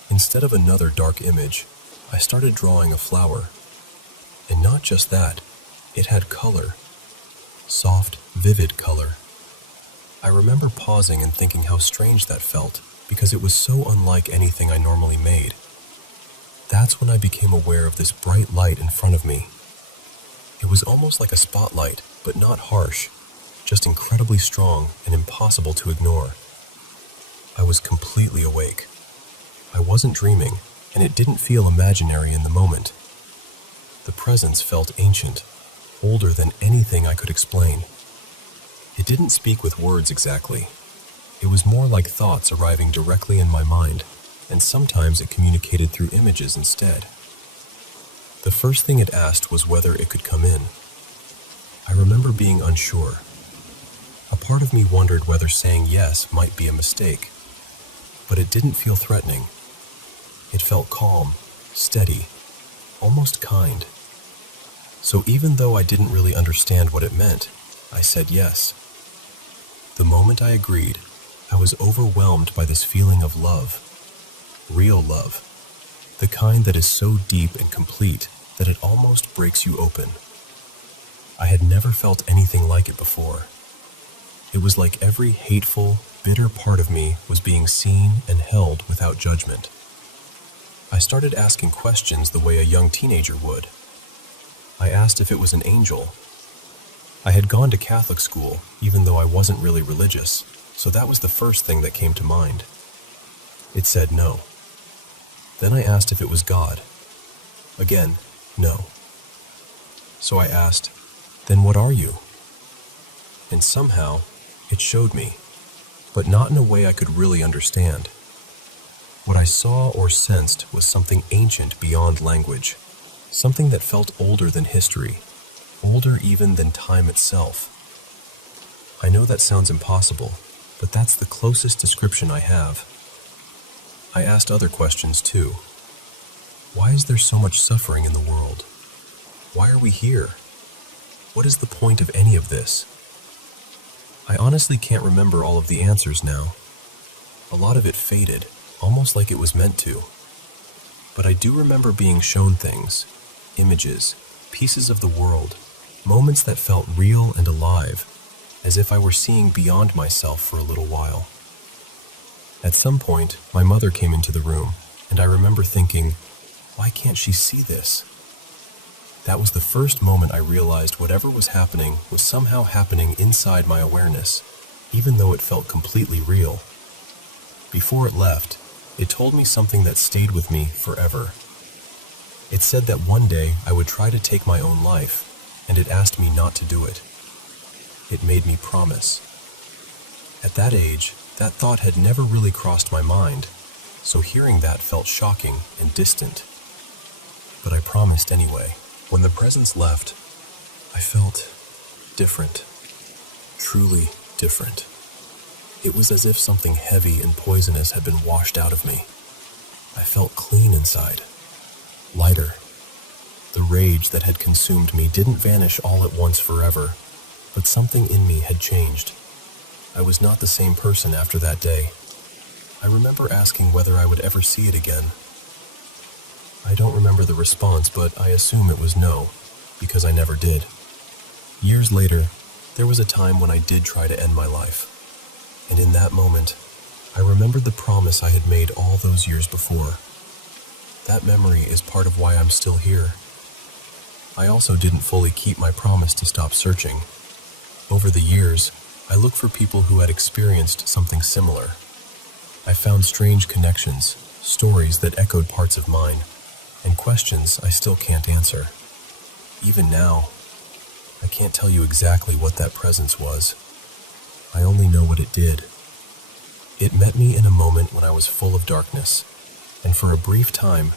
Instead of another dark image, I started drawing a flower. And not just that, it had color. Soft, vivid color. I remember pausing and thinking how strange that felt, because it was so unlike anything I normally made. That's when I became aware of this bright light in front of me. It was almost like a spotlight, but not harsh, just incredibly strong and impossible to ignore. I was completely awake. I wasn't dreaming, and it didn't feel imaginary in the moment. The presence felt ancient, older than anything I could explain. It didn't speak with words exactly. It was more like thoughts arriving directly in my mind, and sometimes it communicated through images instead. The first thing it asked was whether it could come in. I remember being unsure. A part of me wondered whether saying yes might be a mistake, but it didn't feel threatening. It felt calm, steady, almost kind. So even though I didn't really understand what it meant, I said yes. The moment I agreed, I was overwhelmed by this feeling of love. Real love. The kind that is so deep and complete that it almost breaks you open. I had never felt anything like it before. It was like every hateful, bitter part of me was being seen and held without judgment. I started asking questions the way a young teenager would. I asked if it was an angel. I had gone to Catholic school, even though I wasn't really religious, so that was the first thing that came to mind. It said no. Then I asked if it was God. Again, no. So I asked, then what are you? And somehow, it showed me, but not in a way I could really understand. What I saw or sensed was something ancient beyond language, something that felt older than history, older even than time itself. I know that sounds impossible, but that's the closest description I have. I asked other questions too. Why is there so much suffering in the world? Why are we here? What is the point of any of this? I honestly can't remember all of the answers now. A lot of it faded, almost like it was meant to. But I do remember being shown things, images, pieces of the world, moments that felt real and alive, as if I were seeing beyond myself for a little while. At some point, my mother came into the room, and I remember thinking, why can't she see this? That was the first moment I realized whatever was happening was somehow happening inside my awareness, even though it felt completely real. Before it left, it told me something that stayed with me forever. It said that one day I would try to take my own life, and it asked me not to do it. It made me promise. At that age, that thought had never really crossed my mind, so hearing that felt shocking and distant. But I promised anyway. When the presence left, I felt different. Truly different. It was as if something heavy and poisonous had been washed out of me. I felt clean inside. Lighter. The rage that had consumed me didn't vanish all at once forever, but something in me had changed. I was not the same person after that day. I remember asking whether I would ever see it again. I don't remember the response, but I assume it was no, because I never did. Years later, there was a time when I did try to end my life. And in that moment, I remembered the promise I had made all those years before. That memory is part of why I'm still here. I also didn't fully keep my promise to stop searching. Over the years, I looked for people who had experienced something similar. I found strange connections, stories that echoed parts of mine, and questions I still can't answer. Even now, I can't tell you exactly what that presence was. I only know what it did. It met me in a moment when I was full of darkness, and for a brief time,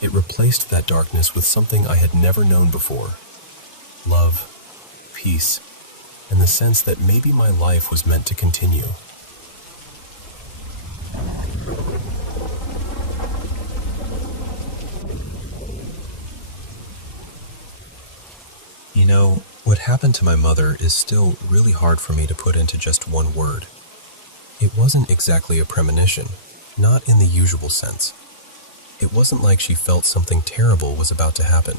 it replaced that darkness with something I had never known before. Love, peace, and the sense that maybe my life was meant to continue. You know, what happened to my mother is still really hard for me to put into just one word. It wasn't exactly a premonition, not in the usual sense. It wasn't like she felt something terrible was about to happen.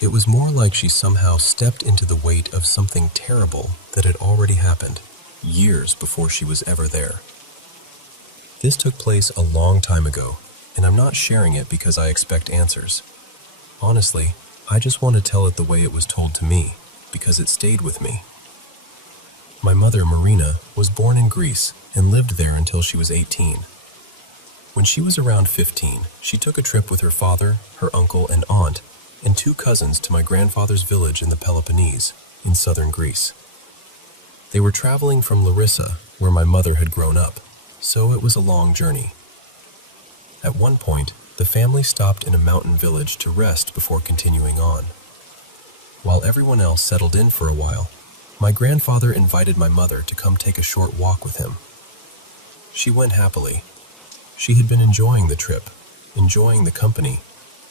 It was more like she somehow stepped into the weight of something terrible that had already happened, years before she was ever there. This took place a long time ago, and I'm not sharing it because I expect answers. Honestly, I just want to tell it the way it was told to me, because it stayed with me. My mother, Marina, was born in Greece and lived there until she was 18. When she was around 15, she took a trip with her father, her uncle, and aunt, and 2 cousins to my grandfather's village in the Peloponnese, in southern Greece. They were traveling from Larissa, where my mother had grown up, so it was a long journey. At one point, the family stopped in a mountain village to rest before continuing on. While everyone else settled in for a while, my grandfather invited my mother to come take a short walk with him. She went happily. She had been enjoying the trip, enjoying the company,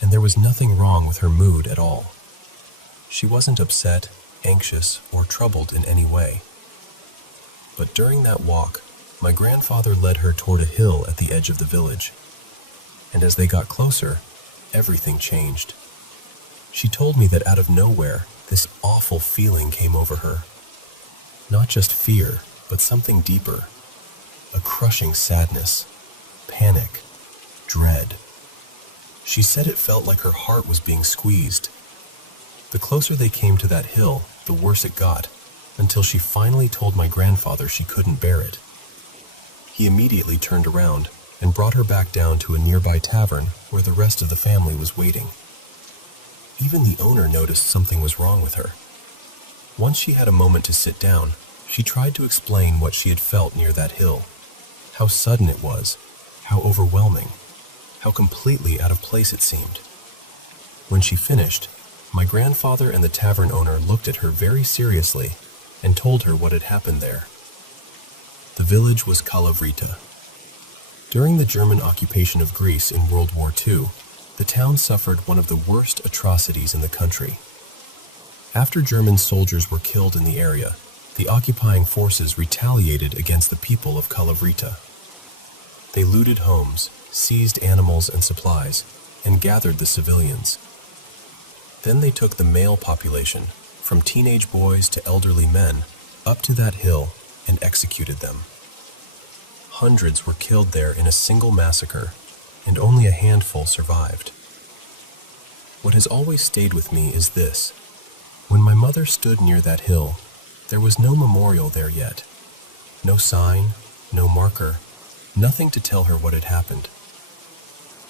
and there was nothing wrong with her mood at all. She wasn't upset, anxious, or troubled in any way. But during that walk, my grandfather led her toward a hill at the edge of the village. And as they got closer, everything changed. She told me that out of nowhere, this awful feeling came over her. Not just fear, but something deeper. A crushing sadness, panic, dread. She said it felt like her heart was being squeezed. The closer they came to that hill, the worse it got, until she finally told my grandfather she couldn't bear it. He immediately turned around and brought her back down to a nearby tavern where the rest of the family was waiting. Even the owner noticed something was wrong with her. Once she had a moment to sit down, she tried to explain what she had felt near that hill. How sudden it was, how overwhelming, how completely out of place it seemed. When she finished, my grandfather and the tavern owner looked at her very seriously and told her what had happened there. The village was Kalavrita. During the German occupation of Greece in World War II, the town suffered one of the worst atrocities in the country. After German soldiers were killed in the area, the occupying forces retaliated against the people of Kalavrita. They looted homes, seized animals and supplies, and gathered the civilians. Then they took the male population, from teenage boys to elderly men, up to that hill and executed them. Hundreds were killed there in a single massacre, and only a handful survived. What has always stayed with me is this. When my mother stood near that hill, there was no memorial there yet. No sign, no marker, nothing to tell her what had happened.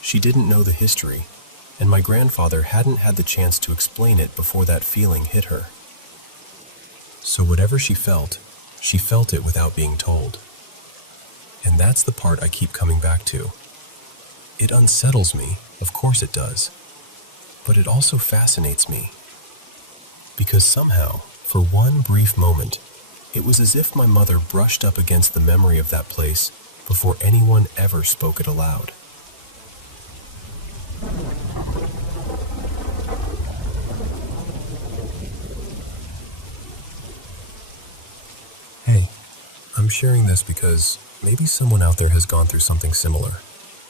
She didn't know the history, and my grandfather hadn't had the chance to explain it before that feeling hit her. So whatever she felt it without being told. And that's the part I keep coming back to. It unsettles me, of course it does, but it also fascinates me. Because somehow, for one brief moment, it was as if my mother brushed up against the memory of that place before anyone ever spoke it aloud. Hey, I'm sharing this because maybe someone out there has gone through something similar,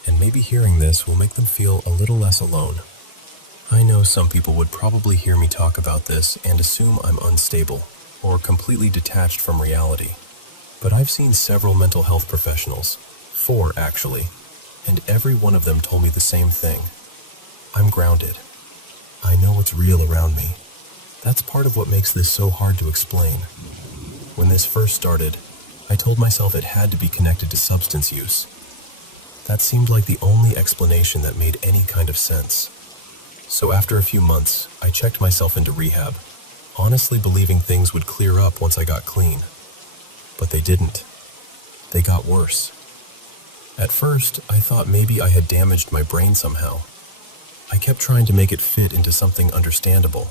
and maybe hearing this will make them feel a little less alone. I know some people would probably hear me talk about this and assume I'm unstable or completely detached from reality, but I've seen several mental health professionals, 4 actually, and every one of them told me the same thing. I'm grounded. I know what's real around me. That's part of what makes this so hard to explain. When this first started, I told myself it had to be connected to substance use. That seemed like the only explanation that made any kind of sense. So after a few months, I checked myself into rehab, honestly believing things would clear up once I got clean. But they didn't. They got worse. At first, I thought maybe I had damaged my brain somehow. I kept trying to make it fit into something understandable.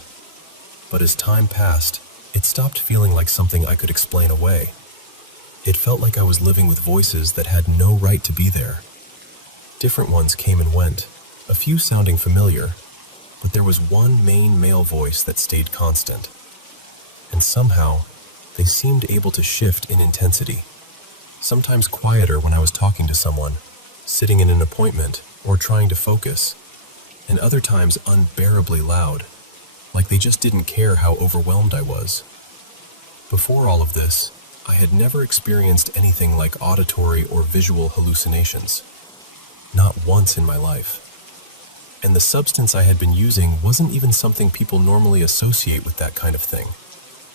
But as time passed, it stopped feeling like something I could explain away. It felt like I was living with voices that had no right to be there. Different ones came and went, a few sounding familiar, but there was one main male voice that stayed constant. And somehow, they seemed able to shift in intensity. Sometimes quieter when I was talking to someone, sitting in an appointment, or trying to focus, and other times unbearably loud, like they just didn't care how overwhelmed I was. Before all of this, I had never experienced anything like auditory or visual hallucinations. Not once in my life. And the substance I had been using wasn't even something people normally associate with that kind of thing,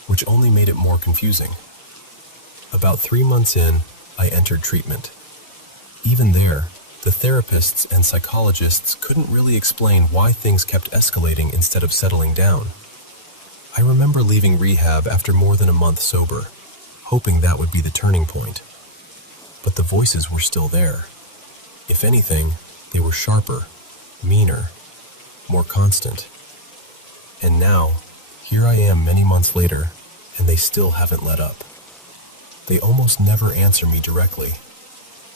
which only made it more confusing. About 3 months in, I entered treatment. Even there, the therapists and psychologists couldn't really explain why things kept escalating instead of settling down. I remember leaving rehab after more than a month sober, hoping that would be the turning point. But the voices were still there. If anything, they were sharper, meaner, more constant. And now, here I am many months later, and they still haven't let up. They almost never answer me directly.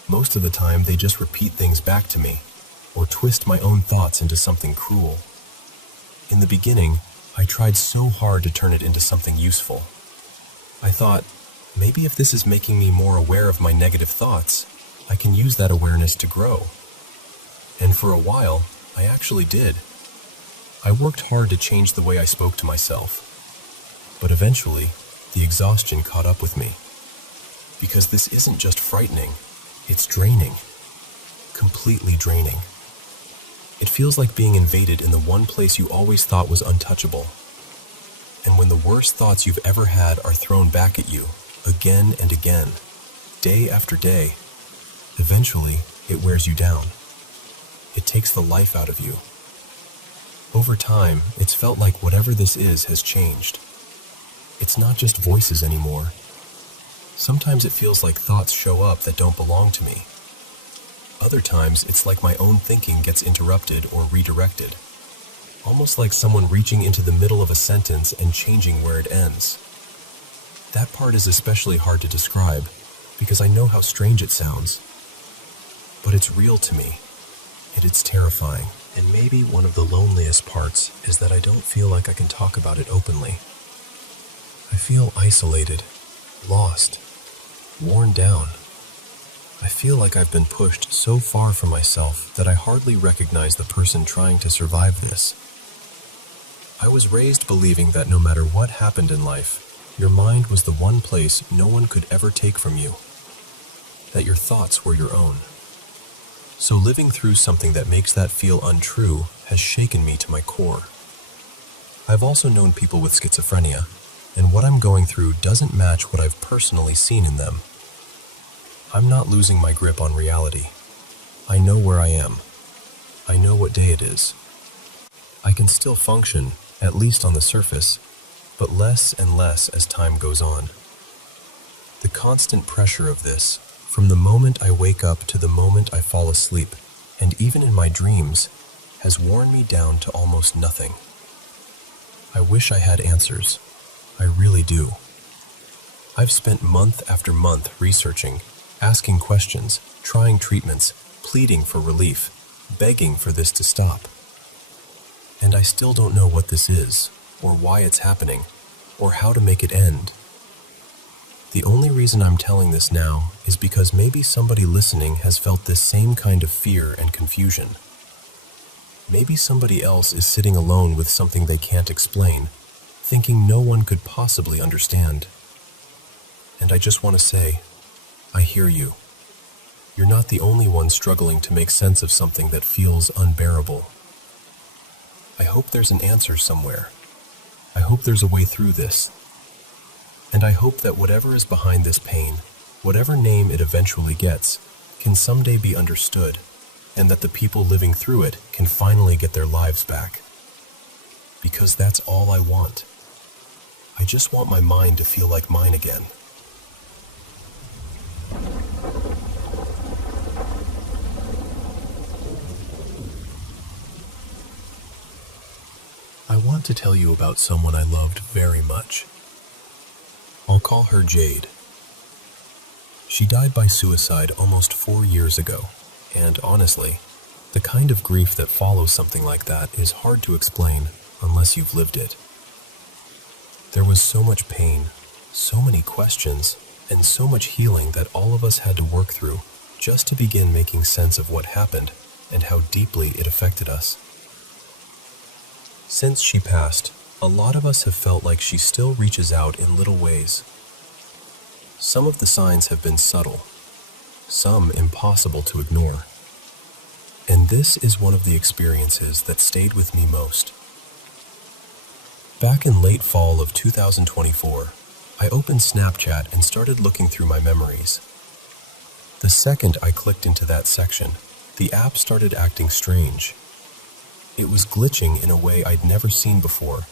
Most of the time, they just repeat things back to me, or twist my own thoughts into something cruel. In the beginning, I tried so hard to turn it into something useful. I thought, maybe if this is making me more aware of my negative thoughts, I can use that awareness to grow. And for a while, I actually did. I worked hard to change the way I spoke to myself. But eventually, the exhaustion caught up with me. Because this isn't just frightening, it's draining. Completely draining. It feels like being invaded in the one place you always thought was untouchable. And when the worst thoughts you've ever had are thrown back at you, again and again, day after day, eventually it wears you down. It takes the life out of you. Over time, it's felt like whatever this is has changed. It's not just voices anymore. Sometimes it feels like thoughts show up that don't belong to me. Other times, it's like my own thinking gets interrupted or redirected. Almost like someone reaching into the middle of a sentence and changing where it ends. That part is especially hard to describe, because I know how strange it sounds. but it's real to me, and it's terrifying. And maybe one of the loneliest parts is that I don't feel like I can talk about it openly. I feel isolated, lost, worn down. I feel like I've been pushed so far from myself that I hardly recognize the person trying to survive this. I was raised believing that no matter what happened in life, your mind was the one place no one could ever take from you, that your thoughts were your own. So living through something that makes that feel untrue has shaken me to my core. I've also known people with schizophrenia, and what I'm going through doesn't match what I've personally seen in them. I'm not losing my grip on reality. I know where I am. I know what day it is. I can still function, at least on the surface, but less and less as time goes on. The constant pressure of this, from the moment I wake up to the moment I fall asleep, and even in my dreams, has worn me down to almost nothing. I wish I had answers. I really do. I've spent month after month researching, asking questions, trying treatments, pleading for relief, begging for this to stop. And I still don't know what this is, or why it's happening, or how to make it end. The only reason I'm telling this now is because maybe somebody listening has felt this same kind of fear and confusion. Maybe somebody else is sitting alone with something they can't explain, thinking no one could possibly understand. And I just want to say, I hear you. You're not the only one struggling to make sense of something that feels unbearable. I hope there's an answer somewhere. I hope there's a way through this. And I hope that whatever is behind this pain, whatever name it eventually gets, can someday be understood, and that the people living through it can finally get their lives back. Because that's all I want. I just want my mind to feel like mine again. I want to tell you about someone I loved very much. I'll call her Jade. She died by suicide almost 4 years ago, and honestly, the kind of grief that follows something like that is hard to explain unless you've lived it. There was so much pain, so many questions, and so much healing that all of us had to work through just to begin making sense of what happened and how deeply it affected us. Since she passed, a lot of us have felt like she still reaches out in little ways. Some of the signs have been subtle, some impossible to ignore. And this is one of the experiences that stayed with me most. Back in late fall of 2024, I opened Snapchat and started looking through my memories. The second I clicked into that section, the app started acting strange. It was glitching in a way I'd never seen before,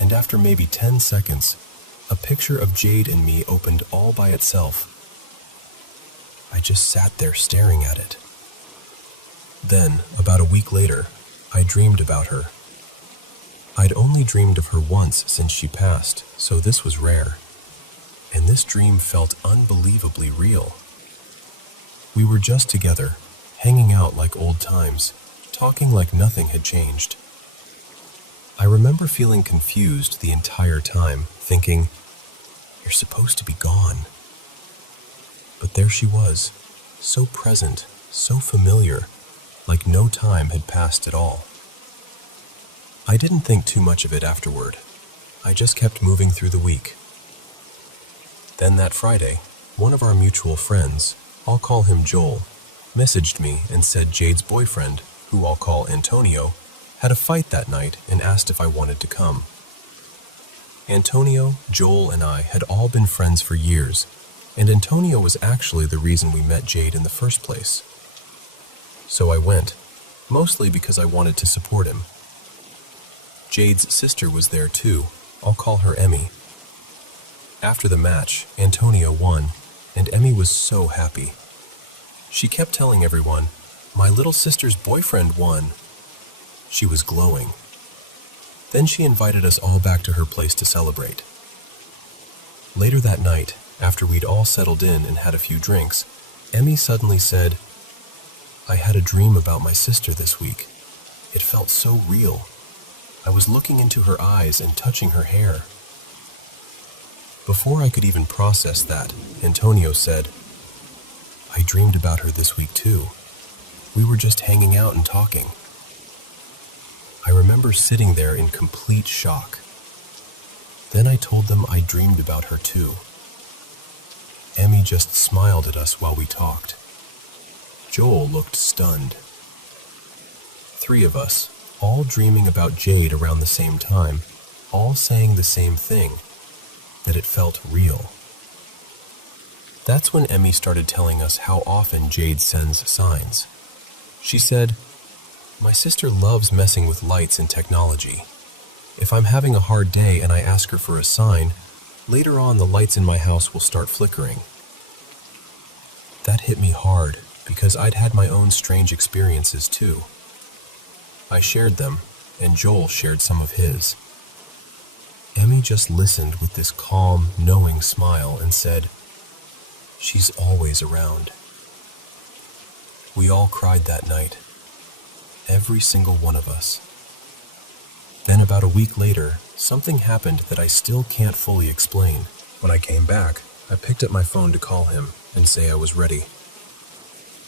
and after maybe 10 seconds, a picture of Jade and me opened all by itself. I just sat there staring at it. Then, about a week later, I dreamed about her. I'd only dreamed of her once since she passed, so this was rare. And this dream felt unbelievably real. We were just together, hanging out like old times, talking like nothing had changed. I remember feeling confused the entire time, thinking, "You're supposed to be gone." But there she was, so present, so familiar, like no time had passed at all. I didn't think too much of it afterward. I just kept moving through the week. Then that Friday, one of our mutual friends, I'll call him Joel, messaged me and said Jade's boyfriend, who I'll call Antonio, had a fight that night and asked if I wanted to come. Antonio, Joel, and I had all been friends for years, and Antonio was actually the reason we met Jade in the first place. So I went, mostly because I wanted to support him. Jade's sister was there too. I'll call her Emmy. After the match, Antonio won, and Emmy was so happy. She kept telling everyone, "My little sister's boyfriend won." She was glowing. Then she invited us all back to her place to celebrate. Later that night, after we'd all settled in and had a few drinks, Emmy suddenly said, I had a dream about my sister this week. It felt so real. I was looking into her eyes and touching her hair. Before I could even process that, Antonio said, I dreamed about her this week too. We were just hanging out and talking. I remember sitting there in complete shock. Then I told them I dreamed about her too. Emmy just smiled at us while we talked. Joel looked stunned. 3 of us, all dreaming about Jade around the same time, all saying the same thing, that it felt real. That's when Emmy started telling us how often Jade sends signs. She said, my sister loves messing with lights and technology. If I'm having a hard day and I ask her for a sign, later on the lights in my house will start flickering. That hit me hard because I'd had my own strange experiences too. I shared them, and Joel shared some of his. Emmy just listened with this calm, knowing smile and said, she's always around. We all cried that night. Every single one of us. Then about a week later, something happened that I still can't fully explain. When I came back, I picked up my phone to call him and say I was ready.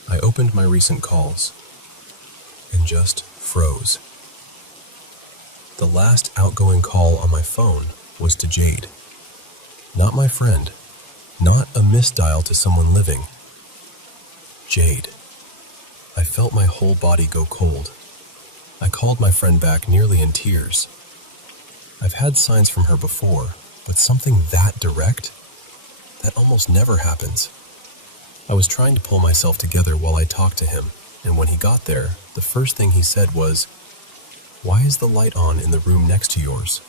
I opened my recent calls and just froze. The last outgoing call on my phone was to Jade. Not my friend, not a misdial to someone living. Jade. I felt my whole body go cold. I called my friend back nearly in tears. I've had signs from her before, but something that direct? That almost never happens. I was trying to pull myself together while I talked to him, and when he got there, the first thing he said was, why is the light on in the room next to yours?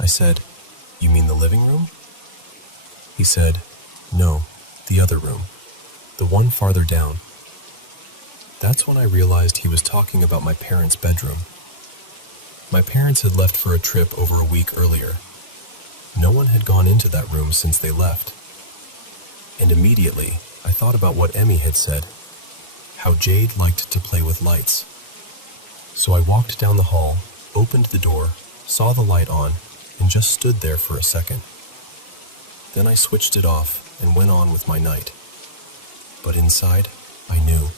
I said, you mean the living room? He said, no, the other room, the one farther down. That's when I realized he was talking about my parents' bedroom. My parents had left for a trip over a week earlier. No one had gone into that room since they left. And immediately, I thought about what Emmy had said, how Jade liked to play with lights. So I walked down the hall, opened the door, saw the light on, and just stood there for a second. Then I switched it off and went on with my night. But inside, I knew.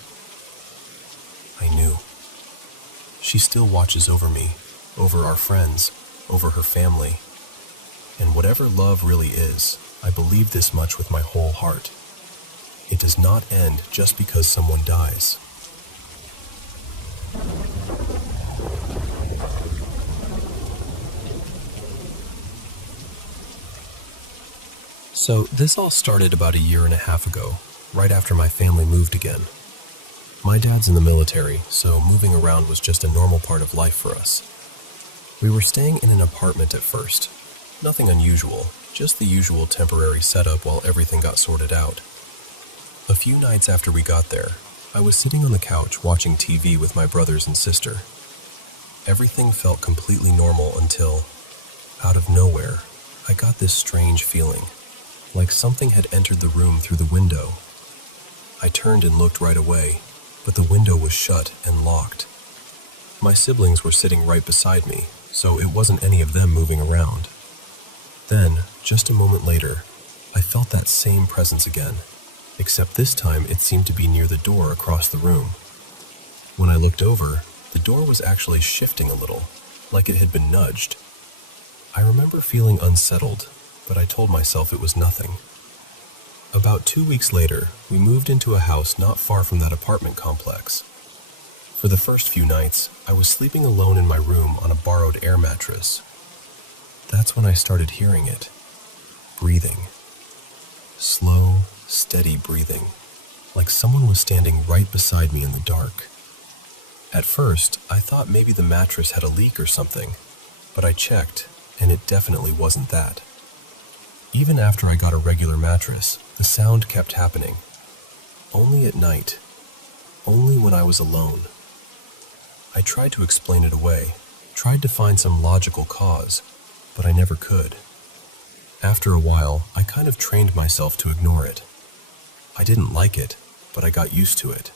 She still watches over me, over our friends, over her family. And whatever love really is, I believe this much with my whole heart. It does not end just because someone dies. So this all started about 1.5 years ago, right after my family moved again. My dad's in the military, so moving around was just a normal part of life for us. We were staying in an apartment at first. Nothing unusual, just the usual temporary setup while everything got sorted out. A few nights after we got there, I was sitting on the couch watching TV with my brothers and sister. Everything felt completely normal until, out of nowhere, I got this strange feeling, like something had entered the room through the window. I turned and looked right away, but the window was shut and locked. My siblings were sitting right beside me, so it wasn't any of them moving around. Then, just a moment later, I felt that same presence again, except this time it seemed to be near the door across the room. When I looked over, the door was actually shifting a little, like it had been nudged. I remember feeling unsettled, but I told myself it was nothing. About 2 weeks later, we moved into a house not far from that apartment complex. For the first few nights, I was sleeping alone in my room on a borrowed air mattress. That's when I started hearing it. Breathing. Slow, steady breathing, like someone was standing right beside me in the dark. At first, I thought maybe the mattress had a leak or something, but I checked, and it definitely wasn't that. Even after I got a regular mattress, the sound kept happening. Only at night. Only when I was alone. I tried to explain it away, tried to find some logical cause, but I never could. After a while, I kind of trained myself to ignore it. I didn't like it, but I got used to it.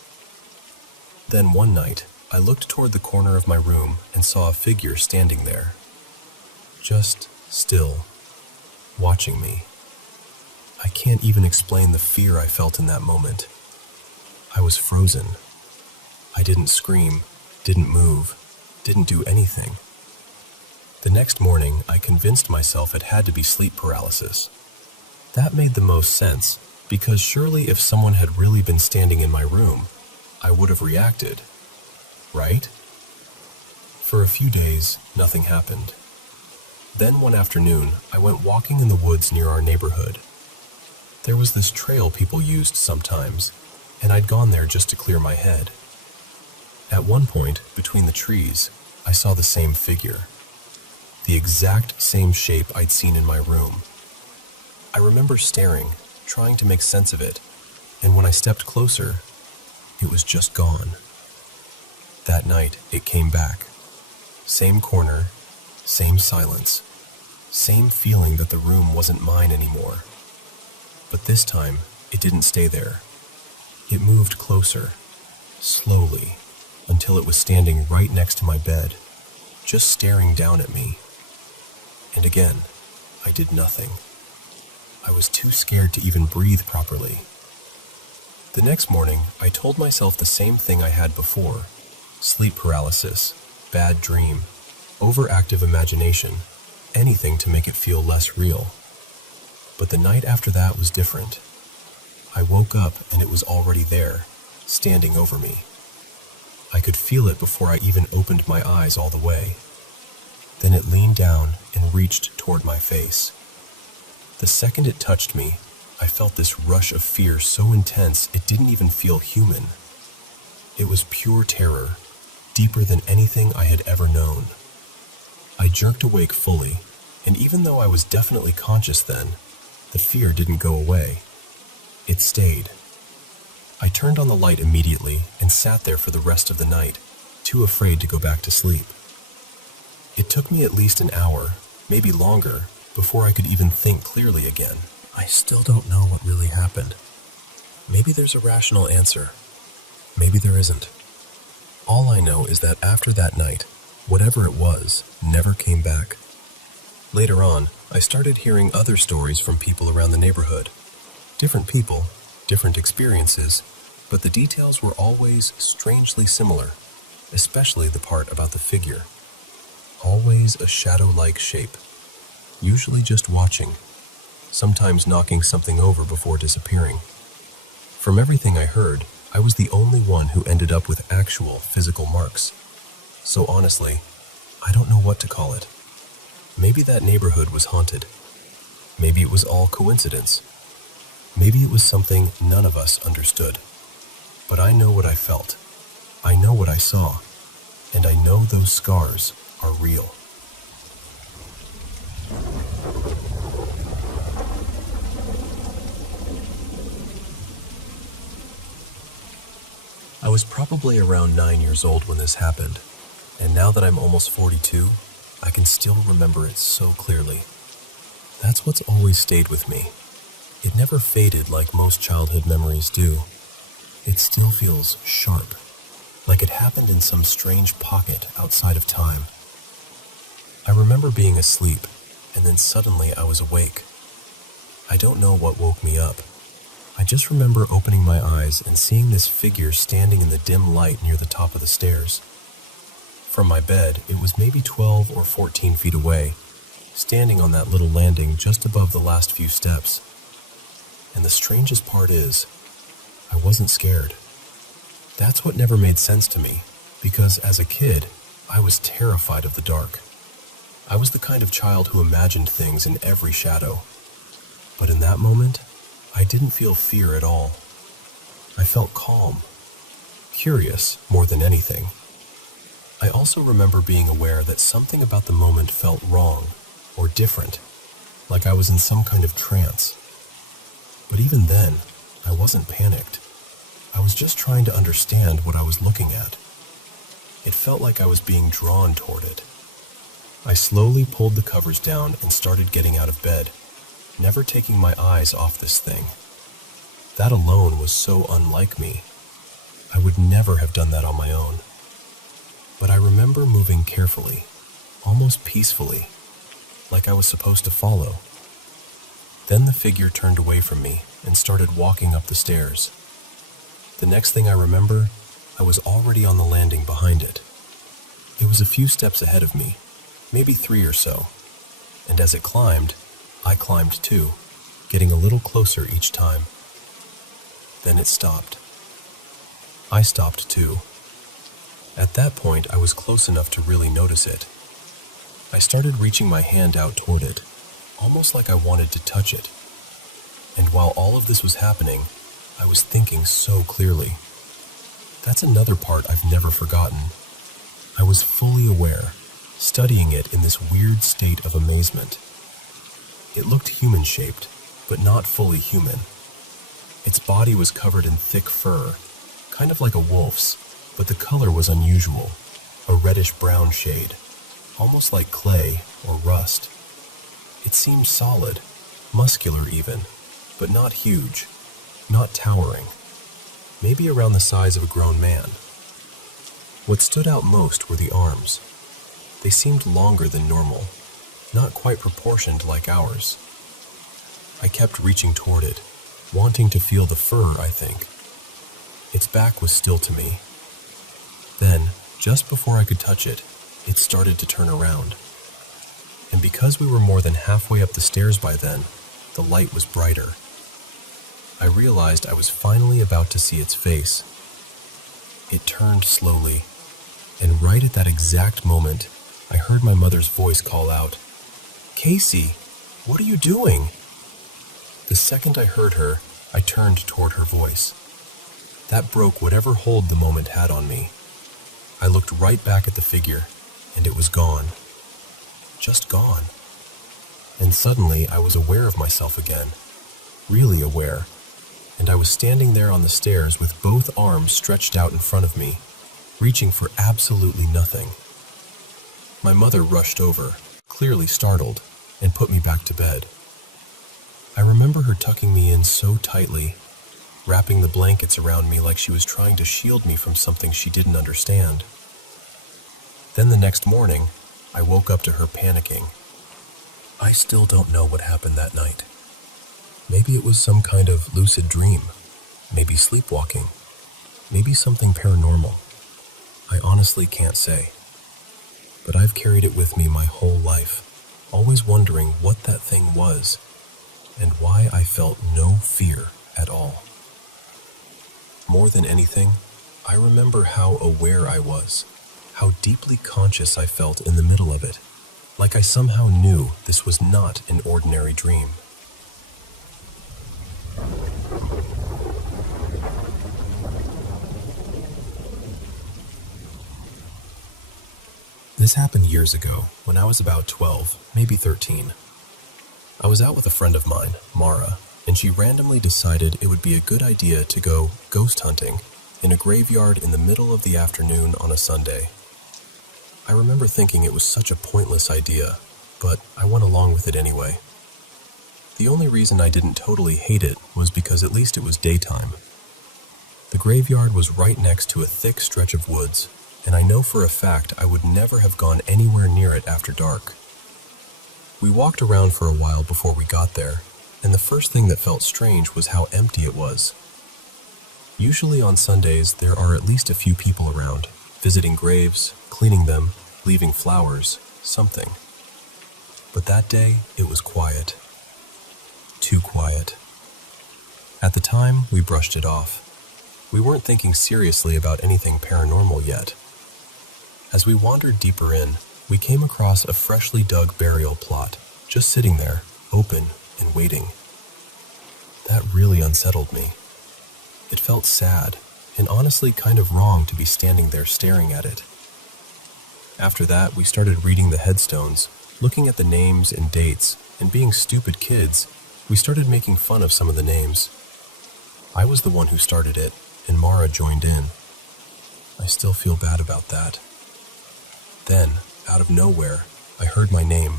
Then one night, I looked toward the corner of my room and saw a figure standing there, just still, watching me. I can't even explain the fear I felt in that moment. I was frozen. I didn't scream, didn't move, didn't do anything. The next morning, I convinced myself it had to be sleep paralysis. That made the most sense, because surely if someone had really been standing in my room, I would have reacted, right? For a few days, nothing happened. Then one afternoon, I went walking in the woods near our neighborhood. There was this trail people used sometimes, and I'd gone there just to clear my head. At one point, between the trees, I saw the same figure. The exact same shape I'd seen in my room. I remember staring, trying to make sense of it, and when I stepped closer, it was just gone. That night, it came back. Same corner, same silence, same feeling that the room wasn't mine anymore. But this time, it didn't stay there. It moved closer, slowly, until it was standing right next to my bed, just staring down at me. And again, I did nothing. I was too scared to even breathe properly. The next morning, I told myself the same thing I had before: sleep paralysis, bad dream, overactive imagination, anything to make it feel less real. But the night after that was different. I woke up and it was already there, standing over me. I could feel it before I even opened my eyes all the way. Then it leaned down and reached toward my face. The second it touched me, I felt this rush of fear so intense it didn't even feel human. It was pure terror, deeper than anything I had ever known. I jerked awake fully, and even though I was definitely conscious then, the fear didn't go away. It stayed. I turned on the light immediately and sat there for the rest of the night, too afraid to go back to sleep. It took me at least an hour, maybe longer, before I could even think clearly again. I still don't know what really happened. Maybe there's a rational answer. Maybe there isn't. All I know is that after that night, whatever it was never came back. Later on, I started hearing other stories from people around the neighborhood. Different people, different experiences, but the details were always strangely similar, especially the part about the figure. Always a shadow-like shape, usually just watching, sometimes knocking something over before disappearing. From everything I heard, I was the only one who ended up with actual physical marks. So honestly, I don't know what to call it. Maybe that neighborhood was haunted. Maybe it was all coincidence. Maybe it was something none of us understood. But I know what I felt. I know what I saw. And I know those scars are real. I was probably around 9 years old when this happened, and now that I'm almost 42, I can still remember it so clearly. That's what's always stayed with me. It never faded like most childhood memories do. It still feels sharp, like it happened in some strange pocket outside of time. I remember being asleep, and then suddenly I was awake. I don't know what woke me up. I just remember opening my eyes and seeing this figure standing in the dim light near the top of the stairs. From my bed, it was maybe 12 or 14 feet away, standing on that little landing just above the last few steps. And the strangest part is, I wasn't scared. That's what never made sense to me, because as a kid, I was terrified of the dark. I was the kind of child who imagined things in every shadow. But in that moment, I didn't feel fear at all. I felt calm, curious more than anything. I also remember being aware that something about the moment felt wrong or different, like I was in some kind of trance. But even then, I wasn't panicked. I was just trying to understand what I was looking at. It felt like I was being drawn toward it. I slowly pulled the covers down and started getting out of bed, never taking my eyes off this thing. That alone was so unlike me. I would never have done that on my own. But I remember moving carefully, almost peacefully, like I was supposed to follow. Then the figure turned away from me and started walking up the stairs. The next thing I remember, I was already on the landing behind it. It was a few steps ahead of me, maybe 3 or so, and as it climbed, I climbed too, getting a little closer each time. Then it stopped. I stopped too. At that point, I was close enough to really notice it. I started reaching my hand out toward it, almost like I wanted to touch it. And while all of this was happening, I was thinking so clearly. That's another part I've never forgotten. I was fully aware, studying it in this weird state of amazement. It looked human-shaped, but not fully human. Its body was covered in thick fur, kind of like a wolf's, but the color was unusual, a reddish-brown shade, almost like clay or rust. It seemed solid, muscular even, but not huge, not towering, maybe around the size of a grown man. What stood out most were the arms. They seemed longer than normal, not quite proportioned like ours. I kept reaching toward it, wanting to feel the fur, I think. Its back was still to me. Then, just before I could touch it, it started to turn around. And because we were more than halfway up the stairs by then, the light was brighter. I realized I was finally about to see its face. It turned slowly, and right at that exact moment, I heard my mother's voice call out, "Casey, what are you doing?" The second I heard her, I turned toward her voice. That broke whatever hold the moment had on me. I looked right back at the figure, and it was gone. Just gone. And suddenly I was aware of myself again, really aware, and I was standing there on the stairs with both arms stretched out in front of me, reaching for absolutely nothing. My mother rushed over, clearly startled, and put me back to bed. I remember her tucking me in so tightly, wrapping the blankets around me like she was trying to shield me from something she didn't understand. Then the next morning, I woke up to her panicking. I still don't know what happened that night. Maybe it was some kind of lucid dream, maybe sleepwalking, maybe something paranormal. I honestly can't say. But I've carried it with me my whole life, always wondering what that thing was, and why I felt no fear at all. More than anything, I remember how aware I was, how deeply conscious I felt in the middle of it, like I somehow knew this was not an ordinary dream. This happened years ago, when I was about 12, maybe 13. I was out with a friend of mine, Mara, and she randomly decided it would be a good idea to go ghost hunting in a graveyard in the middle of the afternoon on a Sunday. I remember thinking it was such a pointless idea, but I went along with it anyway. The only reason I didn't totally hate it was because at least it was daytime. The graveyard was right next to a thick stretch of woods, and I know for a fact I would never have gone anywhere near it after dark. We walked around for a while before we got there, and the first thing that felt strange was how empty it was. Usually on Sundays, there are at least a few people around, visiting graves, cleaning them, leaving flowers, something. But that day, it was quiet. Too quiet. At the time, we brushed it off. We weren't thinking seriously about anything paranormal yet. As we wandered deeper in, we came across a freshly dug burial plot, just sitting there, open and waiting. That really unsettled me. It felt sad, and honestly kind of wrong to be standing there staring at it. After that, we started reading the headstones, looking at the names and dates, and being stupid kids, we started making fun of some of the names. I was the one who started it, and Mara joined in. I still feel bad about that. Then, out of nowhere, I heard my name.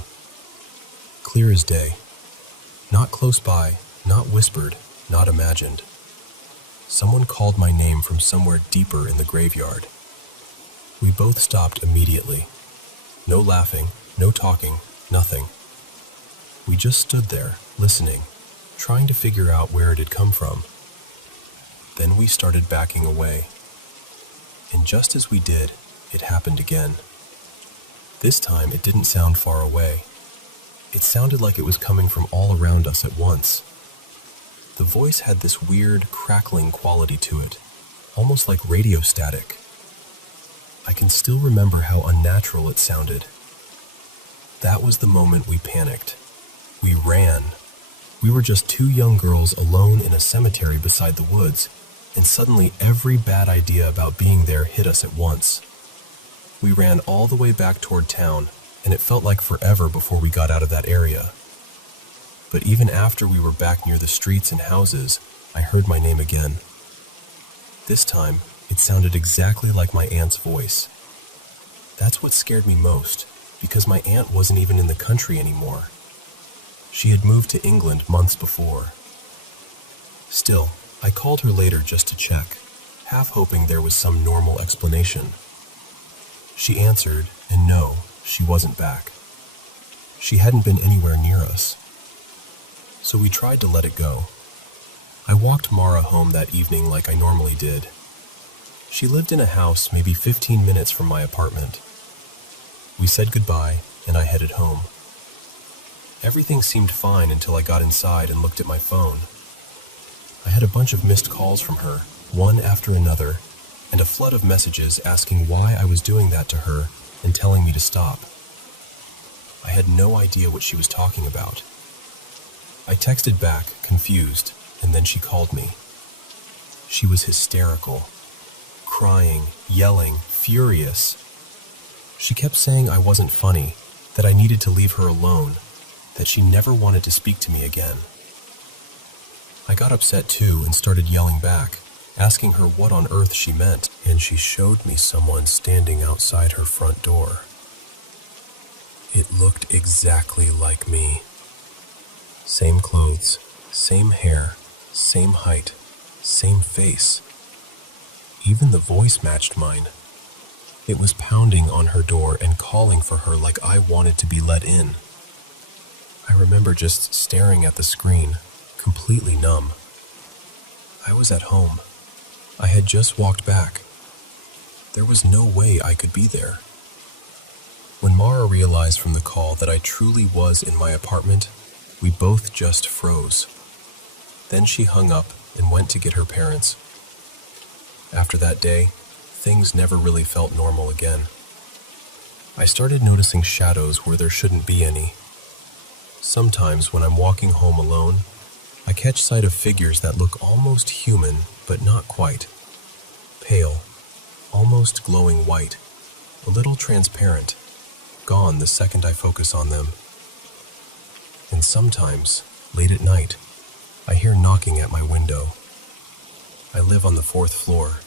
Clear as day. Not close by, not whispered, not imagined. Someone called my name from somewhere deeper in the graveyard. We both stopped immediately. No laughing, no talking, nothing. We just stood there, listening, trying to figure out where it had come from. Then we started backing away. And just as we did, it happened again. This time it didn't sound far away. It sounded like it was coming from all around us at once. The voice had this weird, crackling quality to it, almost like radio static. I can still remember how unnatural it sounded. That was the moment we panicked. We ran. We were just two young girls alone in a cemetery beside the woods, and suddenly every bad idea about being there hit us at once. We ran all the way back toward town, and it felt like forever before we got out of that area. But even after we were back near the streets and houses, I heard my name again. This time, it sounded exactly like my aunt's voice. That's what scared me most, because my aunt wasn't even in the country anymore. She had moved to England months before. Still, I called her later just to check, half hoping there was some normal explanation. She answered, and no, she wasn't back. She hadn't been anywhere near us. So we tried to let it go. I walked Mara home that evening like I normally did. She lived in a house maybe 15 minutes from my apartment. We said goodbye, and I headed home. Everything seemed fine until I got inside and looked at my phone. I had a bunch of missed calls from her, one after another, and a flood of messages asking why I was doing that to her and telling me to stop. I had no idea what she was talking about. I texted back, confused, and then she called me. She was hysterical, crying, yelling, furious. She kept saying I wasn't funny, that I needed to leave her alone, that she never wanted to speak to me again. I got upset too and started yelling back, asking her what on earth she meant, and she showed me someone standing outside her front door. It looked exactly like me. Same clothes, same hair, same height, same face. Even the voice matched mine. It was pounding on her door and calling for her like I wanted to be let in. I remember just staring at the screen, completely numb. I was at home. I had just walked back. There was no way I could be there. When Mara realized from the call that I truly was in my apartment, we both just froze. Then she hung up and went to get her parents. After that day, things never really felt normal again. I started noticing shadows where there shouldn't be any. Sometimes when I'm walking home alone, I catch sight of figures that look almost human, but not quite. Pale, almost glowing white, a little transparent, gone the second I focus on them. And sometimes, late at night, I hear knocking at my window. I live on the 4th floor.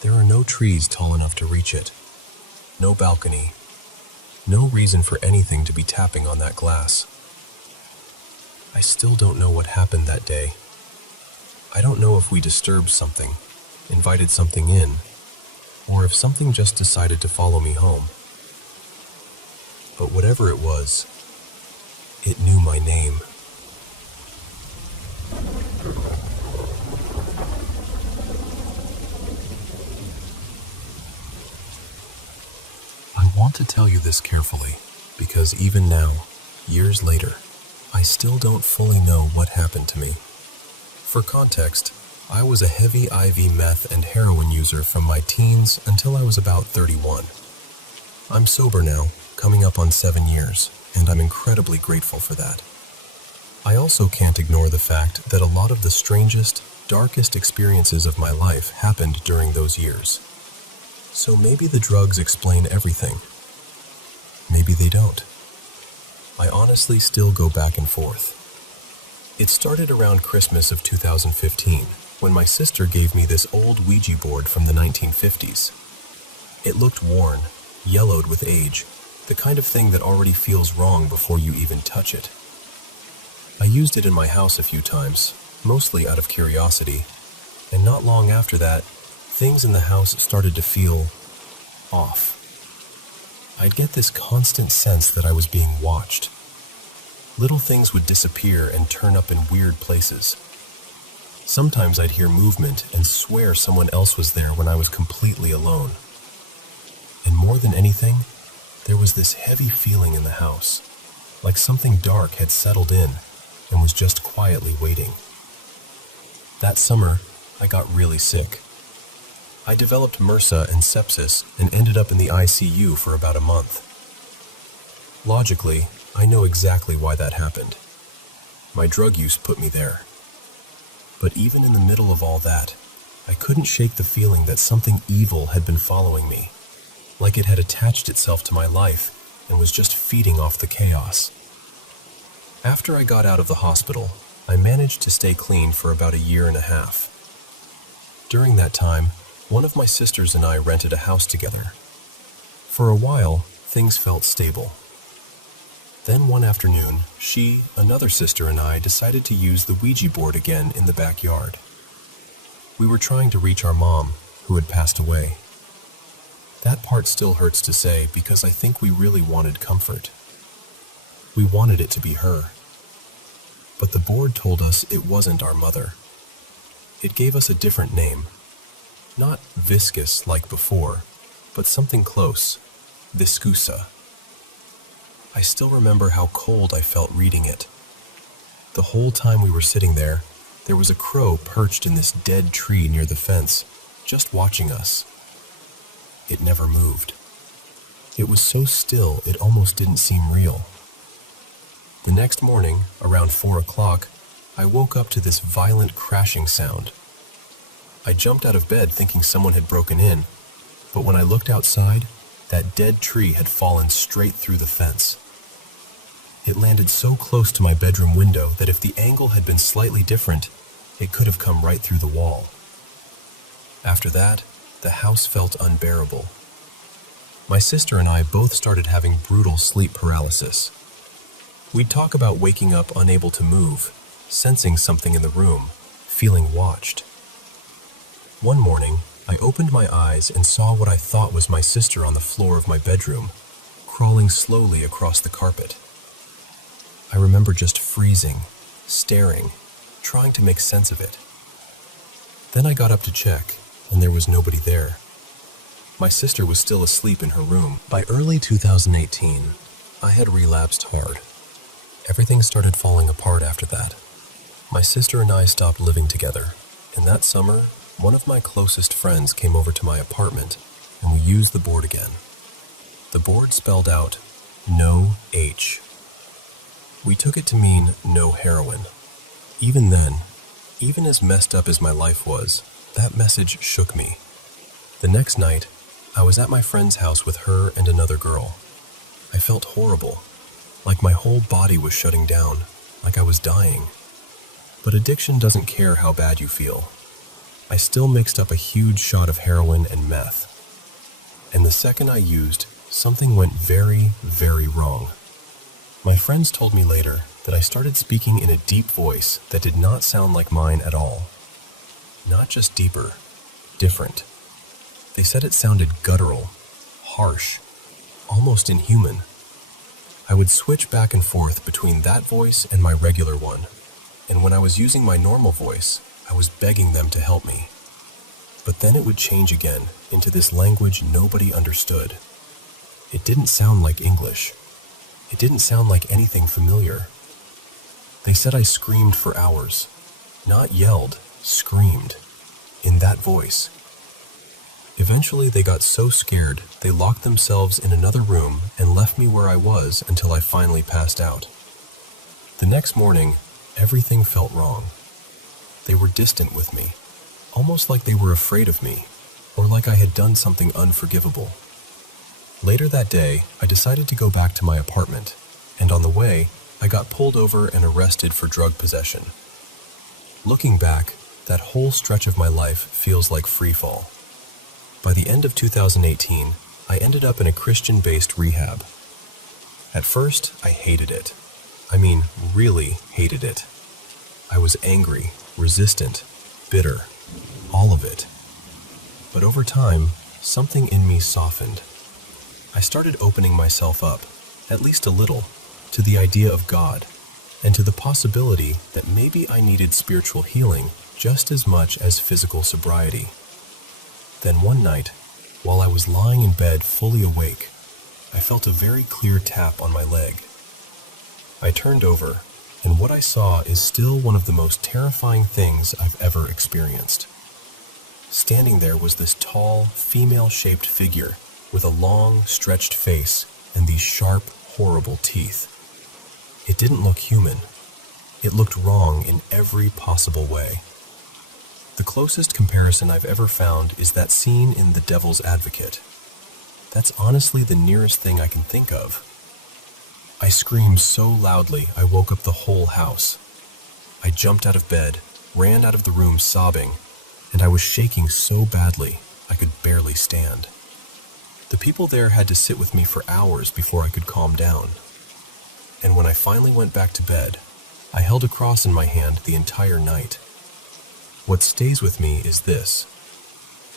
There are no trees tall enough to reach it. No balcony. No reason for anything to be tapping on that glass. I still don't know what happened that day. I don't know if we disturbed something, invited something in, or if something just decided to follow me home. But whatever it was, it knew my name. I want to tell you this carefully, because even now, years later, I still don't fully know what happened to me. For context, I was a heavy IV meth and heroin user from my teens until I was about 31. I'm sober now, coming up on 7 years, and I'm incredibly grateful for that. I also can't ignore the fact that a lot of the strangest, darkest experiences of my life happened during those years. So maybe the drugs explain everything. Maybe they don't. I honestly still go back and forth. It started around Christmas of 2015, when my sister gave me this old Ouija board from the 1950s. It looked worn, yellowed with age, the kind of thing that already feels wrong before you even touch it. I used it in my house a few times, mostly out of curiosity, And not long after that, things in the house started to feel off. I'd get this constant sense that I was being watched. Little things would disappear and turn up in weird places. Sometimes I'd hear movement and swear someone else was there when I was completely alone. And more than anything, there was this heavy feeling in the house, like something dark had settled in and was just quietly waiting. That summer, I got really sick. I developed MRSA and sepsis and ended up in the ICU for about a month. Logically, I know exactly why that happened. My drug use put me there. But even in the middle of all that, I couldn't shake the feeling that something evil had been following me, like it had attached itself to my life and was just feeding off the chaos. After I got out of the hospital, I managed to stay clean for about a year and a half. During that time, one of my sisters and I rented a house together. For a while, things felt stable. Then one afternoon, she, another sister, and I decided to use the Ouija board again in the backyard. We were trying to reach our mom, who had passed away. That part still hurts to say because I think we really wanted comfort. We wanted it to be her. But the board told us it wasn't our mother. It gave us a different name. Not viscous like before, but something close, viscusa. I still remember how cold I felt reading it. The whole time we were sitting there was a crow perched in this dead tree near the fence, just watching us. It never moved. It was so still it almost didn't seem real. The next morning, around 4 o'clock, I woke up to this violent crashing sound. I jumped out of bed thinking someone had broken in, but when I looked outside, that dead tree had fallen straight through the fence. It landed so close to my bedroom window that if the angle had been slightly different, it could have come right through the wall. After that, the house felt unbearable. My sister and I both started having brutal sleep paralysis. We'd talk about waking up unable to move, sensing something in the room, feeling watched. One morning, I opened my eyes and saw what I thought was my sister on the floor of my bedroom, crawling slowly across the carpet. I remember just freezing, staring, trying to make sense of it. Then I got up to check, and there was nobody there. My sister was still asleep in her room. By early 2018, I had relapsed hard. Everything started falling apart after that. My sister and I stopped living together, and that summer, one of my closest friends came over to my apartment, and we used the board again. The board spelled out, "No H." We took it to mean no heroin. Even then, even as messed up as my life was, that message shook me. The next night, I was at my friend's house with her and another girl. I felt horrible, like my whole body was shutting down, like I was dying. But addiction doesn't care how bad you feel. I still mixed up a huge shot of heroin and meth. And the second I used, something went very, very wrong. My friends told me later that I started speaking in a deep voice that did not sound like mine at all. Not just deeper, different. They said it sounded guttural, harsh, almost inhuman. I would switch back and forth between that voice and my regular one, and when I was using my normal voice, I was begging them to help me. But then it would change again into this language nobody understood. It didn't sound like English. It didn't sound like anything familiar. They said I screamed for hours. Not yelled, screamed. In that voice. Eventually they got so scared, they locked themselves in another room and left me where I was until I finally passed out. The next morning, everything felt wrong. They were distant with me, almost like they were afraid of me, or like I had done something unforgivable. Later that day, I decided to go back to my apartment, and on the way, I got pulled over and arrested for drug possession. Looking back, that whole stretch of my life feels like freefall. By the end of 2018, I ended up in a Christian-based rehab. At first, I hated it. I mean, really hated it. I was angry, resistant, bitter, all of it. But over time, something in me softened. I started opening myself up, at least a little, to the idea of God, and to the possibility that maybe I needed spiritual healing just as much as physical sobriety. Then one night, while I was lying in bed fully awake, I felt a very clear tap on my leg. I turned over, and what I saw is still one of the most terrifying things I've ever experienced. Standing there was this tall, female-shaped figure with a long, stretched face and these sharp, horrible teeth. It didn't look human. It looked wrong in every possible way. The closest comparison I've ever found is that scene in The Devil's Advocate. That's honestly the nearest thing I can think of. I screamed so loudly I woke up the whole house. I jumped out of bed, ran out of the room sobbing, and I was shaking so badly I could barely stand. The people there had to sit with me for hours before I could calm down. And when I finally went back to bed, I held a cross in my hand the entire night. What stays with me is this.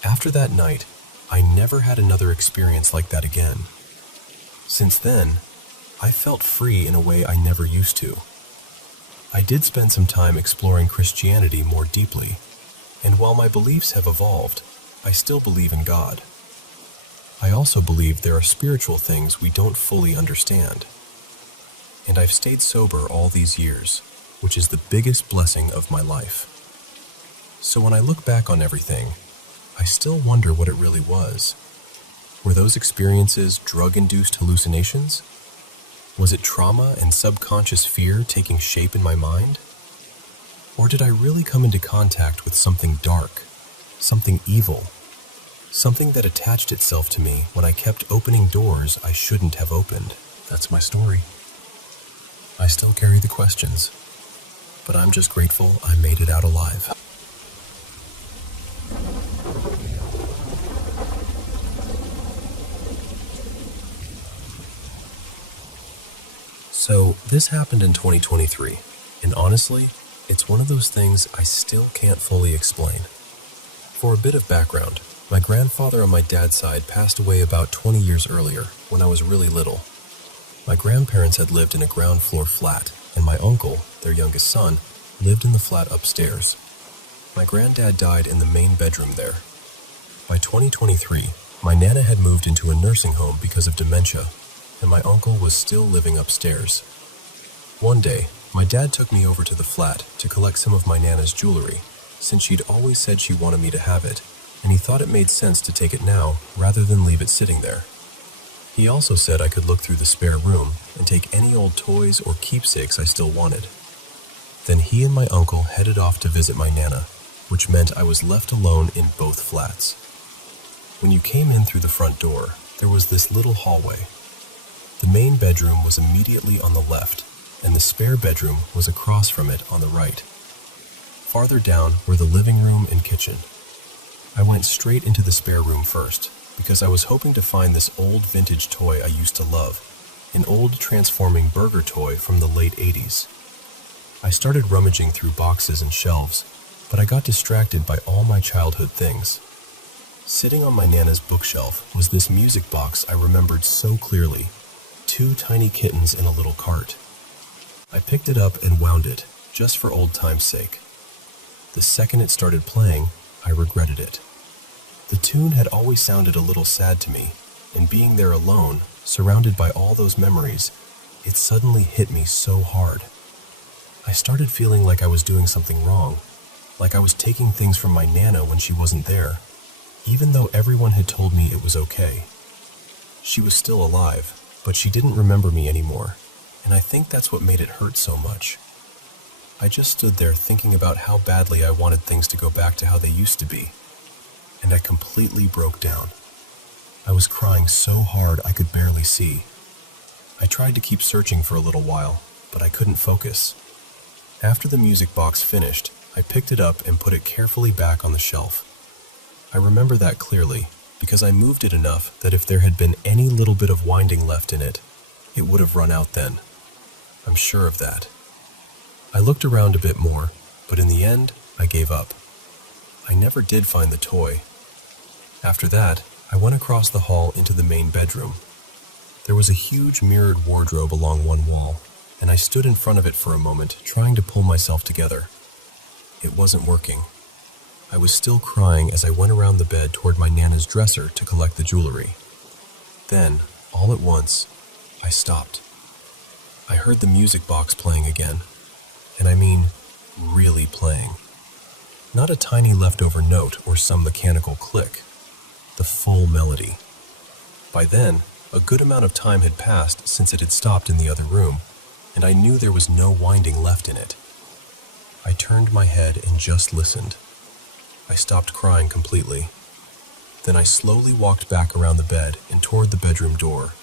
After that night, I never had another experience like that again. Since then, I felt free in a way I never used to. I did spend some time exploring Christianity more deeply, and while my beliefs have evolved, I still believe in God. I also believe there are spiritual things we don't fully understand. And I've stayed sober all these years, which is the biggest blessing of my life. So when I look back on everything, I still wonder what it really was. Were those experiences drug-induced hallucinations? Was it trauma and subconscious fear taking shape in my mind? Or did I really come into contact with something dark, something evil, something that attached itself to me when I kept opening doors I shouldn't have opened? That's my story. I still carry the questions, but I'm just grateful I made it out alive. So, this happened in 2023, and honestly, it's one of those things I still can't fully explain. For a bit of background, my grandfather on my dad's side passed away about 20 years earlier, when I was really little. My grandparents had lived in a ground floor flat, and my uncle, their youngest son, lived in the flat upstairs. My granddad died in the main bedroom there. By 2023, my Nana had moved into a nursing home because of dementia, and my uncle was still living upstairs. One day, my dad took me over to the flat to collect some of my Nana's jewelry, since she'd always said she wanted me to have it, and he thought it made sense to take it now rather than leave it sitting there. He also said I could look through the spare room and take any old toys or keepsakes I still wanted. Then he and my uncle headed off to visit my Nana, which meant I was left alone in both flats. When you came in through the front door, there was this little hallway. The main bedroom was immediately on the left, and the spare bedroom was across from it on the right. Farther down were the living room and kitchen. I went straight into the spare room first, because I was hoping to find this old vintage toy I used to love, an old transforming burger toy from the late 80s. I started rummaging through boxes and shelves, but I got distracted by all my childhood things. Sitting on my Nana's bookshelf was this music box I remembered so clearly, 2 tiny kittens in a little cart. I picked it up and wound it, just for old time's sake. The second it started playing, I regretted it. The tune had always sounded a little sad to me, and being there alone, surrounded by all those memories, it suddenly hit me so hard. I started feeling like I was doing something wrong, like I was taking things from my Nana when she wasn't there, even though everyone had told me it was okay. She was still alive, but she didn't remember me anymore, and I think that's what made it hurt so much. I just stood there thinking about how badly I wanted things to go back to how they used to be, and I completely broke down. I was crying so hard I could barely see. I tried to keep searching for a little while, but I couldn't focus. After the music box finished, I picked it up and put it carefully back on the shelf. I remember that clearly, because I moved it enough that if there had been any little bit of winding left in it, it would have run out then. I'm sure of that. I looked around a bit more, but in the end, I gave up. I never did find the toy. After that, I went across the hall into the main bedroom. There was a huge mirrored wardrobe along one wall, and I stood in front of it for a moment, trying to pull myself together. It wasn't working. I was still crying as I went around the bed toward my Nana's dresser to collect the jewelry. Then, all at once, I stopped. I heard the music box playing again, and I mean, really playing. Not a tiny leftover note or some mechanical click. The full melody. By then, a good amount of time had passed since it had stopped in the other room, and I knew there was no winding left in it. I turned my head and just listened. I stopped crying completely. Then I slowly walked back around the bed and toward the bedroom door,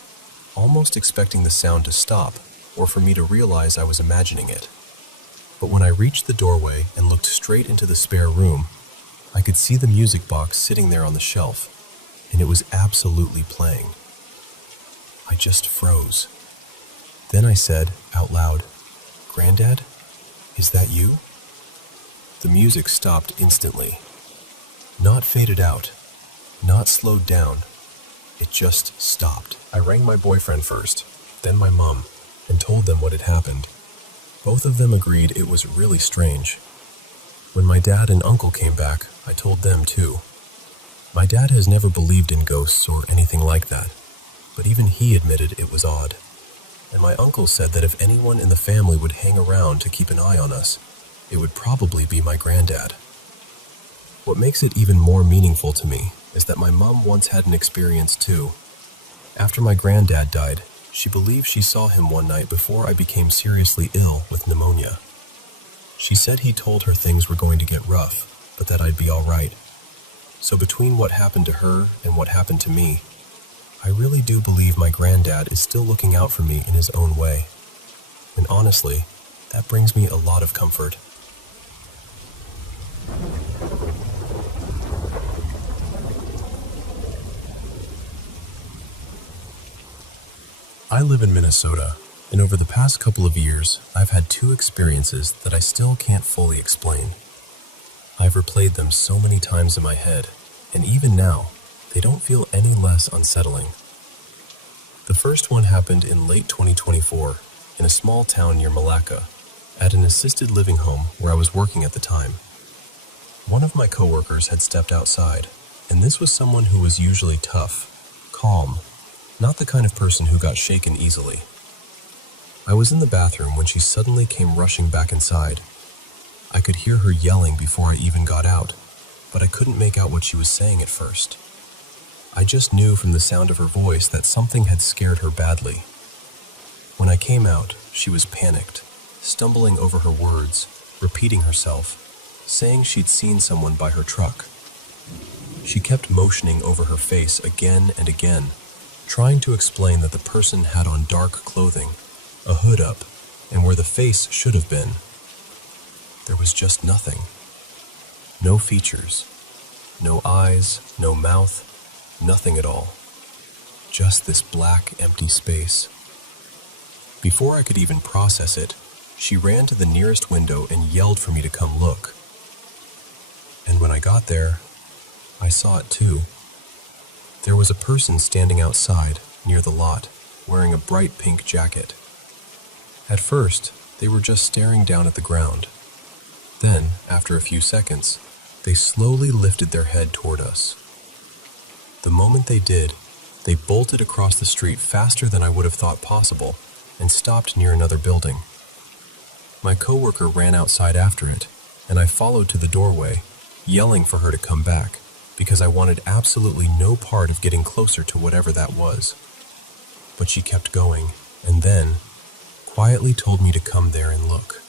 almost expecting the sound to stop or for me to realize I was imagining it. But when I reached the doorway and looked straight into the spare room, I could see the music box sitting there on the shelf, and it was absolutely playing. I just froze. Then I said, out loud, "Granddad, is that you?" The music stopped instantly. Not faded out, not slowed down. It just stopped. I rang my boyfriend first, then my mom, and told them what had happened. Both of them agreed it was really strange. When my dad and uncle came back, I told them too. My dad has never believed in ghosts or anything like that, but even he admitted it was odd. And my uncle said that if anyone in the family would hang around to keep an eye on us, it would probably be my granddad. What makes it even more meaningful to me is that my mom once had an experience too. After my granddad died, she believed she saw him one night before I became seriously ill with pneumonia. She said he told her things were going to get rough, but that I'd be all right. So between what happened to her and what happened to me, I really do believe my granddad is still looking out for me in his own way. And honestly, that brings me a lot of comfort. I live in Minnesota, and over the past couple of years, I've had two experiences that I still can't fully explain. I've replayed them so many times in my head, and even now, they don't feel any less unsettling. The first one happened in late 2024 in a small town near Malacca, at an assisted living home where I was working at the time. One of my coworkers had stepped outside, and this was someone who was usually tough, calm, not the kind of person who got shaken easily. I was in the bathroom when she suddenly came rushing back inside. I could hear her yelling before I even got out, but I couldn't make out what she was saying at first. I just knew from the sound of her voice that something had scared her badly. When I came out, she was panicked, stumbling over her words, repeating herself, saying she'd seen someone by her truck. She kept motioning over her face again and again, trying to explain that the person had on dark clothing, a hood up, and where the face should have been. There was just nothing. No features. No eyes, no mouth, nothing at all. Just this black, empty space. Before I could even process it, she ran to the nearest window and yelled for me to come look. And when I got there, I saw it too. There was a person standing outside, near the lot, wearing a bright pink jacket. At first, they were just staring down at the ground. Then, after a few seconds, they slowly lifted their head toward us. The moment they did, they bolted across the street faster than I would have thought possible and stopped near another building. My coworker ran outside after it, and I followed to the doorway, yelling for her to come back, because I wanted absolutely no part of getting closer to whatever that was. But she kept going, and then quietly told me to come there and look.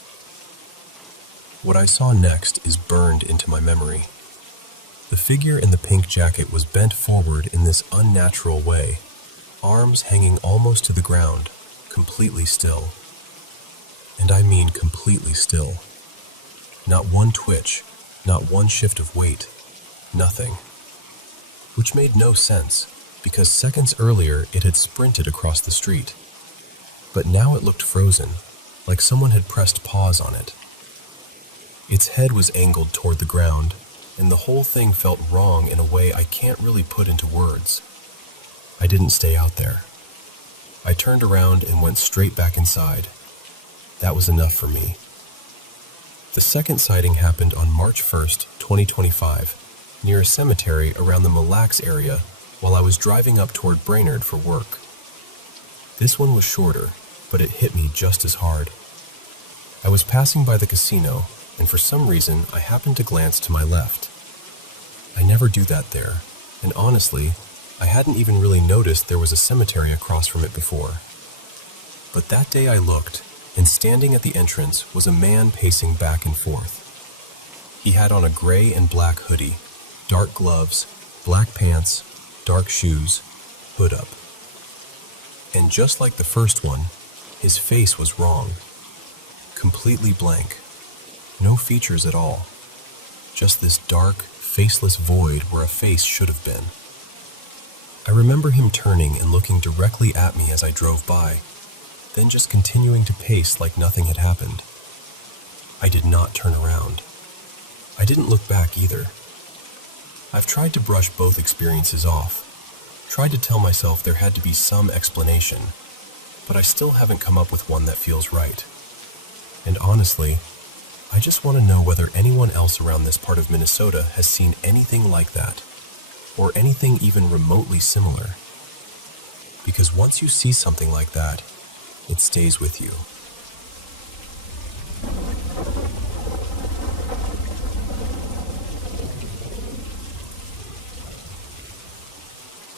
What I saw next is burned into my memory. The figure in the pink jacket was bent forward in this unnatural way, arms hanging almost to the ground, completely still. And I mean completely still. Not one twitch, not one shift of weight, nothing. Which made no sense, because seconds earlier it had sprinted across the street. But now it looked frozen, like someone had pressed pause on it. Its head was angled toward the ground, and the whole thing felt wrong in a way I can't really put into words. I didn't stay out there. I turned around and went straight back inside. That was enough for me. The second sighting happened on March 1st, 2025, near a cemetery around the Mille Lacs area while I was driving up toward Brainerd for work. This one was shorter, but it hit me just as hard. I was passing by the casino, and for some reason I happened to glance to my left. I never do that there, and honestly, I hadn't even really noticed there was a cemetery across from it before. But that day I looked, and standing at the entrance was a man pacing back and forth. He had on a gray and black hoodie, dark gloves, black pants, dark shoes, hood up. And just like the first one, his face was wrong. Completely blank. No features at all. Just this dark, faceless void where a face should have been. I remember him turning and looking directly at me as I drove by, then just continuing to pace like nothing had happened. I did not turn around. I didn't look back either. I've tried to brush both experiences off, tried to tell myself there had to be some explanation, but I still haven't come up with one that feels right. And honestly, I just want to know whether anyone else around this part of Minnesota has seen anything like that, or anything even remotely similar. Because once you see something like that, it stays with you.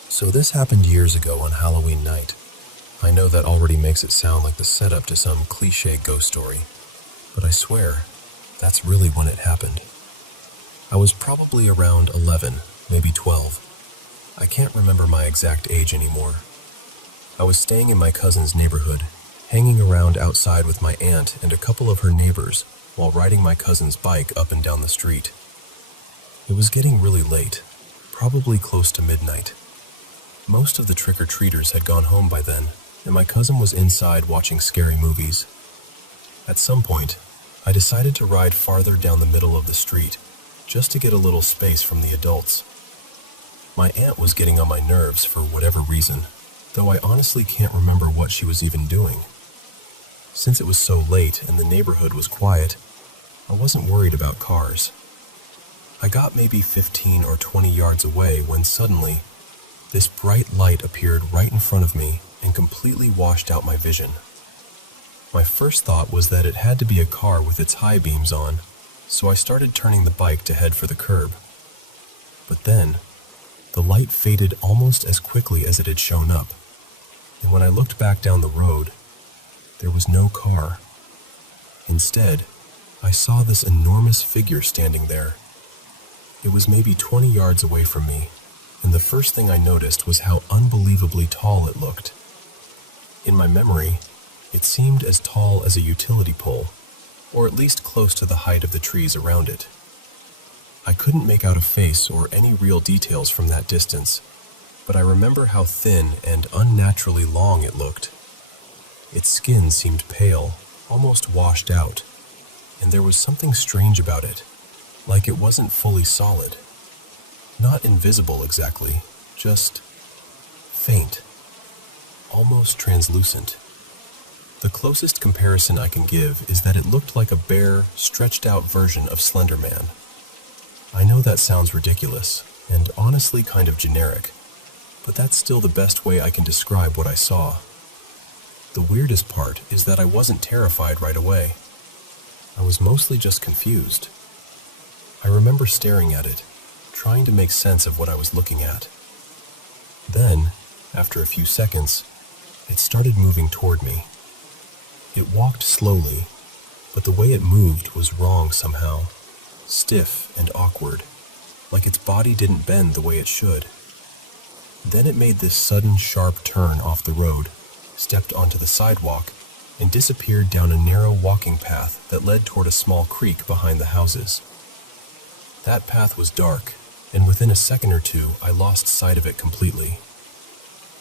So this happened years ago on Halloween night. I know that already makes it sound like the setup to some cliché ghost story, but I swear, that's really when it happened. I was probably around 11, maybe 12. I can't remember my exact age anymore. I was staying in my cousin's neighborhood, hanging around outside with my aunt and a couple of her neighbors while riding my cousin's bike up and down the street. It was getting really late, probably close to midnight. Most of the trick-or-treaters had gone home by then, and my cousin was inside watching scary movies. At some point, I decided to ride farther down the middle of the street, just to get a little space from the adults. My aunt was getting on my nerves for whatever reason, though I honestly can't remember what she was even doing. Since it was so late and the neighborhood was quiet, I wasn't worried about cars. I got maybe 15 or 20 yards away when suddenly, this bright light appeared right in front of me and completely washed out my vision. My first thought was that it had to be a car with its high beams on, so I started turning the bike to head for the curb. But then, the light faded almost as quickly as it had shown up, and when I looked back down the road, there was no car. Instead, I saw this enormous figure standing there. It was maybe 20 yards away from me, and the first thing I noticed was how unbelievably tall it looked. In my memory, it seemed as tall as a utility pole, or at least close to the height of the trees around it. I couldn't make out a face or any real details from that distance, but I remember how thin and unnaturally long it looked. Its skin seemed pale, almost washed out, and there was something strange about it, like it wasn't fully solid. Not invisible exactly, just faint, almost translucent. The closest comparison I can give is that it looked like a bare, stretched-out version of Slender Man. I know that sounds ridiculous, and honestly kind of generic, but that's still the best way I can describe what I saw. The weirdest part is that I wasn't terrified right away. I was mostly just confused. I remember staring at it, trying to make sense of what I was looking at. Then, after a few seconds, it started moving toward me. It walked slowly, but the way it moved was wrong somehow, stiff and awkward, like its body didn't bend the way it should. Then it made this sudden sharp turn off the road, stepped onto the sidewalk, and disappeared down a narrow walking path that led toward a small creek behind the houses. That path was dark, and within a second or two I lost sight of it completely.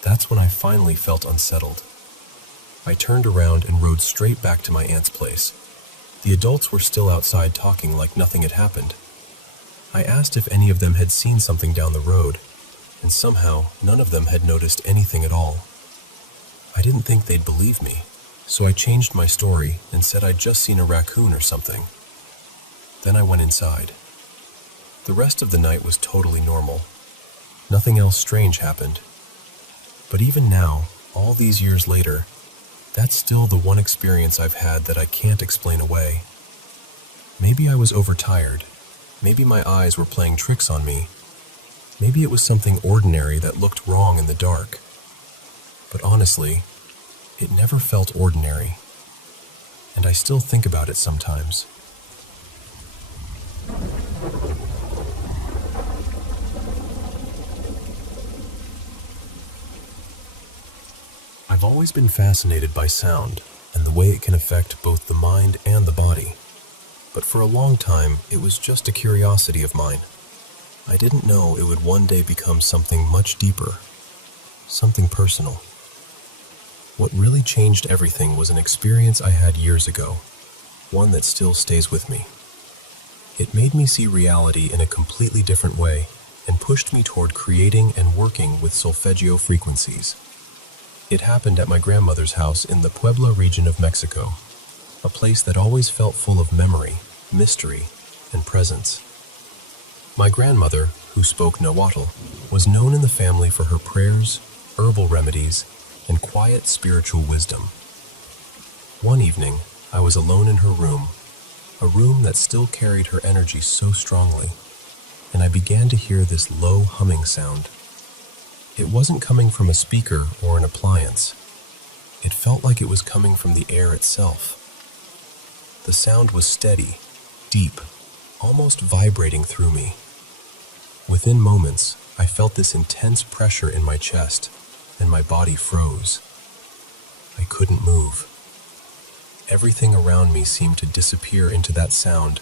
That's when I finally felt unsettled. I turned around and rode straight back to my aunt's place. The adults were still outside talking like nothing had happened. I asked if any of them had seen something down the road, and somehow none of them had noticed anything at all. I didn't think they'd believe me, so I changed my story and said I'd just seen a raccoon or something. Then I went inside. The rest of the night was totally normal. Nothing else strange happened. But even now, all these years later, that's still the one experience I've had that I can't explain away. Maybe I was overtired. Maybe my eyes were playing tricks on me. Maybe it was something ordinary that looked wrong in the dark. But honestly, it never felt ordinary. And I still think about it sometimes. I've always been fascinated by sound and the way it can affect both the mind and the body. But for a long time, it was just a curiosity of mine. I didn't know it would one day become something much deeper, something personal. What really changed everything was an experience I had years ago, one that still stays with me. It made me see reality in a completely different way and pushed me toward creating and working with solfeggio frequencies. It happened at my grandmother's house in the Puebla region of Mexico, a place that always felt full of memory, mystery, and presence. My grandmother, who spoke Nahuatl, was known in the family for her prayers, herbal remedies, and quiet spiritual wisdom. One evening, I was alone in her room, a room that still carried her energy so strongly, and I began to hear this low humming sound. It wasn't coming from a speaker or an appliance. It felt like it was coming from the air itself. The sound was steady, deep, almost vibrating through me. Within moments, I felt this intense pressure in my chest, and my body froze. I couldn't move. Everything around me seemed to disappear into that sound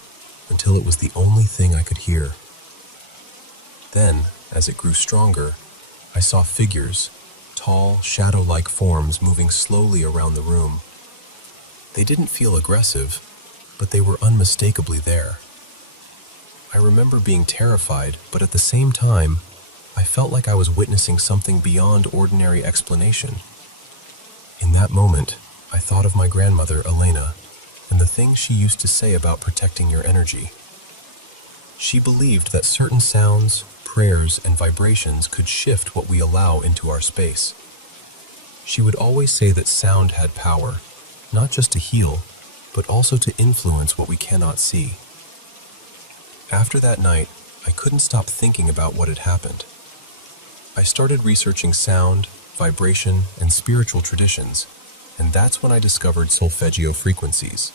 until it was the only thing I could hear. Then, as it grew stronger, I saw figures, tall, shadow-like forms moving slowly around the room. They didn't feel aggressive, but they were unmistakably there. I remember being terrified, but at the same time, I felt like I was witnessing something beyond ordinary explanation. In that moment, I thought of my grandmother, Elena, and the things she used to say about protecting your energy. She believed that certain sounds, prayers, and vibrations could shift what we allow into our space. She would always say that sound had power, not just to heal, but also to influence what we cannot see. After that night, I couldn't stop thinking about what had happened. I started researching sound, vibration, and spiritual traditions, and that's when I discovered solfeggio frequencies,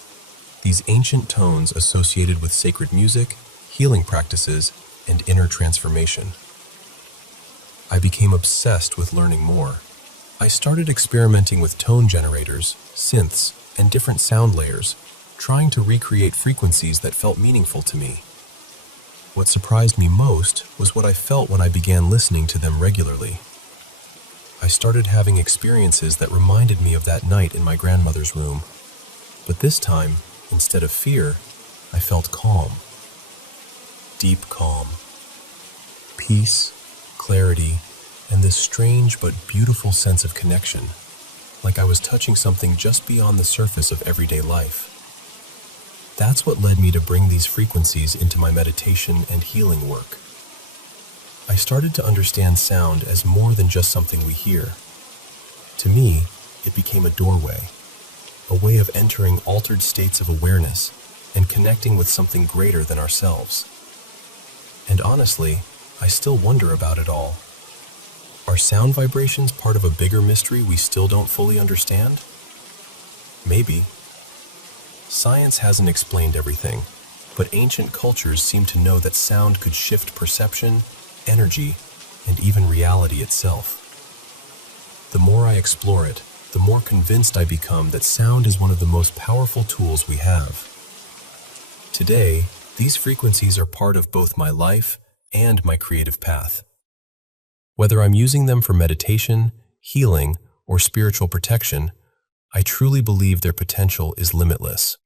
these ancient tones associated with sacred music, healing practices, and inner transformation. I became obsessed with learning more. I started experimenting with tone generators, synths, and different sound layers, trying to recreate frequencies that felt meaningful to me. What surprised me most was what I felt when I began listening to them regularly. I started having experiences that reminded me of that night in my grandmother's room. But this time, instead of fear, I felt calm. Deep calm. Peace, clarity, and this strange but beautiful sense of connection, like I was touching something just beyond the surface of everyday life. That's what led me to bring these frequencies into my meditation and healing work. I started to understand sound as more than just something we hear. To me, it became a doorway, a way of entering altered states of awareness and connecting with something greater than ourselves. And honestly, I still wonder about it all. Are sound vibrations part of a bigger mystery we still don't fully understand? Maybe. Science hasn't explained everything, but ancient cultures seem to know that sound could shift perception, energy, and even reality itself. The more I explore it, the more convinced I become that sound is one of the most powerful tools we have. Today, these frequencies are part of both my life and my creative path. Whether I'm using them for meditation, healing, or spiritual protection, I truly believe their potential is limitless.